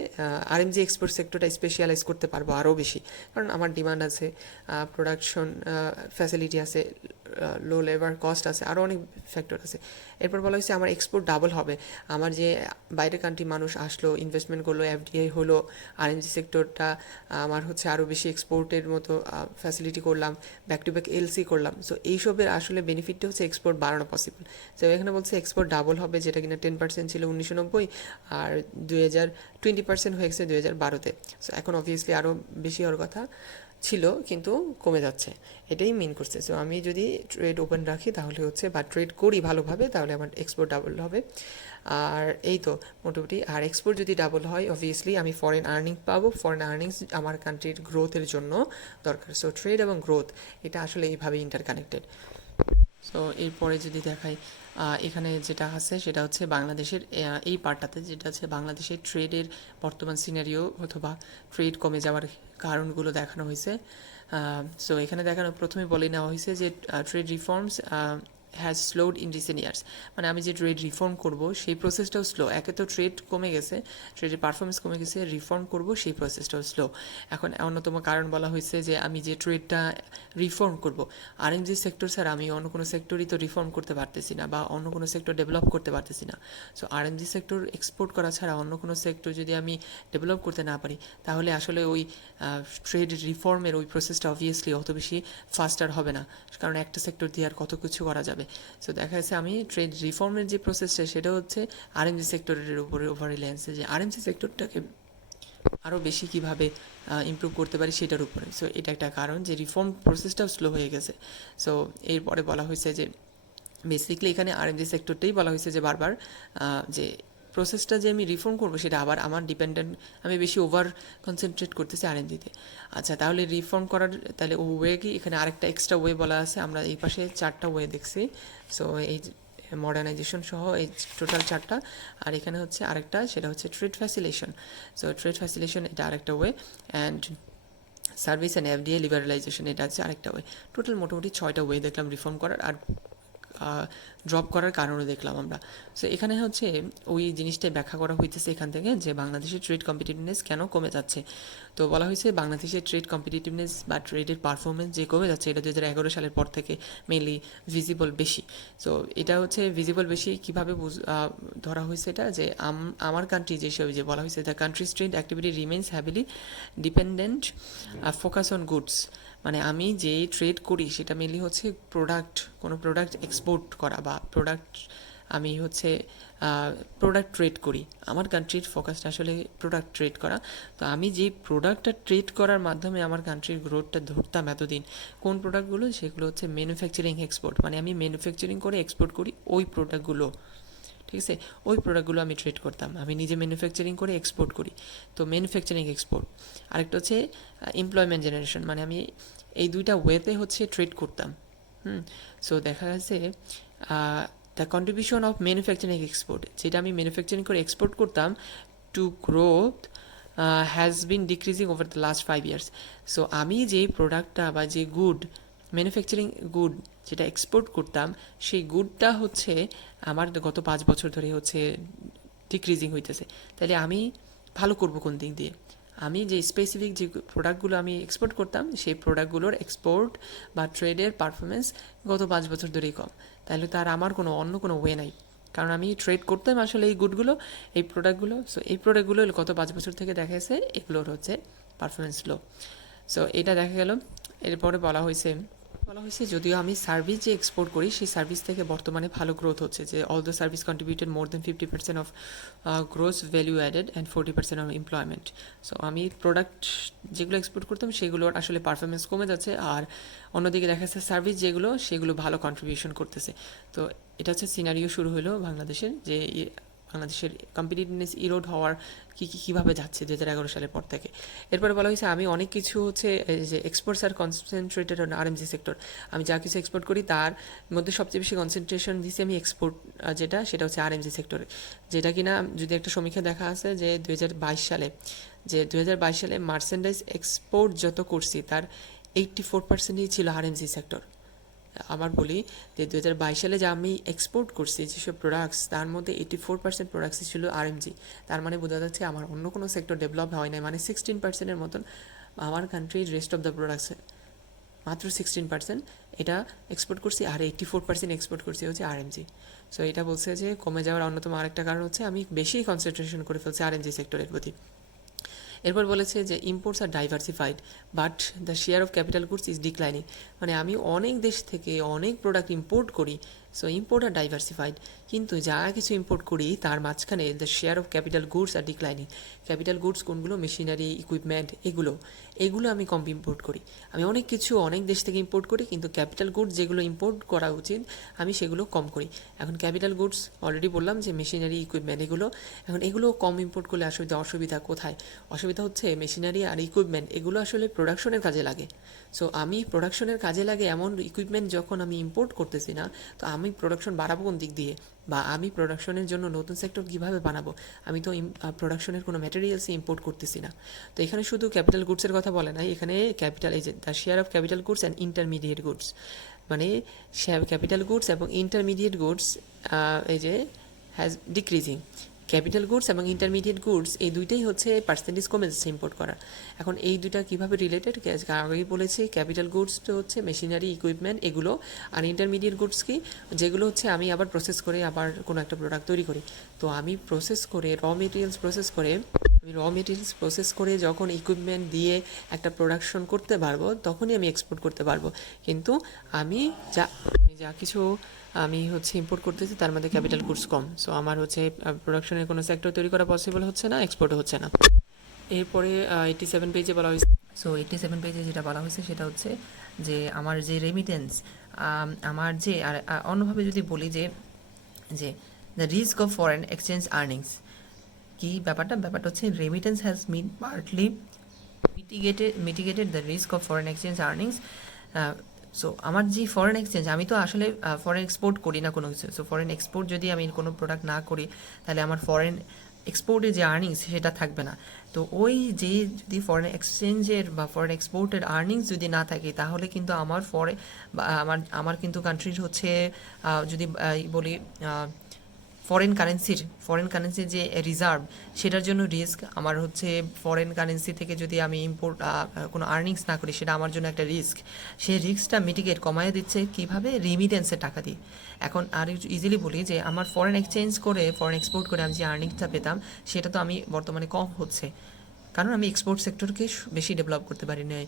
আরএমজি এক্সপোর্ট সেক্টরটা স্পেশালাইজ করতে পারবো আরও বেশি, কারণ আমার ডিমান্ড আছে, প্রোডাকশন ফ্যাসিলিটি আছে, লো লেবার কস্ট আছে, আরও অনেক ফ্যাক্টর আছে। এরপর বলা হয়েছে আমার এক্সপোর্ট ডাবল হবে, আমার যে বাইরের কান্ট্রি মানুষ আসলো, ইনভেস্টমেন্ট করলো, এফডিআই হলো, আরএমজি সেক্টরটা আমার হচ্ছে আরও বেশি এক্সপোর্টের মতো ফ্যাসিলিটি করলাম, ব্যাক টু ব্যাক এলসি করলাম। সো এইসবের আসলে বেনিফিটটা হচ্ছে এক্সপোর্ট বাড়ানো পসিবল। সো এখানে বলছে এক্সপোর্ট ডাবল হবে, যেটা কিনা 10% ছিল 1990, আর 2020% হয়ে গেছে 2012-তে। সো এখন অবভিয়াসলি আরও বেশি হওয়ার কথা ছিল, কিন্তু কমে যাচ্ছে, এটাই মিন করছে। সো আমি যদি ট্রেড ওপেন রাখি তাহলে হচ্ছে বা ট্রেড করি ভালোভাবে তাহলে আমার এক্সপোর্ট ডাবল হবে। আর এই তো মোটামুটি। আর এক্সপোর্ট যদি ডাবল হয় অবভিয়াসলি আমি ফরেন আর্নিং পাবো, ফরেন আর্নিংস আমার কান্ট্রির গ্রোথের জন্য দরকার। সো ট্রেড এবং গ্রোথ এটা আসলে এইভাবে ইন্টারকানেক্টেড। সো এরপরে যদি দেখাই এখানে যেটা আছে সেটা হচ্ছে বাংলাদেশের এই পার্টটাতে যেটা হচ্ছে বাংলাদেশের ট্রেডের বর্তমান সিনারিও অথবা ট্রেড কমে যাওয়ার কারণগুলো দেখানো হয়েছে। সো এখানে দেখানো প্রথমে বলে নেওয়া হয়েছে যে trade reforms has স্লোড in recent years, মানে আমি যে ট্রেড রিফর্ম করব সেই প্রসেসটাও স্লো। একে তো ট্রেড কমে গেছে, ট্রেডের পারফরমেন্স কমে গেছে, রিফর্ম করব সেই প্রসেসটাও স্লো। এখন অন্যতম কারণ বলা হয়েছে যে আমি যে ট্রেডটা রিফর্ম করব, আরএমজি সেক্টর স্যার আমি অন্য কোনো সেক্টরই তো রিফর্ম করতে পারতেছি না বা অন্য কোনো সেক্টর ডেভেলপ করতে পারতেছি না। সো আরএমজি সেক্টর এক্সপোর্ট করা ছাড়া অন্য কোনো সেক্টর যদি আমি ডেভেলপ করতে না পারি তাহলে আসলে ওই ট্রেড রিফর্মের ওই প্রসেসটা অবভিয়াসলি অত বেশি ফাস্টার হবে না, কারণ একটা সেক্টর দিয়ে আর কত কিছু করা যাবে। সো দেখা যাচ্ছে আমি ট্রেড রিফর্মের যে প্রসেসটা সেটা হচ্ছে আরএমজি সেক্টরের উপরে ওভার রিলায়েন্সে, যে আরএমজি সেক্টরটাকে আরও বেশি কীভাবে ইমপ্রুভ করতে পারি সেটার উপরে। সো এটা একটা কারণ যে রিফর্ম প্রসেসটাও স্লো হয়ে গেছে। সো এরপরে বলা হয়েছে যে বেসিক্যালি এখানে আরএমজি সেক্টরটাই বলা হয়েছে যে বারবার যে প্রসেসটা যে আমি রিফর্ম করবো সেটা আবার আমার ডিপেন্ডেন্ট, আমি বেশি ওভার কনসেন্ট্রেট করতেছি আরএমজিতে। আচ্ছা তাহলে রিফর্ম করার তাহলে ওয়ে কি, এখানে আরেকটা এক্সট্রা ওয়ে বলা আছে, আমরা এই পাশে 4টা ওয়ে দেখছি। সো এই মডার্নাইজেশন সহ এই টোটাল 4টা, আর এখানে হচ্ছে আরেকটা সেটা হচ্ছে ট্রেড ফ্যাসিলেশন। সো ট্রেড ফ্যাসিলেশন এটা আরেকটা way, and service and FDA liberalisation এটা হচ্ছে আরেকটা ওয়ে। টোটাল মোটামুটি 6টা ওয়ে দেখলাম রিফর্ম করার, আর ড্রপ করার কারণও দেখলাম আমরা। সো এখানে হচ্ছে ওই জিনিসটাই ব্যাখ্যা করা হইতেছে এখান থেকে যে বাংলাদেশের ট্রেড কম্পিটিটিভনেস কেন কমে যাচ্ছে। তো বলা হয়েছে বাংলাদেশের ট্রেড কম্পিটিটিভনেস বা ট্রেডের পারফরমেন্স যে কমে যাচ্ছে এটা 2011 সালের পর থেকে মেইনলি ভিজিবল বেশি। সো এটা হচ্ছে ভিজিবল বেশি কীভাবে ধরা হয়েছে এটা, যে আমার কান্ট্রি যেসব যে বলা হয়েছে the countries trade activity remains heavily dependent focus on goods, মানে আমি যে ট্রেড করি সেটা মেনলি হচ্ছে প্রোডাক্ট, কোনো প্রোডাক্ট এক্সপোর্ট করা বা প্রোডাক্ট, আমি হচ্ছে প্রোডাক্ট ট্রেড করি। আমার কান্ট্রির ফোকাসটা আসলে প্রোডাক্ট ট্রেড করা। তো আমি যে প্রোডাক্টটা ট্রেড করার মাধ্যমে আমার কান্ট্রির গ্রোথটা ধরতাম এতদিন, কোন প্রোডাক্টগুলো, সেগুলো হচ্ছে ম্যানুফ্যাকচারিং এক্সপোর্ট, মানে আমি ম্যানুফ্যাকচারিং করে এক্সপোর্ট করি ওই প্রোডাক্টগুলো, ঠিক আছে, ওই প্রোডাক্টগুলো আমি ট্রেড করতাম, আমি নিজে ম্যানুফ্যাকচারিং করে এক্সপোর্ট করি। তো ম্যানুফ্যাকচারিং এক্সপোর্ট। আরেকটা হচ্ছে এমপ্লয়মেন্ট জেনারেশন, মানে আমি এই দুইটা ওয়েতে হচ্ছে ট্রেড করতাম। সো দেখা যাচ্ছে the contribution of manufacturing export, যেটা আমি ম্যানুফ্যাকচারিং করে এক্সপোর্ট করতাম to growth has been decreasing over the last 5 years. So আমি যে প্রোডাক্টটা বা যে গুড ম্যানুফ্যাকচারিং গুড যেটা এক্সপোর্ট করতাম সেই গুডটা হচ্ছে আমার গত 5 বছর ধরে হচ্ছে ডিক্রিজিং হইতেছে। তাহলে আমি ভালো করব কোন দিক দিয়ে, আমি যে স্পেসিফিক যে প্রোডাক্টগুলো আমি এক্সপোর্ট করতাম সেই প্রোডাক্টগুলোর এক্সপোর্ট বা ট্রেডের পারফরমেন্স গত 5 বছর ধরেই কম, তাহলে তার আমার অন্য কোনো ওয়ে নাই, কারণ আমি ট্রেড করতাম আসলে এই গুডগুলো, এই প্রোডাক্টগুলো। সো এই প্রোডাক্টগুলো গত 5 বছর থেকে দেখা গেছে এগুলোর হচ্ছে পারফরমেন্স লো। সো এটা দেখা গেল। এরপরে বলা হয়েছে যদিও আমি সার্ভিস যে এক্সপোর্ট করি সেই সার্ভিস থেকে বর্তমানে ভালো গ্রোথ হচ্ছে, যে all the service contributed more than 50% of gross value added and 40% of employment. So আমি প্রোডাক্ট যেগুলো এক্সপোর্ট করতাম সেগুলোর আসলে পারফরমেন্স কমে যাচ্ছে, আর অন্যদিকে দেখা যাচ্ছে সার্ভিস যেগুলো সেগুলো ভালো কন্ট্রিবিউশন করতেছে। তো এটা হচ্ছে সিনারিও শুরু হলো বাংলাদেশের, যে বাংলাদেশের কম্পিটিটিভনেস ইরোড হওয়ার কীভাবে যাচ্ছে 2011 সালের পর থেকে। এরপরে বলা হয়েছে আমি অনেক কিছু হচ্ছে যে exports are concentrated on RMG sector, আমি যা কিছু এক্সপোর্ট করি তার মধ্যে সবচেয়ে বেশি কনসেন্ট্রেশন দিচ্ছি আমি এক্সপোর্ট সেটা হচ্ছে আরএমজি সেক্টরে, যেটা কিনা যদি একটা সমীক্ষা দেখা আছে যে 2022 সালে মার্চেন্ডাইজ এক্সপোর্ট যত করছি তার 84%ই ছিল আরএমজি সেক্টর। আবার বলি যে 2022 সালে যা আমি এক্সপোর্ট করছি যেসব প্রোডাক্টস তার মধ্যে 84% প্রোডাক্টসই ছিল আরএমজি। তার মানে বোঝা যাচ্ছে আমার অন্য কোনো সেক্টর ডেভেলপ হয় নাই, মানে 16%-এর মতন আমার কান্ট্রির রেস্ট অফ দ্য প্রোডাক্টস মাত্র 16% এটা এক্সপোর্ট করছি, আর 84% এক্সপোর্ট করছি হচ্ছে আরএমজি। সো এটা বলছে যে কমে যাওয়ার অন্যতম আরেকটা কারণ হচ্ছে আমি বেশি কনসেন্ট্রেশন করে ফেলছি আরএমজি সেক্টরের প্রতি। এরপর বলেছে যে imports are diversified but the share of capital goods is declining, মানে আমি অনেক দেশ থেকে অনেক প্রোডাক্ট ইম্পোর্ট করি সো ইম্পোর্ট আর ডাইভার্সিফাইড, কিন্তু যা কিছু ইম্পোর্ট করি তার মাঝখানে the share of capital goods are declining. Capital goods কোনগুলো? মেশিনারি, ইকুইপমেন্ট, এগুলো আমি কম ইম্পোর্ট করি। আমি অনেক কিছু অনেক দেশ থেকে ইম্পোর্ট করি, কিন্তু ক্যাপিটাল গুডস যেগুলো ইম্পোর্ট করা উচিত আমি সেগুলো কম করি। এখন ক্যাপিটাল গুডস অলরেডি বললাম যে মেশিনারি, ইকুইপমেন্ট, এখন এগুলো কম ইম্পোর্ট করলে আসলে অসুবিধা কোথায়? অসুবিধা হচ্ছে মেশিনারি আর ইকুইপমেন্ট এগুলো আসলে প্রোডাকশনের কাজে লাগে। সো আমি প্রোডাকশনের কাজে লাগে এমন ইকুইপমেন্ট যখন আমি ইম্পোর্ট করতেছি না, তো আমি প্রোডাকশন বাড়াবো কোন দিক দিয়ে? বা আমি প্রোডাকশনের জন্য নতুন সেক্টর কীভাবে বানাবো? আমি তো প্রোডাকশনের কোনো ম্যাটেরিয়ালসই ইম্পোর্ট করতেছি না। তো এখানে শুধু ক্যাপিটাল গুডসের কথা বলে নাই, এখানে ক্যাপিটাল, এই যে the share of capital goods and intermediate goods, মানে ক্যাপিটাল গুডস এবং ইন্টারমিডিয়েট গুডস এই যে হ্যাজ ডিক্রিজিং। ক্যাপিটাল গুডস এবং ইন্টারমিডিয়েট গুডস এই দুইটাই হচ্ছে পার্সেন্টেজ কমে যাচ্ছে ইম্পোর্ট করা। এখন এই দুইটা কীভাবে রিলেটেড? আগেই বলেছি ক্যাপিটাল গুডস তো হচ্ছে মেশিনারি, ইকুইপমেন্ট এগুলো, আর ইন্টারমিডিয়েট গুডস কি? যেগুলো হচ্ছে আমি আবার প্রসেস করে আবার কোনো একটা প্রোডাক্ট তৈরি করি। তো আমি প্রসেস করে র মেটেরিয়ালস প্রসেস করে যখন ইকুইপমেন্ট দিয়ে একটা প্রোডাকশন করতে পারবো তখনই আমি এক্সপোর্ট করতে পারবো। কিন্তু আমি যা কিছু আমি হচ্ছে ইম্পোর্ট করতেছি তার মধ্যে ক্যাপিটাল গুডস কম, সো আমার হচ্ছে প্রোডাকশনের কোনো সেক্টর তৈরি করা পসিবল হচ্ছে না, এক্সপোর্টও হচ্ছে না। এরপরে 87 পেজে বলা হয়েছে, সো 87 পেজে যেটা বলা হয়েছে সেটা হচ্ছে যে আমার যে রেমিটেন্স, আমার যে, আর অন্যভাবে যদি বলি যে যে the risk of foreign exchange earnings, কি ব্যাপারটা হচ্ছে remittance has mean partly mitigated the risk of foreign exchange earnings. So আমার যে ফরেন এক্সচেঞ্জ, আমি তো আসলে ফরেন এক্সপোর্ট করি না কোনো কিছু। সো ফরেন এক্সপোর্ট যদি আমি কোনো প্রোডাক্ট না করি তাহলে আমার ফরেন এক্সপোর্টের যে আর্নিংস সেটা থাকবে না। তো ওই যে যদি ফরেন এক্সচেঞ্জের বা ফরেন এক্সপোর্টের আর্নিংস যদি না থাকে তাহলে কিন্তু আমার আমার কিন্তু কান্ট্রির হচ্ছে যদি বলি ফরেন কারেন্সির যে রিজার্ভ সেটার জন্য রিস্ক। আমার হচ্ছে ফরেন কারেন্সি থেকে যদি আমি ইম্পোর্ট কোনো আর্নিংস না করি সেটা আমার জন্য একটা রিস্ক। সেই রিস্কটা মিটিগেট কমায় দিচ্ছে কীভাবে? রিমিটেন্সের টাকা দিয়ে। এখন আর ইজিলি বলি যে আমার ফরেন এক্সপোর্ট করে আমি যে আর্নিংসটা পেতাম সেটা তো আমি বর্তমানে কম হচ্ছে, কারণ আমি এক্সপোর্ট সেক্টরকে বেশি ডেভেলপ করতে পারি না,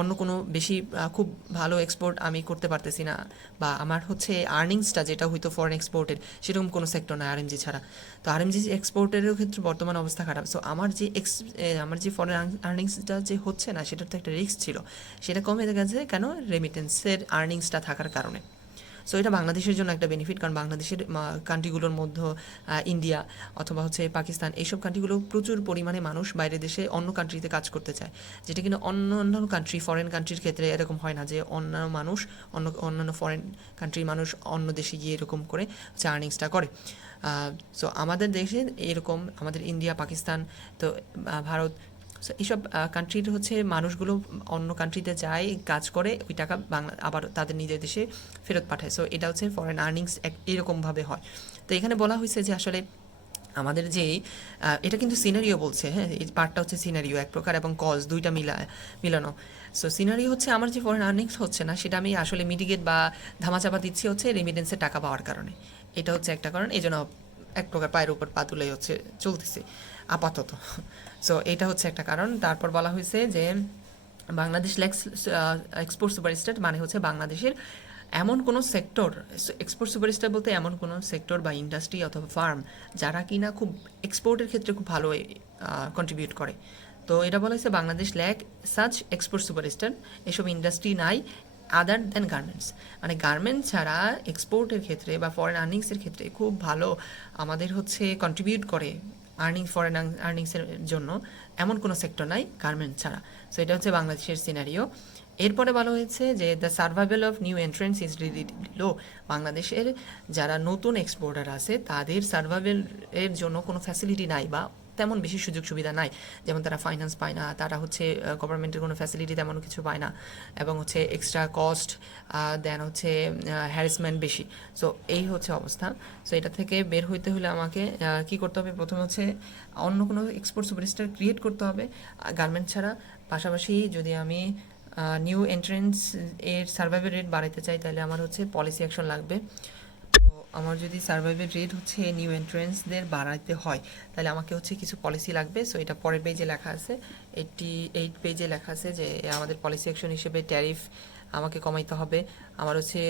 অন্য কোনো বেশি খুব ভালো এক্সপোর্ট আমি করতে পারতেছি না, বা আমার হচ্ছে আর্নিংসটা যেটা হয়তো ফরেন এক্সপোর্টের সেরকম কোনো সেক্টর না আরএমজি ছাড়া। তো আরএমজি এক্সপোর্টেরও ক্ষেত্রে বর্তমান অবস্থা খারাপ। সো আমার যে ফরেন আর্নিংসটা যে হচ্ছে না সেটার তো একটা রিস্ক ছিল, সেটা কমে গেছে কেন? রেমিটেন্সের আর্নিংসটা থাকার কারণে। সো এটা বাংলাদেশের জন্য একটা বেনিফিট, কারণ বাংলাদেশের কান্ট্রিগুলোর মধ্যে ইন্ডিয়া অথবা হচ্ছে পাকিস্তান এইসব কান্ট্রিগুলো প্রচুর পরিমাণে মানুষ বাইরের দেশে অন্য কান্ট্রিতে কাজ করতে চায়, যেটা কিন্তু অন্য কান্ট্রি, ফরেন কান্ট্রির ক্ষেত্রে এরকম হয় না যে অন্যান্য ফরেন কান্ট্রির মানুষ অন্য দেশে গিয়ে এরকম করে হচ্ছে আর্নিংসটা করে। সো আমাদের দেশে এরকম, আমাদের ইন্ডিয়া, পাকিস্তান, তো ভারত, সো এইসব কান্ট্রির হচ্ছে মানুষগুলো অন্য কান্ট্রিতে যায়, কাজ করে, ওই টাকা আবার তাদের নিজের দেশে ফেরত পাঠায়। সো এটা হচ্ছে ফরেন আর্নিংস এরকমভাবে হয়। তো এখানে বলা হয়েছে যে আসলে আমাদের যে এটা কিন্তু সিনারিও বলছে, হ্যাঁ, এই পার্টটা হচ্ছে সিনারিও এক প্রকার, এবং কজ দুইটা মিলানো। সো সিনারিও হচ্ছে আমার যে ফরেন আর্নিংস হচ্ছে না সেটা আমি আসলে মিটিগেট বা ধামাচাপা দিচ্ছি হচ্ছে রেমিটেন্সের টাকা পাওয়ার কারণে। এটা হচ্ছে একটা কারণ, এই জন্য এক প্রকার পায়ের উপর পা তুলে হচ্ছে চলতেছে আপাতত। সো এটা হচ্ছে একটা কারণ। তারপর বলা হয়েছে যে বাংলাদেশ এক্সপোর্ট সুপারস্টার, মানে হচ্ছে বাংলাদেশের এমন কোনো সেক্টর, এক্সপোর্ট সুপারস্টার বলতে এমন কোনো সেক্টর বা ইন্ডাস্ট্রি অথবা ফার্ম যারা কিনা খুব এক্সপোর্টের ক্ষেত্রে খুব ভালো কন্ট্রিবিউট করে। তো এটা বলা হয়েছে Bangladesh lack such export superstar, এসব ইন্ডাস্ট্রি নাই আদার দেন গার্মেন্টস, মানে গার্মেন্টস ছাড়া এক্সপোর্টের ক্ষেত্রে বা ফরেন আর্নিংসের ক্ষেত্রে খুব ভালো আমাদের হচ্ছে কন্ট্রিবিউট করে ফরেন আর্নিংসের জন্য এমন কোনো সেক্টর নাই গার্মেন্টস ছাড়া। সো এটা হচ্ছে বাংলাদেশের সিনারিও। এরপরে বলা হয়েছে যে the survival of new entrance is relatively low, বাংলাদেশের যারা নতুন এক্সপোর্টার আছে তাদের সার্ভাইভালের জন্য কোনো ফ্যাসিলিটি নাই বা তেমন বেশি সুযোগ সুবিধা নাই, যেমন তারা ফাইন্যান্স পায় না, তারা হচ্ছে গভর্নমেন্টের কোনো ফ্যাসিলিটি তেমন কিছু পায় না, এবং হচ্ছে এক্সট্রা কস্ট, দেন হচ্ছে হ্যারাসমেন্ট বেশি। সো এই হচ্ছে অবস্থা। সো এটা থেকে বের হইতে হলে আমাকে কি করতে হবে? প্রথমে হচ্ছে অন্য কোনো এক্সপোর্ট সুপারস্টার ক্রিয়েট করতে হবে গার্মেন্ট ছাড়া। পাশাপাশি যদি আমি নিউ এন্ট্রেন্স এর সার্ভাইভাল রেট বাড়াতে চাই তাহলে আমার হচ্ছে পলিসি অ্যাকশন লাগবে। তো আমার যদি সার্ভাইভাল রেট হচ্ছে নিউ এন্ট্রেন্সদের বাড়াতে হয় তাহলে আমাকে হচ্ছে কিছু পলিসি লাগবে। সো এটা পরের পেজে লেখা আছে, 88 পেজে লেখা আছে যে আমাদের পলিসি অ্যাকশন হিসেবে ট্যারিফ আমাকে কমাইতে হবে, আমার হচ্ছে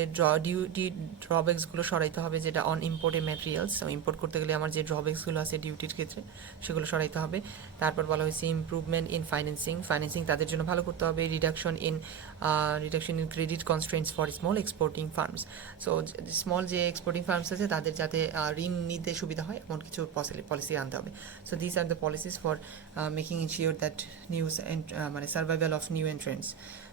ডিউটি ড্রব্যাক্সগুলো সরাইতে হবে, যেটা অন ইম্পোর্টেড ম্যাটেরিয়ালস, ইম্পোর্ট করতে গেলে আমার যে ড্রব্যাক্সগুলো আছে ডিউটির ক্ষেত্রে সেগুলো সরাইতে হবে। তারপর বলা হয়েছে ইমপ্রুভমেন্ট ইন ফাইন্যান্সিং তাদের জন্য ভালো করতে হবে, reduction in credit constraints for small exporting firms. So small যে এক্সপোর্টিং ফার্মস আছে তাদের যাতে ঋণ নিতে সুবিধা হয় এমন কিছু পলিসি আনতে হবে। So this are the policies for making ensure that news মানে সার্ভাইভাল অফ নিউ এন্ট্রেন্টস।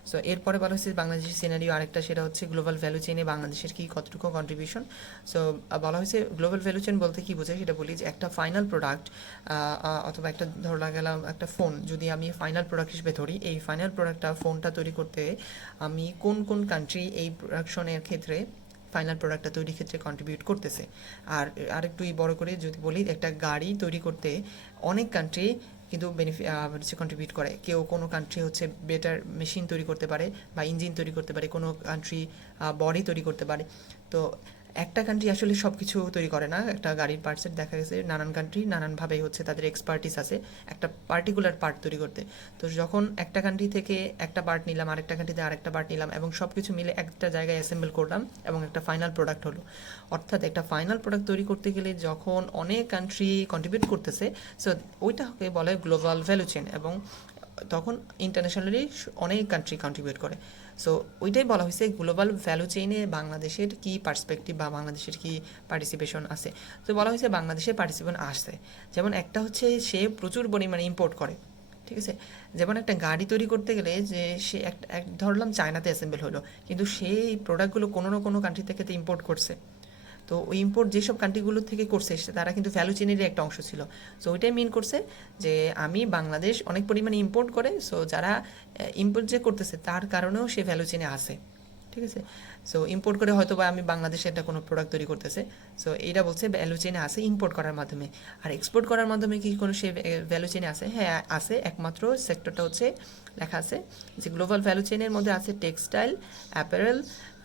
সো এরপরে বলা হচ্ছে বাংলাদেশের সিনারিও আরেকটা, সেটা হচ্ছে গ্লোবাল ভ্যালু চেইনে বাংলাদেশের কি কতটুকু কন্ট্রিবিউশন। সো বলা হয়েছে গ্লোবাল ভ্যালু চেইন বলতে কি বোঝায় সেটা বলি, যে একটা ফাইনাল প্রোডাক্ট অথবা একটা ধরা গেলাম একটা ফোন, যদি আমি ফাইনাল প্রোডাক্ট হিসেবে ধরি, এই ফাইনাল প্রোডাক্টটা ফোনটা তৈরি করতে আমি কোন কোন কান্ট্রি এই প্রোডাকশনের ক্ষেত্রে ফাইনাল প্রোডাক্টটা তৈরির ক্ষেত্রে কন্ট্রিবিউট করতেছে। আর আরেকটু বড় করে যদি বলি, একটা গাড়ি তৈরি করতে অনেক কান্ট্রি কিন্তু হচ্ছে কন্ট্রিবিউট করে। কেউ কোনো কান্ট্রি হচ্ছে বেটার মেশিন তৈরি করতে পারে বা ইঞ্জিন তৈরি করতে পারে, কোনো কান্ট্রি বডি তৈরি করতে পারে। তো একটা কান্ট্রি আসলে সব কিছু তৈরি করে না, একটা গাড়ির পার্টসের দেখা গেছে নানান কান্ট্রি নানানভাবে হচ্ছে তাদের এক্সপার্টিস আছে একটা পার্টিকুলার পার্ট তৈরি করতে। তো যখন একটা কান্ট্রি থেকে একটা পার্ট নিলাম, আরেকটা কান্ট্রিতে আরেকটা পার্ট নিলাম এবং সব কিছু মিলে একটা জায়গায় অ্যাসেম্বল করলাম এবং একটা ফাইনাল প্রোডাক্ট হলো। অর্থাৎ একটা ফাইনাল প্রোডাক্ট তৈরি করতে গেলে যখন অনেক কান্ট্রি কন্ট্রিবিউট করতেছে, সো ওইটাকে বলে গ্লোবাল ভ্যালু চেইন, এবং তখন ইন্টারন্যাশনালি অনেক কান্ট্রি কন্ট্রিবিউট করে। সো ওইটাই বলা হয়েছে গ্লোবাল ভ্যালু চেইনে বাংলাদেশের কি পার্সপেক্টিভ বা বাংলাদেশের কি পার্টিসিপেশন আছে। তো বলা হয়েছে বাংলাদেশের পার্টিসিপেশন আসছে, যেমন একটা হচ্ছে সে প্রচুর পরিমাণে ইম্পোর্ট করে, ঠিক আছে। যেমন একটা গাড়ি তৈরি করতে গেলে যে সে ধরলাম চায়নাতে অ্যাসেম্বল হলো, কিন্তু সেই প্রোডাক্টগুলো কোনো না কোনো কান্ট্রি থেকে তো ইম্পোর্ট করছে। তো ওই ইম্পোর্ট যেসব কান্ট্রিগুলো থেকে করছে তারা কিন্তু ভ্যালু চেইনেরই একটা অংশ ছিল। সো ওইটাই মিন করছে যে আমি বাংলাদেশ অনেক পরিমাণে ইম্পোর্ট করে, সো যারা ইম্পোর্ট যে করতেছে তার কারণেও সে ভ্যালু চেইনে আসে, ঠিক আছে। সো ইম্পোর্ট করে হয়তো বা আমি বাংলাদেশে একটা কোনো প্রোডাক্ট তৈরি করতেছে, সো এইটা বলছে ভ্যালু চেইনে আসে ইম্পোর্ট করার মাধ্যমে। আর এক্সপোর্ট করার মাধ্যমে কি কোনো সে ভ্যালু চেইনে আসে? হ্যাঁ আসে, একমাত্র সেক্টরটা হচ্ছে লেখা আছে যে গ্লোবাল ভ্যালু চেইনের মধ্যে আছে টেক্সটাইল, অ্যাপারেল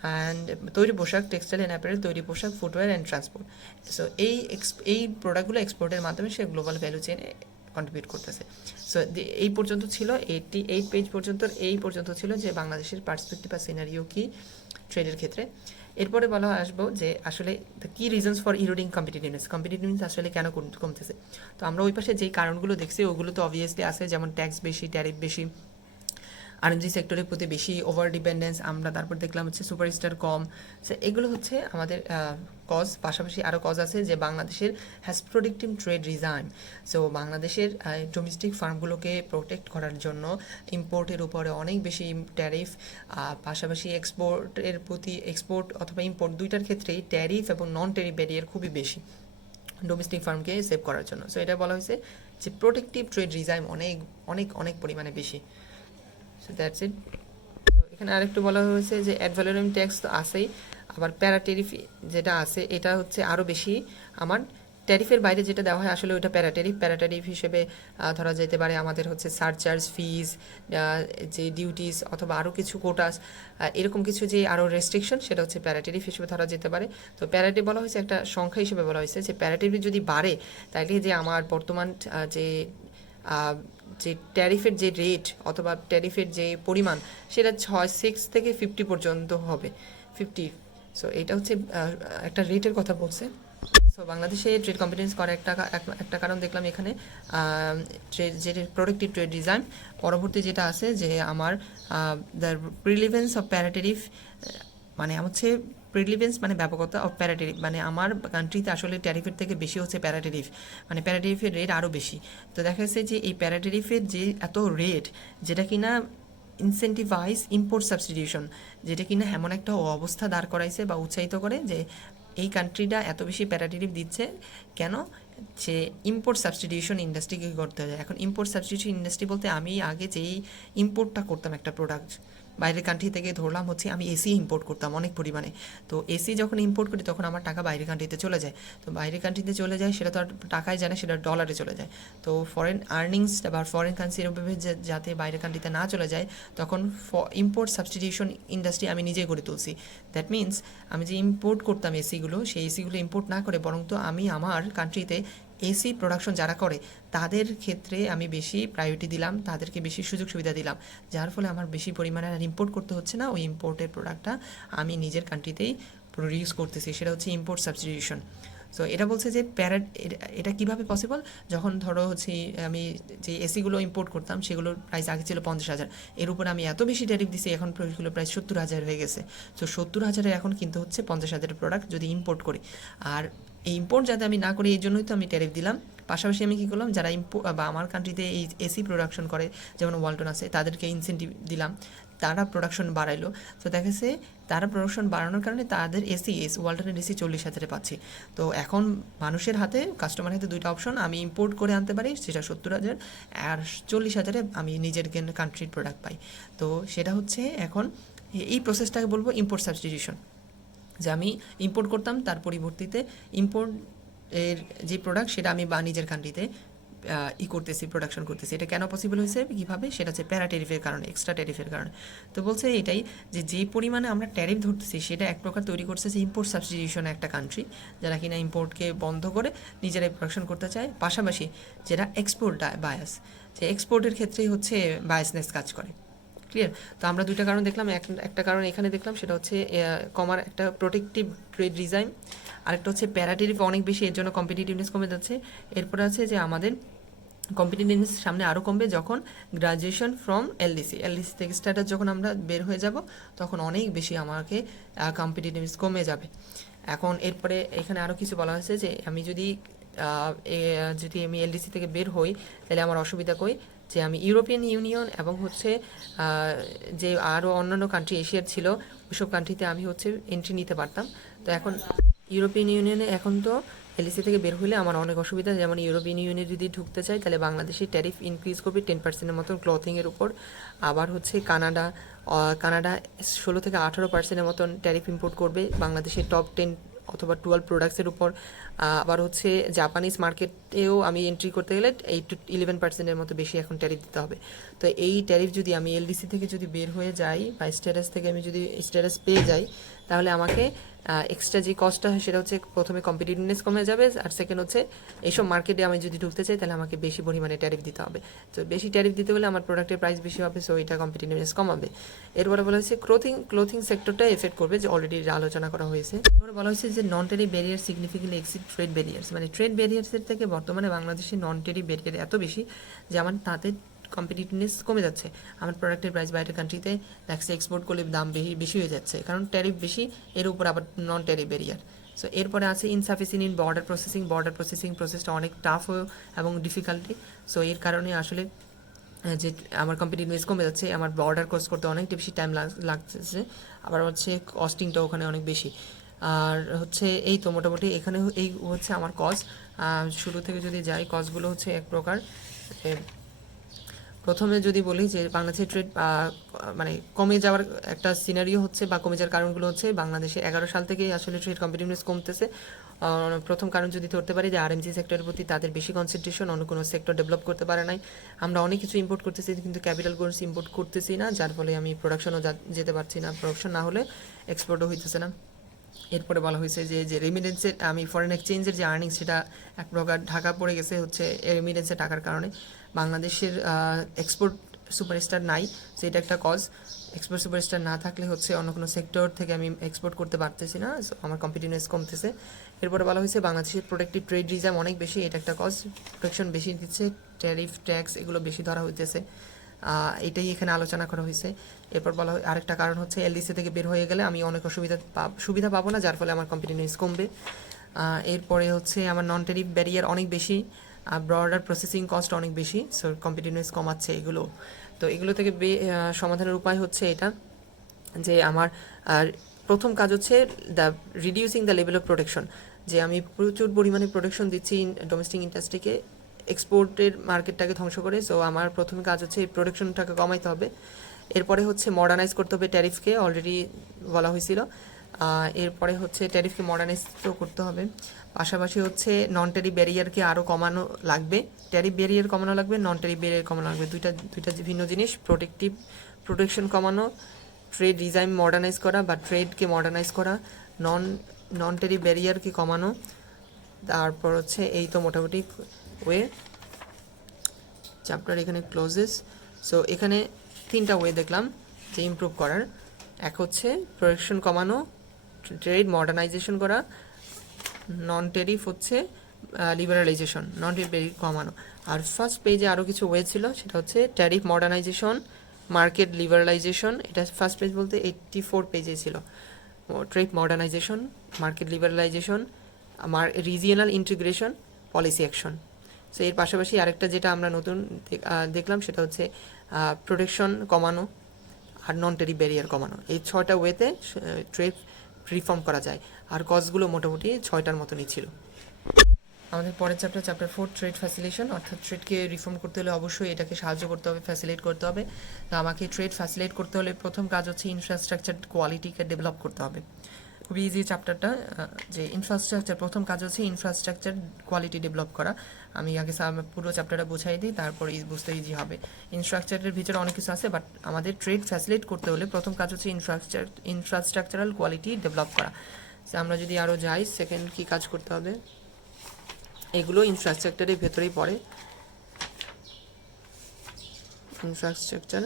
অ্যান্ড তৈরি পোশাক, টেক্সটাইল অ্যান্ড অ্যাপারেল, তৈরি পোশাক, ফুটওয়্যার অ্যান্ড ট্রান্সপোর্ট। সো এই প্রোডাক্টগুলো এক্সপোর্টের মাধ্যমে সে গ্লোবাল ভ্যালু চেইনে কন্ট্রিবিউট করতেছে। সো এই পর্যন্ত ছিল 88 পেজ পর্যন্ত, এই পর্যন্ত ছিল যে বাংলাদেশের পার্সপেক্টিভ বা সিনারিও কি ট্রেডের ক্ষেত্রে। এরপরে বলা আসবো যে আসলে দ্য কি রিজনস ফর ইরোডিং কম্পিটিটিভনেস আসলে কেন কমতেছে। তো আমরা ওই পাশে যেই কারণগুলো দেখছি ওগুলো তো অবভিয়াসলি আছে, যেমন ট্যাক্স বেশি, ট্যারিফ বেশি, আরএমজি সেক্টরের প্রতি বেশি ওভার ডিপেন্ডেন্স আমরা, তারপর দেখলাম হচ্ছে সুপারস্টার কম। সো এগুলো হচ্ছে আমাদের কজ। পাশাপাশি আরও কজ আছে যে বাংলাদেশের হ্যাজ প্রোটেক্টিভ ট্রেড রিজাইম। সো বাংলাদেশের ডোমেস্টিক ফার্মগুলোকে প্রোটেক্ট করার জন্য ইম্পোর্টের উপরে অনেক বেশি ট্যারিফ, পাশাপাশি এক্সপোর্টের প্রতি এক্সপোর্ট অথবা ইম্পোর্ট দুইটার ক্ষেত্রেই ট্যারিফ এবং নন ট্যারিফ ব্যারিয়ার খুবই বেশি ডোমেস্টিক ফার্মকে সেভ করার জন্য। সো এটা বলা হয়েছে যে প্রোটেক্টিভ ট্রেড রিজাইম অনেক অনেক অনেক পরিমাণে বেশি। So that's it. তো এখানে আরেকটু বলা হয়েছে যে অ্যাড ভ্যালোরিয়াম ট্যাক্স তো আছেই, আবার প্যারাটেরিফ যেটা আছে এটা হচ্ছে আরও বেশি। আমার ট্যারিফের বাইরে যেটা দেওয়া হয় আসলে ওইটা প্যারাটেরিফ হিসেবে ধরা যেতে পারে আমাদের হচ্ছে সারচার্জ, ফিজ, যে ডিউটিস অথবা আরও কিছু কোটাস, এরকম কিছু যে আরও রেস্ট্রিকশন, সেটা হচ্ছে প্যারাটেরিফ হিসেবে ধরা যেতে পারে। তো প্যারাটিভ বলা হয়েছে একটা সংখ্যা হিসেবে বলা হয়েছে যে প্যারাটেরিফ যদি বাড়ে তাহলে যে আমার বর্তমান যে ট্যারিফের যে রেট অথবা ট্যারিফের যে পরিমাণ সেটা 6 থেকে 50 পর্যন্ত হবে, 50। সো এটা হচ্ছে একটা রেটের কথা বলছে। সো বাংলাদেশে ট্রেড কম্পিটেন্স করার একটা কারণ দেখলাম এখানে যে প্রোডাক্টিভ ট্রেড ডিজাইন। পরবর্তী যেটা আছে যে আমার দ্য প্রিলিভেন্স অফ প্যারাটেরিফ, মানে হচ্ছে প্রিলিভেন্স মানে ব্যাপকতা অফ প্যারাটেরিফ, মানে আমার কান্ট্রিতে আসলে ট্যারিফের থেকে বেশি হচ্ছে প্যারাটেরিফ, মানে প্যারাটেরিফের রেট আরও বেশি। তো দেখা যাচ্ছে যে এই প্যারাটেরিফের যে এত রেট, যেটা কিনা ইনসেন্টিভাইজ ইম্পোর্ট সাবস্টিটিউশন, যেটা কিনা এমন একটা অবস্থা দাঁড় করাইছে বা উৎসাহিত করে যে এই কান্ট্রিটা এত বেশি প্যারাটেরিফ দিচ্ছে কেন, যে ইম্পোর্ট সাবস্টিটিউশন ইন্ডাস্ট্রিকে করতে হয়। এখন ইম্পোর্ট সাবস্টিটিউশন ইন্ডাস্ট্রি বলতে আমি আগে যেই ইম্পোর্টটা করতাম একটা প্রোডাক্ট বাইরের কান্ট্রি থেকে, ধরলাম হচ্ছে আমি এসি ইম্পোর্ট করতাম অনেক পরিমাণে, তো এসি যখন ইম্পোর্ট করি তখন আমার টাকা বাইরের কান্ট্রিতে চলে যায়। তো বাইরের কান্ট্রিতে চলে যায় সেটা তো আর টাকায় জানে, সেটা ডলারে চলে যায়। তো ফরেন আর্নিংস বা ফরেন কারেন্সির যাতে বাইরের কান্ট্রিতে না চলে যায়, তখন ইম্পোর্ট সাবস্টিটিউশন ইন্ডাস্ট্রি আমি নিজেই করে তুলছি। দ্যাট মিনস আমি যে ইম্পোর্ট করতাম এসিগুলো, সেই এসিগুলো ইম্পোর্ট না করে বরং তো আমি আমার কান্ট্রিতে এসি প্রোডাকশন যারা করে তাদের ক্ষেত্রে আমি বেশি প্রায়োরিটি দিলাম, তাদেরকে বেশি সুযোগ সুবিধা দিলাম, যার ফলে আমার বেশি পরিমাণে আর ইম্পোর্ট করতে হচ্ছে না। ওই ইম্পোর্টের প্রোডাক্টটা আমি নিজের কান্ট্রিতেই প্রডিউস করতেছি, সেটা হচ্ছে ইম্পোর্ট সাবস্টিটিউশন। সো এটা বলছে যে এটা কীভাবে পসিবল, যখন ধরো হচ্ছে আমি যে এসিগুলো ইম্পোর্ট করতাম সেগুলোর প্রাইস আগে ছিল 50,000, এর উপর আমি এত বেশি ট্যারিফ দিছি, এখন সেগুলো প্রায় 70,000 হয়ে গেছে। সো 70,000 এখন কিন্তু হচ্ছে 50,000 প্রোডাক্ট যদি ইম্পোর্ট করি। আর এই ইম্পোর্ট যাতে আমি না করি এই জন্যই তো আমি ট্যারিফ দিলাম। পাশাপাশি আমি কী করলাম, যারা বা আমার কান্ট্রিতে এই এসি প্রোডাকশন করে যেমন ওয়ালটন আছে, তাদেরকে ইনসেন্টিভ দিলাম, তারা প্রোডাকশন বাড়াইলো। তো দেখা গেছে তারা প্রোডাকশন বাড়ানোর কারণে তাদের ওয়ালটনের এসি 40,000 পাচ্ছি। তো এখন মানুষের হাতে, কাস্টমার হাতে দুইটা অপশন, আমি ইম্পোর্ট করে আনতে পারি সেটা 70,000, আর 40,000 আমি নিজের কান্ট্রির প্রোডাক্ট পাই। তো সেটা হচ্ছে এখন এই প্রসেসটাকে বলবো ইম্পোর্ট সাবস্টিটিউশন, যে আমি ইম্পোর্ট করতাম, তার পরিবর্তিতে ইম্পোর্ট এর যে প্রোডাক্ট সেটা আমি বা নিজের কান্ট্রিতে করতেছি, প্রোডাকশন করতেছি। এটা কেন পসিবল হয়েছে, কীভাবে, সেটা হচ্ছে প্যারা ট্যারিফের কারণে, এক্সট্রা ট্যারিফের কারণে। তো বলছে এটাই যে পরিমাণে আমরা ট্যারিফ ধরতেছি সেটা এক প্রকার তৈরি করছে যে ইম্পোর্ট সাবস্টিটিউশন একটা কান্ট্রি, যারা কিনা ইম্পোর্টকে বন্ধ করে নিজেরাই প্রোডাকশন করতে চায়। পাশাপাশি যারা এক্সপোর্ট বায়াস, যে এক্সপোর্টের ক্ষেত্রেই হচ্ছে বায়াসনেস কাজ করে। ক্লিয়ার? তো আমরা দুইটা কারণ দেখলাম, একটা কারণ এখানে দেখলাম, সেটা হচ্ছে একটা প্রোটেক্টিভ ট্রেড ডিজাইন, আরেকটা হচ্ছে প্যারাটেরিফ অনেক বেশি, এর জন্য কম্পিটিটিভনেস কমে যাচ্ছে। এরপরে আছে যে আমাদের কম্পিটিটিভনেস সামনে আরও কমবে যখন গ্রাজুয়েশন ফ্রম এলডিসি থেকে স্ট্যাটাস যখন আমরা বের হয়ে যাব, তখন অনেক বেশি আমাকে কম্পিটিটিভনেস কমে যাবে। এখন এরপরে এখানে আরও কিছু বলা হয়েছে যে আমি যদি আমি এলডিসি থেকে বের হই, তাহলে আমার অসুবিধা কই, যে আমি ইউরোপিয়ান ইউনিয়ন এবং হচ্ছে যে আরও অন্যান্য কান্ট্রি এশিয়ার ছিল, ওইসব কান্ট্রিতে আমি হচ্ছে এন্ট্রি নিতে পারতাম। তো এখন ইউরোপিয়ান ইউনিয়নে এখন তো এলডিসি থেকে বের হলে আমার অনেক অসুবিধা, যেমন ইউরোপিয়ান ইউনিয়নে যদি ঢুকতে চাই তাহলে বাংলাদেশে ট্যারিফ ইনক্রিজ করবে 10%-এর মতন ক্লথিংয়ের উপর। আবার হচ্ছে কানাডা 16 থেকে 18%-এর মতন ট্যারিফ ইম্পোর্ট করবে বাংলাদেশের টপ 10 অথবা 12 প্রোডাক্টসের উপর। আবার হচ্ছে জাপানিজ মার্কেটেও আমি এন্ট্রি করতে গেলে 8-11%-এর মতো বেশি এখন ট্যারিফ দিতে হবে। তো এই ট্যারিফ যদি আমি এলডিসি থেকে যদি বের হয়ে যাই বা স্ট্যাটাস থেকে আমি যদি স্ট্যাটাস পেয়ে যাই, তাহলে আমাকে এক্সট্রা যে কস্টটা হয় সেটা হচ্ছে প্রথমে কম্পিটিটিভনেস কমে যাবে, আর সেকেন্ড হচ্ছে এইসব মার্কেটে আমি যদি ঢুকতে চাই তাহলে আমাকে বেশি পরিমাণে ট্যারিফ দিতে হবে। তো বেশি ট্যারিফ দিতে হলে আমার প্রোডাক্টের প্রাইস বেশি হবে, সো এটা কম্পিটিটিভনেস কমাবে। এরপরে বলা হয়েছে ক্লোথিং সেক্টরটা এফেক্ট করবে, যে অলরেডি আলোচনা করা হয়েছে। এরপরে বলা হয়েছে যে নন tariff barrier significantly exceed trade barriers, মানে ট্রেড ব্যারিয়ার্সের থেকে বর্তমানে বাংলাদেশে নন ট্যারিফ ব্যারিয়ার এত বেশি যে আমার তাতে কম্পিটিটিভনেস কমে যাচ্ছে। আমার প্রোডাক্টের প্রাইস বাইরের কান্ট্রিতে দেখছে এক্সপোর্ট করলে দাম বেশি হয়ে যাচ্ছে, কারণ ট্যারিফ বেশি, এর উপর আবার নন ট্যারিফ ব্যারিয়ার। সো এরপরে আছে ইনসাফিসিয়েন্ট ইন বর্ডার প্রসেসিং প্রসেসটা অনেক টাফ এবং ডিফিকাল্টি। সো এর কারণে আসলে যে আমার কম্পিটিটিভনেস কমে যাচ্ছে, আমার বর্ডার ক্রস করতে অনেক বেশি টাইম লাগছে, আবার হচ্ছে কস্টিংটা ওখানে অনেক বেশি। আর হচ্ছে এই তো মোটামুটি এখানে এই হচ্ছে আমার কজ। শুরু থেকে যদি যাই, কজগুলো হচ্ছে এক প্রকার, প্রথমে যদি বলি যে বাংলাদেশের ট্রেড মানে কমে যাওয়ার একটা সিনারিও হচ্ছে বা কমে যাওয়ার কারণগুলো হচ্ছে, বাংলাদেশে 11 সাল থেকেই আসলে ট্রেড কম্পিটিটিভনেস কমতেছে। প্রথম কারণ যদি ধরতে পারি যে আরএমজি সেক্টরের প্রতি তাদের বেশি কনসেন্ট্রেশন, অন্য কোনো সেক্টর ডেভেলপ করতে পারে নাই। আমরা অনেক কিছু ইম্পোর্ট করতেছি কিন্তু ক্যাপিটাল গুডস ইম্পোর্ট করতেছি না, যার ফলে আমি প্রোডাকশনও যেতে পারছি না, প্রোডাকশন না হলে এক্সপোর্টও হইতেছে না। এরপরে বলা হয়েছে যে রেমিটেন্সের ফরেন এক্সচেঞ্জের যে আর্নিং সেটা এক প্রকার ঢাকা পড়ে গেছে হচ্ছে রেমিটেন্সের টাকার কারণে। বাংলাদেশের এক্সপোর্ট সুপারস্টার নাই, সেটা একটা কজ। এক্সপোর্ট সুপারস্টার না থাকলে হচ্ছে অন্য কোনো সেক্টর থেকে আমি এক্সপোর্ট করতে পারতেছি না, সো আমার কম্পিটিটিভনেস কমতেছে। এরপরে বলা হয়েছে বাংলাদেশের প্রোটেক্টিভ ট্রেড রিজার্ভ অনেক বেশি, এটা একটা কজ, প্রোটেকশন বেশি দিচ্ছে, ট্যারিফ ট্যাক্স এগুলো বেশি ধরা হইতেছে, এটাই এখানে আলোচনা করা হয়েছে। এরপর বলা হয় আরেকটা কারণ হচ্ছে এলডিসি থেকে বের হয়ে গেলে আমি অনেক সুবিধা পাবো না, যার ফলে আমার কম্পিটিটিভনেস কমবে। এরপরে হচ্ছে আমার নন ট্যারিফ ব্যারিয়ার অনেক বেশি, ব্রডার প্রসেসিং কস্ট অনেক বেশি, সো কম্পিটিটিভনেস কমাচ্ছে এগুলো। তো এগুলো থেকে সমাধানের উপায় হচ্ছে এটা, যে আমার প্রথম কাজ হচ্ছে reducing the level of protection, যে আমি প্রচুর পরিমাণে প্রোটেকশন দিচ্ছি ডোমেস্টিক ইন্ডাস্ট্রিকে, এক্সপোর্টের মার্কেটটাকে ধ্বংস করে। সো আমার প্রথম কাজ হচ্ছে এই প্রোটেকশনটাকে কমাইতে হবে। এরপরে হচ্ছে মডার্নাইজ করতে হবে ট্যারিফকে, অলরেডি বলা হয়েছিল। এরপরে হচ্ছে ট্যারিফকে মডার্নাইজ করতে হবে, পাশাপাশি হচ্ছে নন ট্যারিফ ব্যারিয়ারকে আরও কমানো লাগবে, ট্যারিফ ব্যারিয়ার কমানো লাগবে, নন ট্যারিফ ব্যারিয়ার কমানো লাগবে, দুইটা ভিন্ন জিনিস। প্রোটেকশন কমানো, ট্রেড রিজাইম মডার্নাইজ করা বা ট্রেডকে মডার্নাইজ করা, নন ট্যারিফ ব্যারিয়ারকে কমানো, তারপর হচ্ছে এই তো মোটামুটি ওয়ে চ্যাপ্টার এখানে ক্লোজেস। সো এখানে 3টা ওয়ে দেখলাম যে ইমপ্রুভ করার। এক হচ্ছে প্রোডাকশন কমানো, ট্রেড মডার্নাইজেশন করা, নন টেরিফ হচ্ছে লিবারালাইজেশন, নন টেরিফ কমানো। আর ফার্স্ট পেজে আরও কিছু ওয়ে ছিল, সেটা হচ্ছে ট্যারিফ মডার্নাইজেশন, মার্কেট লিবারালাইজেশন। এটা ফার্স্ট পেজ বলতে 84 পেজে ছিল। Trade modernisation, market liberalisation, regional integration, policy action. So এর পাশাপাশি আরেকটা যেটা আমরা নতুন দেখলাম সেটা হচ্ছে প্রোটেকশন কমানো আর নন টেরিফ ব্যারিয়ার কমানো। এই 6টা ওয়েতে ট্রেড রিফর্ম করা যায়। আর কজগুলো মোটামুটি 6টার মতনই ছিল। আমাদের পরের চ্যাপ্টার 4 ট্রেড ফ্যাসিলিটেশন, অর্থাৎ ট্রেডকে রিফর্ম করতে হলে অবশ্যই এটাকে সাহায্য করতে হবে, ফ্যাসিলিটেট করতে হবে। তো আমাকে ট্রেড ফ্যাসিলিটেট করতে হলে প্রথম কাজ হচ্ছে ইনফ্রাস্ট্রাকচার কোয়ালিটিকে ডেভেলপ করতে হবে। খুবই ইজি চ্যাপ্টারটা, যে ইনফ্রাস্ট্রাকচার, প্রথম কাজ হচ্ছে ইনফ্রাস্ট্রাকচার কোয়ালিটি ডেভেলপ করা। আমি আগে পুরো চ্যাপ্টারটা বুঝাই দিই, তারপর বুঝতে ইজি হবে। ইনফ্রাস্ট্রাকচারের ভিতরে অনেক কিছু আছে, বাট আমাদের ট্রেড ফ্যাসিলিটেট করতে হলে প্রথম কাজ হচ্ছে ইনফ্রাস্ট্রাকচারাল কোয়ালিটি ডেভেলপ করা। আমরা যদি আরও যাই, সেকেন্ড কী কাজ করতে হবে, এগুলো ইনফ্রাস্ট্রাকচারের ভেতরেই পড়ে। ইনফ্রাস্ট্রাকচার,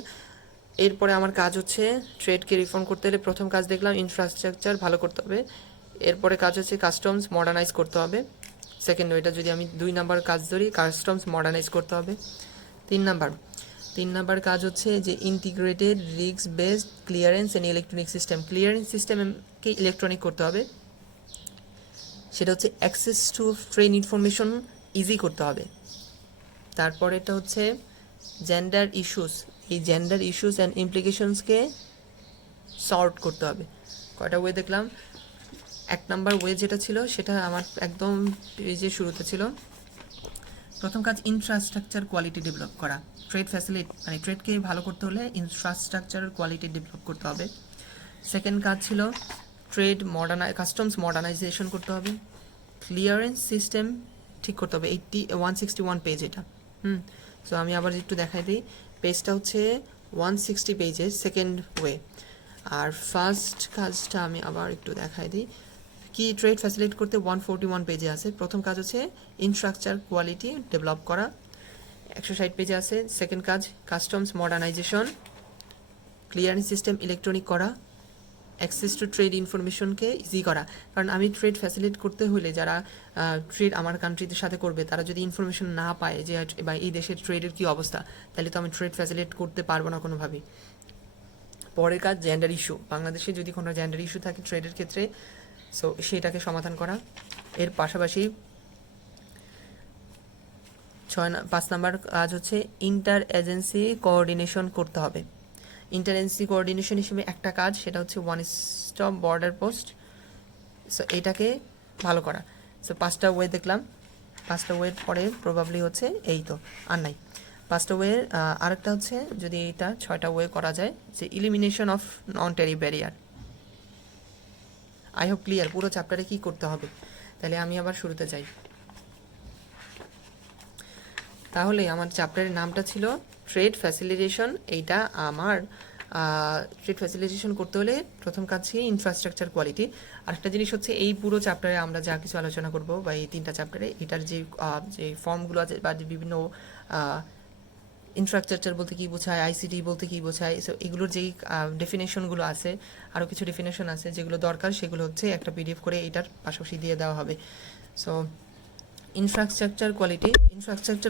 এরপরে আমার কাজ হচ্ছে ট্রেডকে রিফর্ম করতে হলে প্রথম কাজ দেখলাম ইনফ্রাস্ট্রাকচার ভালো করতে হবে। এরপরে কাজ হচ্ছে কাস্টমস মডার্নাইজ করতে হবে। সেকেন্ড ওইটা যদি আমি 2 নাম্বার কাজ ধরি, কাস্টমস মডার্নাইজ করতে হবে। 3 নাম্বার কাজ হচ্ছে যে integrated risk based clearance and electronic system, clearance সিস্টেমকে ইলেকট্রনিক করতে হবে। সেটা হচ্ছে access to trade information easy করতে হবে। তারপর এটা হচ্ছে জেন্ডার ইস্যুস, এই জেন্ডার ইস্যুস অ্যান্ড ইমপ্লিকেশনসকে সর্ট করতে হবে। কয়টা ওয়ে দেখলাম? 1 নাম্বার ওয়ে যেটা ছিল সেটা আমার একদম পেজের শুরুতে ছিল। প্রথম কাজ ইনফ্রাস্ট্রাকচার কোয়ালিটি ডেভেলপ করা, ট্রেড ফ্যাসিলিটি মানে ট্রেডকে ভালো করতে হলে ইনফ্রাস্ট্রাকচার কোয়ালিটি ডেভেলপ করতে হবে। সেকেন্ড কাজ ছিল ট্রেড কাস্টমস মডার্নাইজেশন করতে হবে। ক্লিয়ারেন্স সিস্টেম ঠিক করতে হবে। 161 পেজ এটা। সো আমি আবার একটু দেখাই দিই, পেজটা হচ্ছে 160 পেজের সেকেন্ড ওয়ে। আর ফার্স্ট কাজটা আমি আবার একটু দেখাই দিই, কি ট্রেড ফ্যাসিলিটেট করতে 141 পেজে আছে। প্রথম কাজ হচ্ছে ইনফ্রাস্ট্রাকচার কোয়ালিটি ডেভেলপ করা, 160 পেজে আছে। সেকেন্ড কাজ customs modernisation, clearance system electronic করা, অ্যাক্সেস টু ট্রেড ইনফরমেশনকে ইজি করা। কারণ আমি ট্রেড ফ্যাসিলিটেট করতে হলে যারা ট্রেড আমার কান্ট্রিদের সাথে করবে, তারা যদি ইনফরমেশন না পায় যে বা এই দেশের ট্রেডের কী অবস্থা, তাহলে তো আমি ট্রেড ফ্যাসিলিটেট করতে পারবো না কোনোভাবেই। পরের কাজ জেন্ডার ইস্যু, বাংলাদেশে যদি কোনো জেন্ডার ইস্যু থাকে ট্রেডের ক্ষেত্রে, সো সেটাকে সমাধান করা। এর পাশাপাশি 5 নাম্বার কাজ হচ্ছে ইন্টার এজেন্সি কোঅর্ডিনেশন করতে হবে। ইন্টার এজেন্সি কোঅর্ডিনেশন হিসেবে একটা কাজ, সেটা হচ্ছে one stop border post. So এটাকে ভালো করা। সো 5টা ওয়ে দেখলাম, 5টা ওয়ের পরে প্রবাবলি হচ্ছে এই তো আর নাই। 5টা ওয়ের আরেকটা হচ্ছে যদি এটা 6টা ওয়ে করা যায়, যে elimination of non tariff barrier. I hope clear পুরো চ্যাপ্টারে কী করতে হবে। তাহলে আমি আবার শুরুতে যাই। তাহলে আমার চ্যাপ্টারের নামটা ছিল ট্রেড ফ্যাসিলিটেশন। এইটা আমার ট্রেড ফ্যাসিলিটেশন করতে হলে প্রথম কাজ ছিল ইনফ্রাস্ট্রাকচার কোয়ালিটি। আরেকটা জিনিস হচ্ছে এই পুরো চ্যাপ্টারে আমরা যা কিছু আলোচনা করব, বা এই 3টা চ্যাপ্টারে এটার যে ফর্মগুলো আছে বা যে বিভিন্ন ইনফ্রাস্ট্রাকচার বলতে কী বোঝায়, আইসিটি বলতে কী বোঝায়, সো এগুলোর যেই ডেফিনেশনগুলো আছে, আরও কিছু ডেফিনেশন আছে যেগুলো দরকার, সেগুলো হচ্ছে একটা পিডিএফ করে এটার পাশাপাশি দিয়ে দেওয়া হবে। সো ইনফ্রাস্ট্রাকচার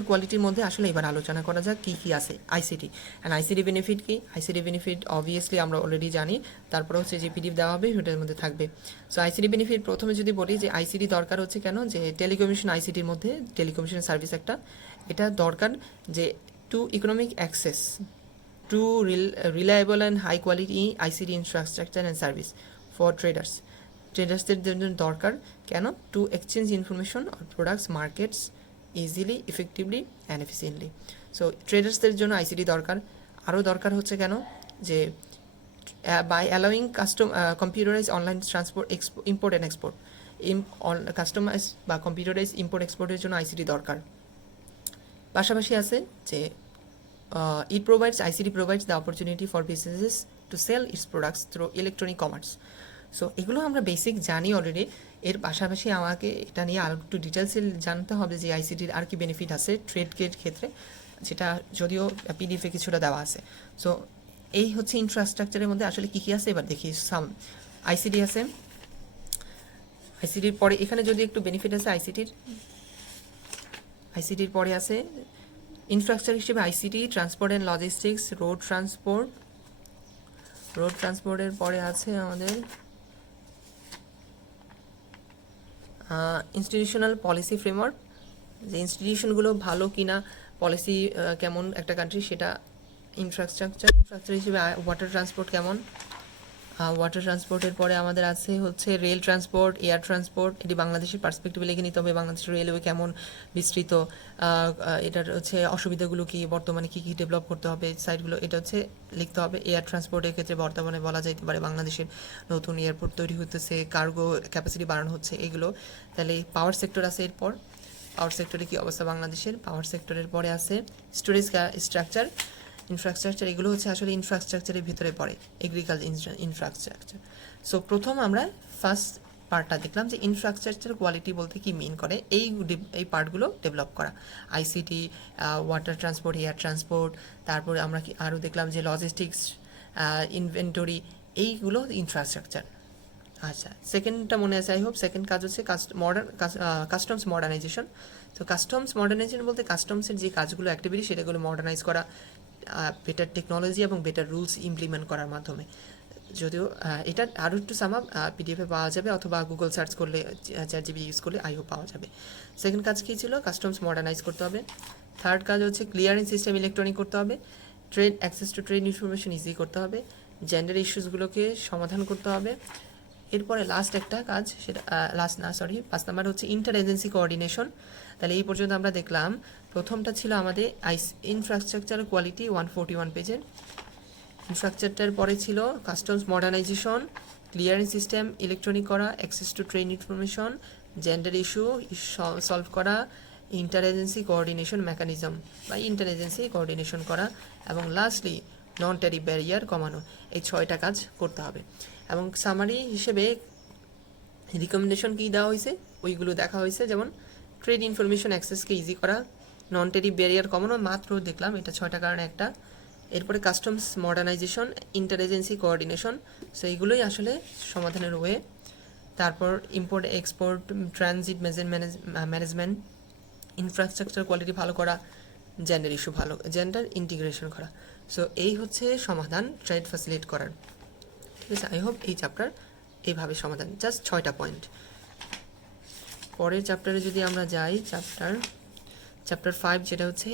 কোয়ালিটির মধ্যে আসলে এবার আলোচনা করা যাক কী কী আছে আইসিটি। অ্যান্ড আইসিটি বেনিফিট কি? আইসিটি বেনিফিট অবভিয়াসলি আমরা অলরেডি জানি, তারপরে হচ্ছে যে পিডিএফ দেওয়া হবে সেটার মধ্যে থাকবে। সো আইসিটি বেনিফিট প্রথমে যদি বলি যে আইসিটি দরকার হচ্ছে কেন, যে টেলিকমিউনিকেশন আইসিটির মধ্যে টেলিকমিউনিকেশন সার্ভিস একটা, এটা দরকার যে to economic access to reliable and high quality ICT infrastructure and service for ট্রেডার্সদের জন্য দরকার। কেন? To exchange information or products markets easily, effectively and efficiently. So ট্রেডার্সদের জন্য আইসিটি দরকার। আরও দরকার হচ্ছে কেন, যে by allowing computerize online transport import and export, customize বা কম্পিউটারাইজ ইম্পোর্ট এক্সপোর্টের জন্য আইসিটি দরকার। পাশাপাশি আছে যে ICT provides the opportunity for businesses to sell its products through electronic commerce. So এগুলো আমরা বেসিক জানি অলরেডি, এর পাশাপাশি আমাকে এটা নিয়ে আর একটু ডিটেলসে জানতে হবে যে আইসিটির আর কি বেনিফিট আছে ট্রেডের ক্ষেত্রে, যেটা যদিও পিডিএফে কিছুটা দেওয়া আছে। সো এই হচ্ছে ইনফ্রাস্ট্রাকচারের মধ্যে আসলে কী কী আছে এবার দেখি। আইসিটি আছে, আইসিটির পরে এখানে যদি একটু বেনিফিট আছে আইসিটির পরে আছে ইনফ্রাস্ট্রাকচার হিসেবে ICT, transport and logistics, road ট্রান্সপোর্টের পরে আছে আমাদের ইনস্টিটিউশনাল পলিসি ফ্রেমওয়ার্ক, যে ইনস্টিটিউশনগুলো ভালো কিনা, পলিসি কেমন একটা কান্ট্রি সেটা। ইনফ্রাস্ট্রাকচার হিসেবে ওয়াটার ট্রান্সপোর্ট কেমন, ওয়াটার ট্রান্সপোর্টের পরে আমাদের আছে হচ্ছে রেল ট্রান্সপোর্ট, এয়ার ট্রান্সপোর্ট। এটি বাংলাদেশের পার্সপেক্টিভে লিখে নিতে হবে, বাংলাদেশের রেলওয়ে কেমন বিস্তৃত, এটার হচ্ছে অসুবিধাগুলো কি, বর্তমানে কী কী ডেভেলপ করতে হবে সাইটগুলো, এটা হচ্ছে লিখতে হবে। এয়ার ট্রান্সপোর্টের ক্ষেত্রে বর্তমানে বলা যাইতে পারে বাংলাদেশের নতুন এয়ারপোর্ট তৈরি হতেছে, কার্গো ক্যাপাসিটি বাড়ানো হচ্ছে এগুলো। তাহলে পাওয়ার সেক্টর আছে, এরপর পাওয়ার সেক্টরে কী অবস্থা বাংলাদেশের। পাওয়ার সেক্টরের পরে আছে স্টোরেজ ইনফ্রাস্ট্রাকচার, এগুলো হচ্ছে আসলে ইনফ্রাস্ট্রাকচারের ভিতরে পড়ে, এগ্রিকালচার ইনফ্রাস্ট্রাকচার। সো প্রথম আমরা ফার্স্ট পার্টটা দেখলাম যে ইনফ্রাস্ট্রাকচার কোয়ালিটি বলতে কি মিন করে, এই পার্টগুলো ডেভেলপ করা, ICT, water transport, air transport. তারপরে আমরা কি আরও দেখলাম যে লজিস্টিক্স, ইনভেন্টরি, এইগুলো ইনফ্রাস্ট্রাকচার। আচ্ছা, সেকেন্ডটা মনে আছে আই হোপ। সেকেন্ড কাজ হচ্ছে কাস্টমস মডার্নাইজেশন। তো কাস্টমস মডার্নাইজেশন বলতে কাস্টমসের যে কাজগুলো অ্যাক্টিভিটি সেটাগুলো মডার্নাইজ করা, বেটার টেকনোলজি এবং বেটার রুলস ইমপ্লিমেন্ট করার মাধ্যমে। যদিও এটা আরও একটু সামাপ পিডিএফে পাওয়া যাবে, অথবা গুগল সার্চ করলে, চ্যাটজিপিটি ইউজ করলে আইও পাওয়া যাবে। সেকেন্ড কাজ কী ছিল, কাস্টমস মডার্নাইজ করতে হবে। থার্ড কাজ হচ্ছে ক্লিয়ারিং সিস্টেম ইলেকট্রনিক করতে হবে। Trade access to trade information easy করতে হবে। জেন্ডার ইস্যুসগুলোকে সমাধান করতে হবে। এরপরে লাস্ট একটা কাজ, সেটা পাঁচ নাম্বার হচ্ছে ইন্টার এজেন্সি কোঅর্ডিনেশন। তাহলে এই পর্যন্ত আমরা দেখলাম প্রথমটা ছিল আমাদের ইনফ্রাস্ট্রাকচার কোয়ালিটি 141 পেজের। ইনফ্রাস্ট্রাকচার পরে ছিল customs modernization, clearing system electronic করা, access to trade information, gender issue solve করা, ইন্টার এজেন্সি কোঅর্ডিনেশন মেকানিজম বা ইন্টার এজেন্সি কোঅর্ডিনেশন করা, এবং লাস্টলি নন ট্যারিফ ব্যারিয়ার কমানো। এই 6টা কাজ করতে হবে। এবং সামারি হিসেবে রিকমেন্ডেশন কী দেওয়া হয়েছে ওইগুলো দেখা হয়েছে, যেমন ট্রেড ইনফরমেশন অ্যাক্সেসকে ইজি করা, নন ট্যারিফ ব্যারিয়ার কমানো, মাত্র দেখলাম এটা 6টা কারণে একটা। এরপরে customs modernisation, inter agency coordination, so এইগুলোই আসলে সমাধানের ওয়ে। তারপর import export, transit management, infrastructure quality ভালো করা, জেন্ডার ইন্টিগ্রেশন করা। সো এই হচ্ছে সমাধান ট্রেড ফ্যাসিলিটেট করার। ঠিক আছে, আই হোপ এই চ্যাপ্টার এইভাবে সমাধান, জাস্ট 6টা পয়েন্ট। পরের চ্যাপ্টারে যদি আমরা যাই, চ্যাপ্টার 5, যেটা হচ্ছে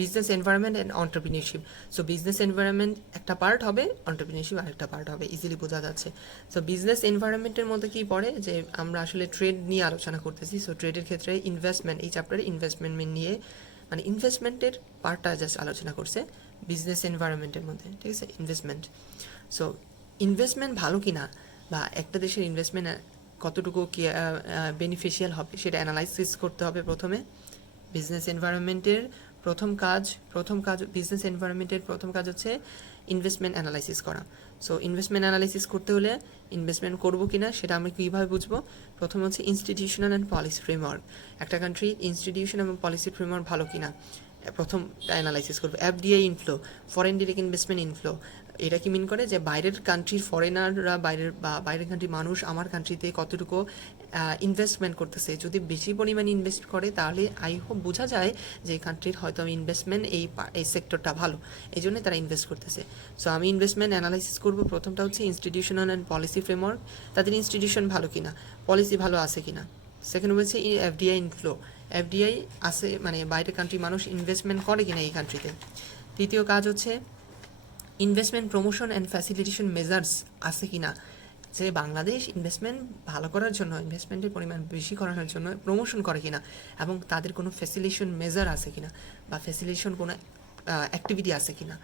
business environment and entrepreneurship. So business environment একটা পার্ট হবে, অন্টারপ্রিনিয়রশিপ আরেকটা পার্ট হবে, ইজিলি বোঝা যাচ্ছে। সো বিজনেস এনভায়রনমেন্টের মধ্যে কী পড়ে, যে আমরা আসলে ট্রেড নিয়ে আলোচনা করতেছি। সো ট্রেডের ক্ষেত্রে ইনভেস্টমেন্ট, এই চ্যাপ্টারে ইনভেস্টমেন্ট নিয়ে, মানে ইনভেস্টমেন্টের পার্টটা জাস্ট আলোচনা করছে বিজনেস এনভায়রনমেন্টের মধ্যে। ঠিক আছে, ইনভেস্টমেন্ট। সো ইনভেস্টমেন্ট ভালো কিনা, বা একটা দেশের ইনভেস্টমেন্ট কতটুকু কি বেনিফিশিয়াল হবে, সেটা অ্যানালাইসিস করতে হবে প্রথমে। বিজনেস এনভায়রনমেন্টের প্রথম কাজ বিজনেস এনভায়রনমেন্টের প্রথম কাজ হচ্ছে ইনভেস্টমেন্ট অ্যানালাইসিস করা। সো ইনভেস্টমেন্ট অ্যানালাইসিস করতে হলে ইনভেস্টমেন্ট করবো কিনা সেটা আমরা কীভাবে বুঝবো, প্রথম হচ্ছে ইনস্টিটিউশনাল অ্যান্ড পলিসি ফ্রেমওয়ার্ক। একটা কান্ট্রির ইনস্টিটিউশন এবং পলিসি ফ্রেমওয়ার্ক ভালো কিনা প্রথম অ্যানালাইসিস করবো। FDI inflow, foreign direct investment inflow, এটা কি মিন করে যে বাইরের কান্ট্রির ফরেনাররা, বাইরের কান্ট্রির মানুষ আমার কান্ট্রিতে কতটুকু ইনভেস্টমেন্ট করতেছে। যদি বেশি পরিমাণে ইনভেস্ট করে তাহলে আই হোপ বোঝা যায় যে কান্ট্রির হয়তো ইনভেস্টমেন্ট এই সেক্টরটা ভালো, এই জন্য তারা ইনভেস্ট করতেছে। সো আমি ইনভেস্টমেন্ট অ্যানালাইসিস করবো। প্রথমটা হচ্ছে ইনস্টিটিউশনাল অ্যান্ড পলিসি ফ্রেমওয়ার্ক, তাদের ইনস্টিটিউশন ভালো কিনা, পলিসি ভালো আছে কিনা। সেকেন্ড হচ্ছে এফডিআই ইনফ্লো, এফডিআই আছে মানে বাইরের কান্ট্রির মানুষ ইনভেস্টমেন্ট করে কিনা এই কান্ট্রিতে। তৃতীয় কাজ হচ্ছে investment promotion and facilitation measures আছে কিনা, যে বাংলাদেশ ইনভেস্টমেন্ট ভালো করার জন্য, ইনভেস্টমেন্টের পরিমাণ বেশি করানোর জন্য প্রমোশন করে কিনা, এবং তাদের কোনো ফ্যাসিলিটেশন মেজার আছে কিনা, বা ফ্যাসিলিটেশন কোনো অ্যাক্টিভিটি আছে কিনা।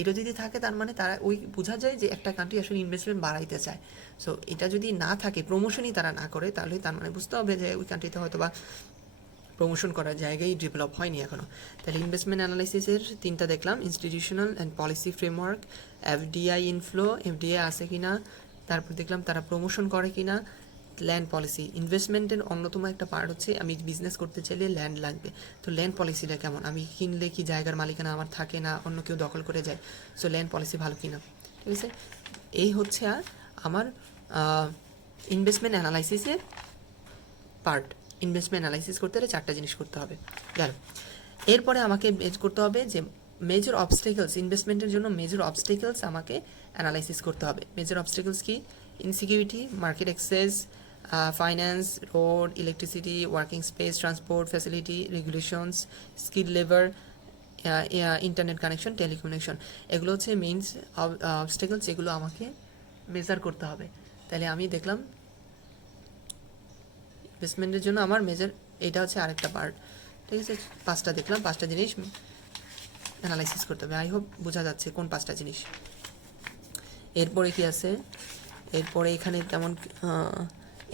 এটা যদি থাকে তার মানে তারা ওই বোঝা যায় যে একটা কান্ট্রি আসলে ইনভেস্টমেন্ট বাড়াইতে চায়। সো এটা যদি না থাকে, প্রমোশনই তারা না করে, তাহলে তার মানে বুঝতে হবে যে ওই কান্ট্রিতে হয়তো বা প্রমোশন করার জায়গায় ডেভেলপ হয়নি এখনও। তাহলে ইনভেস্টমেন্ট অ্যানালাইসিসের 3টা দেখলাম, institutional and policy framework, FDI inflow, FDI আছে কিনা, তারপর দেখলাম তারা প্রমোশন করে কিনা, ল্যান্ড পলিসি ইনভেস্টমেন্টের অন্যতম একটা পার্ট হচ্ছে আমি বিজনেস করতে চাইলে ল্যান্ড লাগবে। তো ল্যান্ড পলিসিটা কেমন, আমি কিনলে কি জায়গার মালিকানা আমার থাকে না অন্য কেউ দখল করে যায়, সো ল্যান্ড পলিসি ভালো কিনা, ঠিক আছে। এই হচ্ছে আর আমার ইনভেস্টমেন্ট অ্যানালাইসিসের পার্ট। ইনভেস্টমেন্ট অ্যানালাইসিস করতে হলে 4টা জিনিস করতে হবে, গেল। এরপরে আমাকে বের করতে হবে যে মেজর অবস্টেকলস, ইনভেস্টমেন্টের জন্য মেজর অবস্টেকলস আমাকে অ্যানালাইসিস করতে হবে। মেজর অবস্টেকলস কি? Insecurity, market access, finance, road, electricity, working space, transport facility, regulations, skill labour, internet connection, telecommunication. এগুলো হচ্ছে মেইনস অবস্টেকলস, যেগুলো আমাকে মেজার করতে হবে। তাহলে আমি দেখলাম ইনভেস্টমেন্টের জন্য আমার মেজর, এটা হচ্ছে আরেকটা পার্ট, ঠিক আছে। 5টা দেখলাম, 5টা জিনিস অ্যানালাইসিস করতে হবে। আই হোপ বোঝা যাচ্ছে কোন 5টা জিনিস। এরপরে কি আছে, এরপরে এখানে তেমন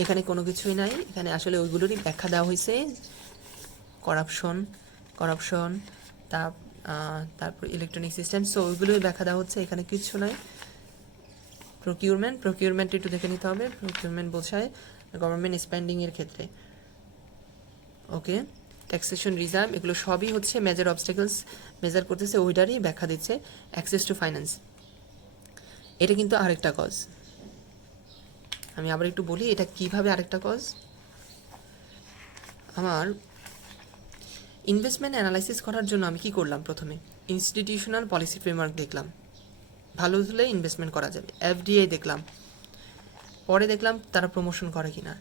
এখানে কোনো কিছুই নাই, এখানে আসলে ওইগুলোরই ব্যাখ্যা দেওয়া হয়েছে। করাপশন তারপর ইলেকট্রনিক সিস্টেম, সো ওইগুলোই ব্যাখ্যা দেওয়া হচ্ছে, এখানে কিছু নাই। প্রকিউরমেন্ট একটু দেখে নিতে হবে। প্রকিউরমেন্ট বোঝায় গভর্নমেন্ট স্পেন্ডিংয়ের ক্ষেত্রে, ওকে। ট্যাক্সেশন রিজার্ভ, এগুলো সবই হচ্ছে মেজর অবস্টেকলস মেজার করতেছে, ওইটারই ব্যাখ্যা দিচ্ছে। অ্যাক্সেস টু ফাইন্যান্স, এটা কিন্তু আরেকটা কজ। আমি আবার একটু বলি এটা কিভাবে আরেকটা কজ। আমার ইনভেস্টমেন্ট অ্যানালাইসিস করার জন্য আমি কি করলাম, প্রথমে ইনস্টিটিউশনাল পলিসি ফ্রেমওয়ার্ক দেখলাম, ভালো হলে ইনভেস্টমেন্ট করা যাবে। এফডিআই দেখলাম, পরে দেখলাম তারা প্রমোশন করে কিনা,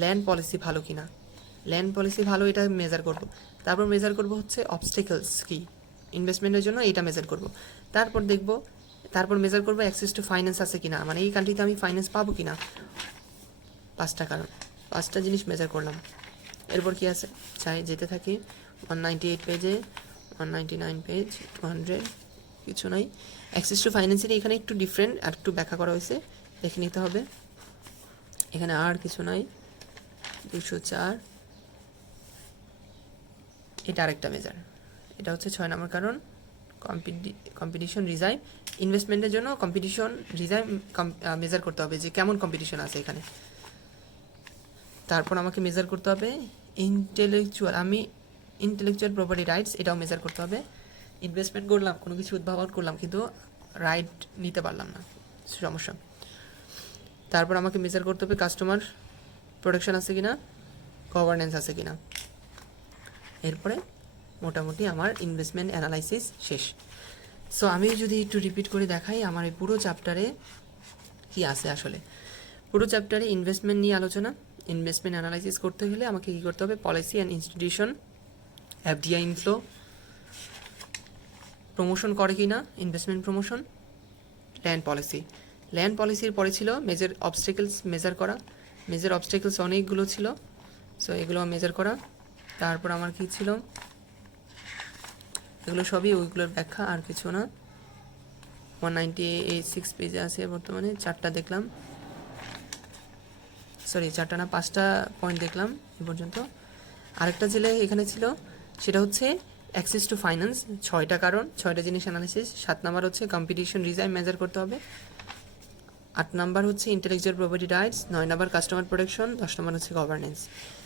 ল্যান্ড পলিসি ভালো কিনা। ল্যান্ড পলিসি ভালো, এটা মেজার করব। তারপর মেজার করব হচ্ছে অবস্টেকলস কি ইনভেস্টমেন্টের জন্য, এটা মেজার করব। তারপর মেজার করব অ্যাক্সেস টু ফাইন্যান্স আছে কিনা, মানে এই কান্ট্রিতে আমি ফাইন্যান্স পাবো কিনা। 5টা কারণ, 5টা জিনিস মেজার করলাম। এরপর কি আছে, চাই যেতে থাকি। 198 পেজে, 199 পেজ, 200, কিছু নাই। অ্যাক্সেস টু ফাইন্যান্সের এখানে একটু ডিফারেন্ট, আর একটু ব্যাখ্যা করা হয়েছে, দেখে নিতে হবে। এখানে আর কিছু নাই। 204, এটা আরেকটা মেজার, এটা হচ্ছে 6 নম্বর কারণ। কম্পিটিশন রিজাইভ, ইনভেস্টমেন্টের জন্য কম্পিটিশন রিজাইভ মেজার করতে হবে যে কেমন কম্পিটিশন আছে এখানে। তারপর আমাকে মেজার করতে হবে ইন্টেলেকচুয়াল প্রপার্টি রাইটস, এটাও মেজার করতে হবে। ইনভেস্টমেন্ট করলাম, কোনো কিছু উদ্ভাবন করলাম, কিন্তু রাইট নিতে পারলাম না, সমস্যা। তারপর আমাকে মেজার করতে হবে কাস্টমার প্রোটেকশন আছে কিনা, গভর্নেন্স আছে কিনা। এরপরে মোটামুটি আমার ইনভেস্টমেন্ট অ্যানালাইসিস শেষ। সো আমি যদি একটু রিপিট করে দেখাই আমার এই পুরো চ্যাপ্টারে কি আছে। আসলে পুরো চ্যাপ্টারে ইনভেস্টমেন্ট নিয়ে আলোচনা। ইনভেস্টমেন্ট অ্যানালাইসিস করতে হলে আমাকে কী করতে হবে, policy and institution, FDI inflow, promotion করে কি না, investment promotion, land policy. Land পলিসির পরে ছিল মেজর অবস্টেকলস মেজার করা। মেজর অবস্টেকলস অনেকগুলো ছিল, সো এগুলো মেজার করা। তারপর আমার কী ছিল, এগুলো সবই ওইগুলোর ব্যাখ্যা, আর কিছু না। 196 পেজে আছে বর্তমানে, 4টা দেখলাম, সরি 4টা না 5টা পয়েন্ট দেখলাম এ পর্যন্ত। আরেকটা জেলে এখানে ছিল, সেটা হচ্ছে অ্যাক্সেস টু ফাইন্যান্স, 6টা কারণ, 6টা জিনিস অ্যানালিসিস। 7 নাম্বার হচ্ছে কম্পিটিশন রিজাইভ মেজার করতে হবে। 8 নাম্বার হচ্ছে intellectual property rights. 9 number customer protection. 10 number হচ্ছে গভর্নেন্স।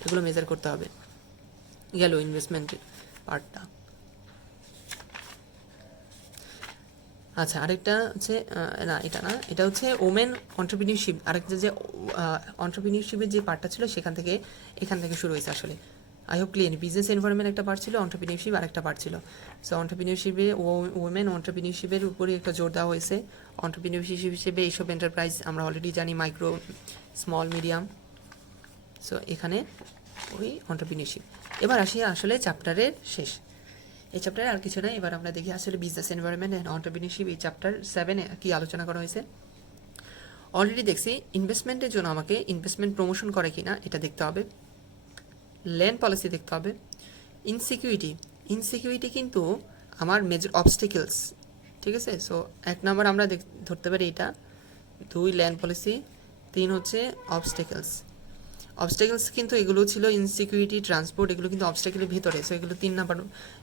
এগুলো মেজার করতে হবে। গেল ইনভেস্টমেন্টের পার্টটা। আচ্ছা, আরেকটা হচ্ছে না এটা না, এটা হচ্ছে ওমেন অন্টারপ্রিনিউরশিপ। আরেকটা যে অন্টারপ্রিনিউরশিপের যে পার্টটা ছিল এখান থেকে শুরু হয়েছে আসলে। I hope clear. Business environment একটা পার্ট ছিল, অন্টারপ্রিনিউরশিপ আরেকটা পার্ট ছিল। সো অন্টারপ্রিনিউরশিপে ওমেন অন্টারপ্রিনিউরশিপের উপরে একটা জোর দেওয়া হয়েছে। অন্টারপ্রিনিউরশিপ হিসেবে এইসব এন্টারপ্রাইজ আমরা অলরেডি জানি, মাইক্রো, স্মল, মিডিয়াম। সো এখানে ওই অন্টারপ্রিনিউরশিপ। এবার আসি আসলে চ্যাপ্টারের শেষ। এই চ্যাপ্টারে আর কিছু না, এবার আমরা দেখি আসলে বিজনেস এনভায়রনমেন্ট অ্যান্ড অন্টারপ্রিনিউরশিপ এই চ্যাপ্টার 7-এ কী আলোচনা করা হয়েছে। অলরেডি দেখছি ইনভেস্টমেন্টের জন্য আমাকে ইনভেস্টমেন্ট প্রমোশন করে কিনা এটা দেখতে হবে, ল্যান্ড পলিসি দেখতে হবে। ইনসিকিউরিটি কিন্তু আমার মেজর অবস্টেকলস, ঠিক আছে। সো 1 নাম্বার আমরা ধরতে পারি এটা, 2 ল্যান্ড পলিসি, 3 হচ্ছে অবস্টেকলস কিন্তু এগুলো ছিল ইনসিকিউরিটি, ট্রান্সপোর্ট, এগুলো কিন্তু অবস্টেকলের ভিতরে। সো এগুলো 3 নাম্বার,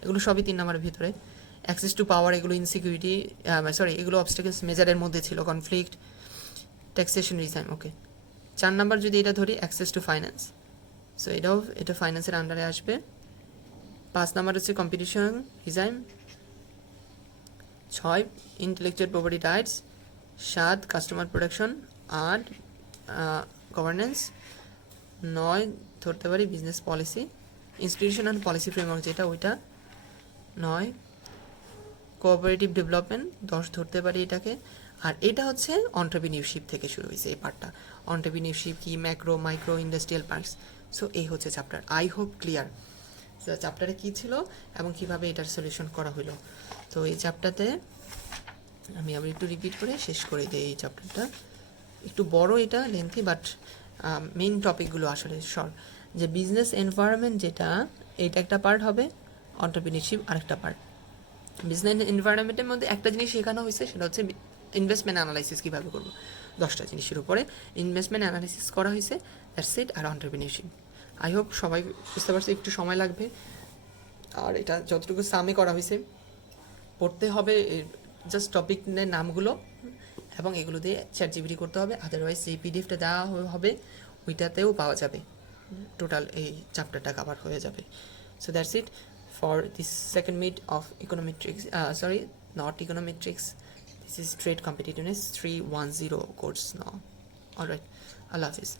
এগুলো সবই 3 নাম্বারের ভিতরে। অ্যাক্সেস টু পাওয়ার, এগুলো ইনসিকিউরিটি, এগুলো অবস্টেকলস মেজারের মধ্যে ছিল। কনফ্লিক্ট, ট্যাক্সেশন রিজাইম, ওকে। 4 নাম্বার যদি এটা ধরি অ্যাক্সেস টু ফাইন্যান্স, সো এটা ফাইন্যান্সের আন্ডারে আসবে। 5 নাম্বার হচ্ছে competition design, 6 intellectual property rights, 7 customer protection, 8 governance, 9 ধরতে পারি business policy, institution and policy framework যেটা ওইটা 9, কোঅপারেটিভ ডেভেলপমেন্ট 10 ধরতে পারি এটাকে। আর এটা হচ্ছে অন্টারপ্রিনিউরশিপ থেকে শুরু হয়েছে এই পার্টটা, অন্টারপ্রিনিউরশিপ কি, macro micro industrial parks. So এই হচ্ছে চ্যাপ্টার, আই হোপ ক্লিয়ার চ্যাপ্টারে কী ছিল এবং কীভাবে এটার সলিউশন করা হলো। তো এই চ্যাপ্টারতে আমি আবার একটু রিপিট করে শেষ করে দিই। এই চ্যাপ্টারটা একটু বড়, এটা লেন্থি, বাট মেইন টপিকগুলো আসলে শর্ট। যে বিজনেস এনভায়রনমেন্ট যেটা, এটা একটা পার্ট হবে, অন্টারপ্রিনিউরশিপ আরেকটা পার্ট। বিজনেস এনভায়রনমেন্টের মধ্যে একটা জিনিস শেখানো হয়েছে, সেটা হচ্ছে ইনভেস্টমেন্ট অ্যানালাইসিস কীভাবে করবো, 10টা জিনিসের উপরে ইনভেস্টমেন্ট অ্যানালাইসিস করা হয়েছে, দ্যাটস ইট। আর অন্টারপ্রিনিউরশিপ আই হোপ সবাই বুঝতে পারছে, একটু সময় লাগবে। আর এটা যতটুকু সামে করা হয়েছে পড়তে হবে, জাস্ট টপিকের নামগুলো এবং এগুলো দিয়ে চ্যাটজিপিটি করতে হবে, আদারওয়াইজ যে পিডিএফটা দেওয়া হবে ওইটাতেও পাওয়া যাবে, টোটাল এই চ্যাপ্টারটা কভার হয়ে যাবে। So that's it for this second meet of econometrics, not econometrics, this is trade competitiveness 310 course now. All right, Allah Hafiz.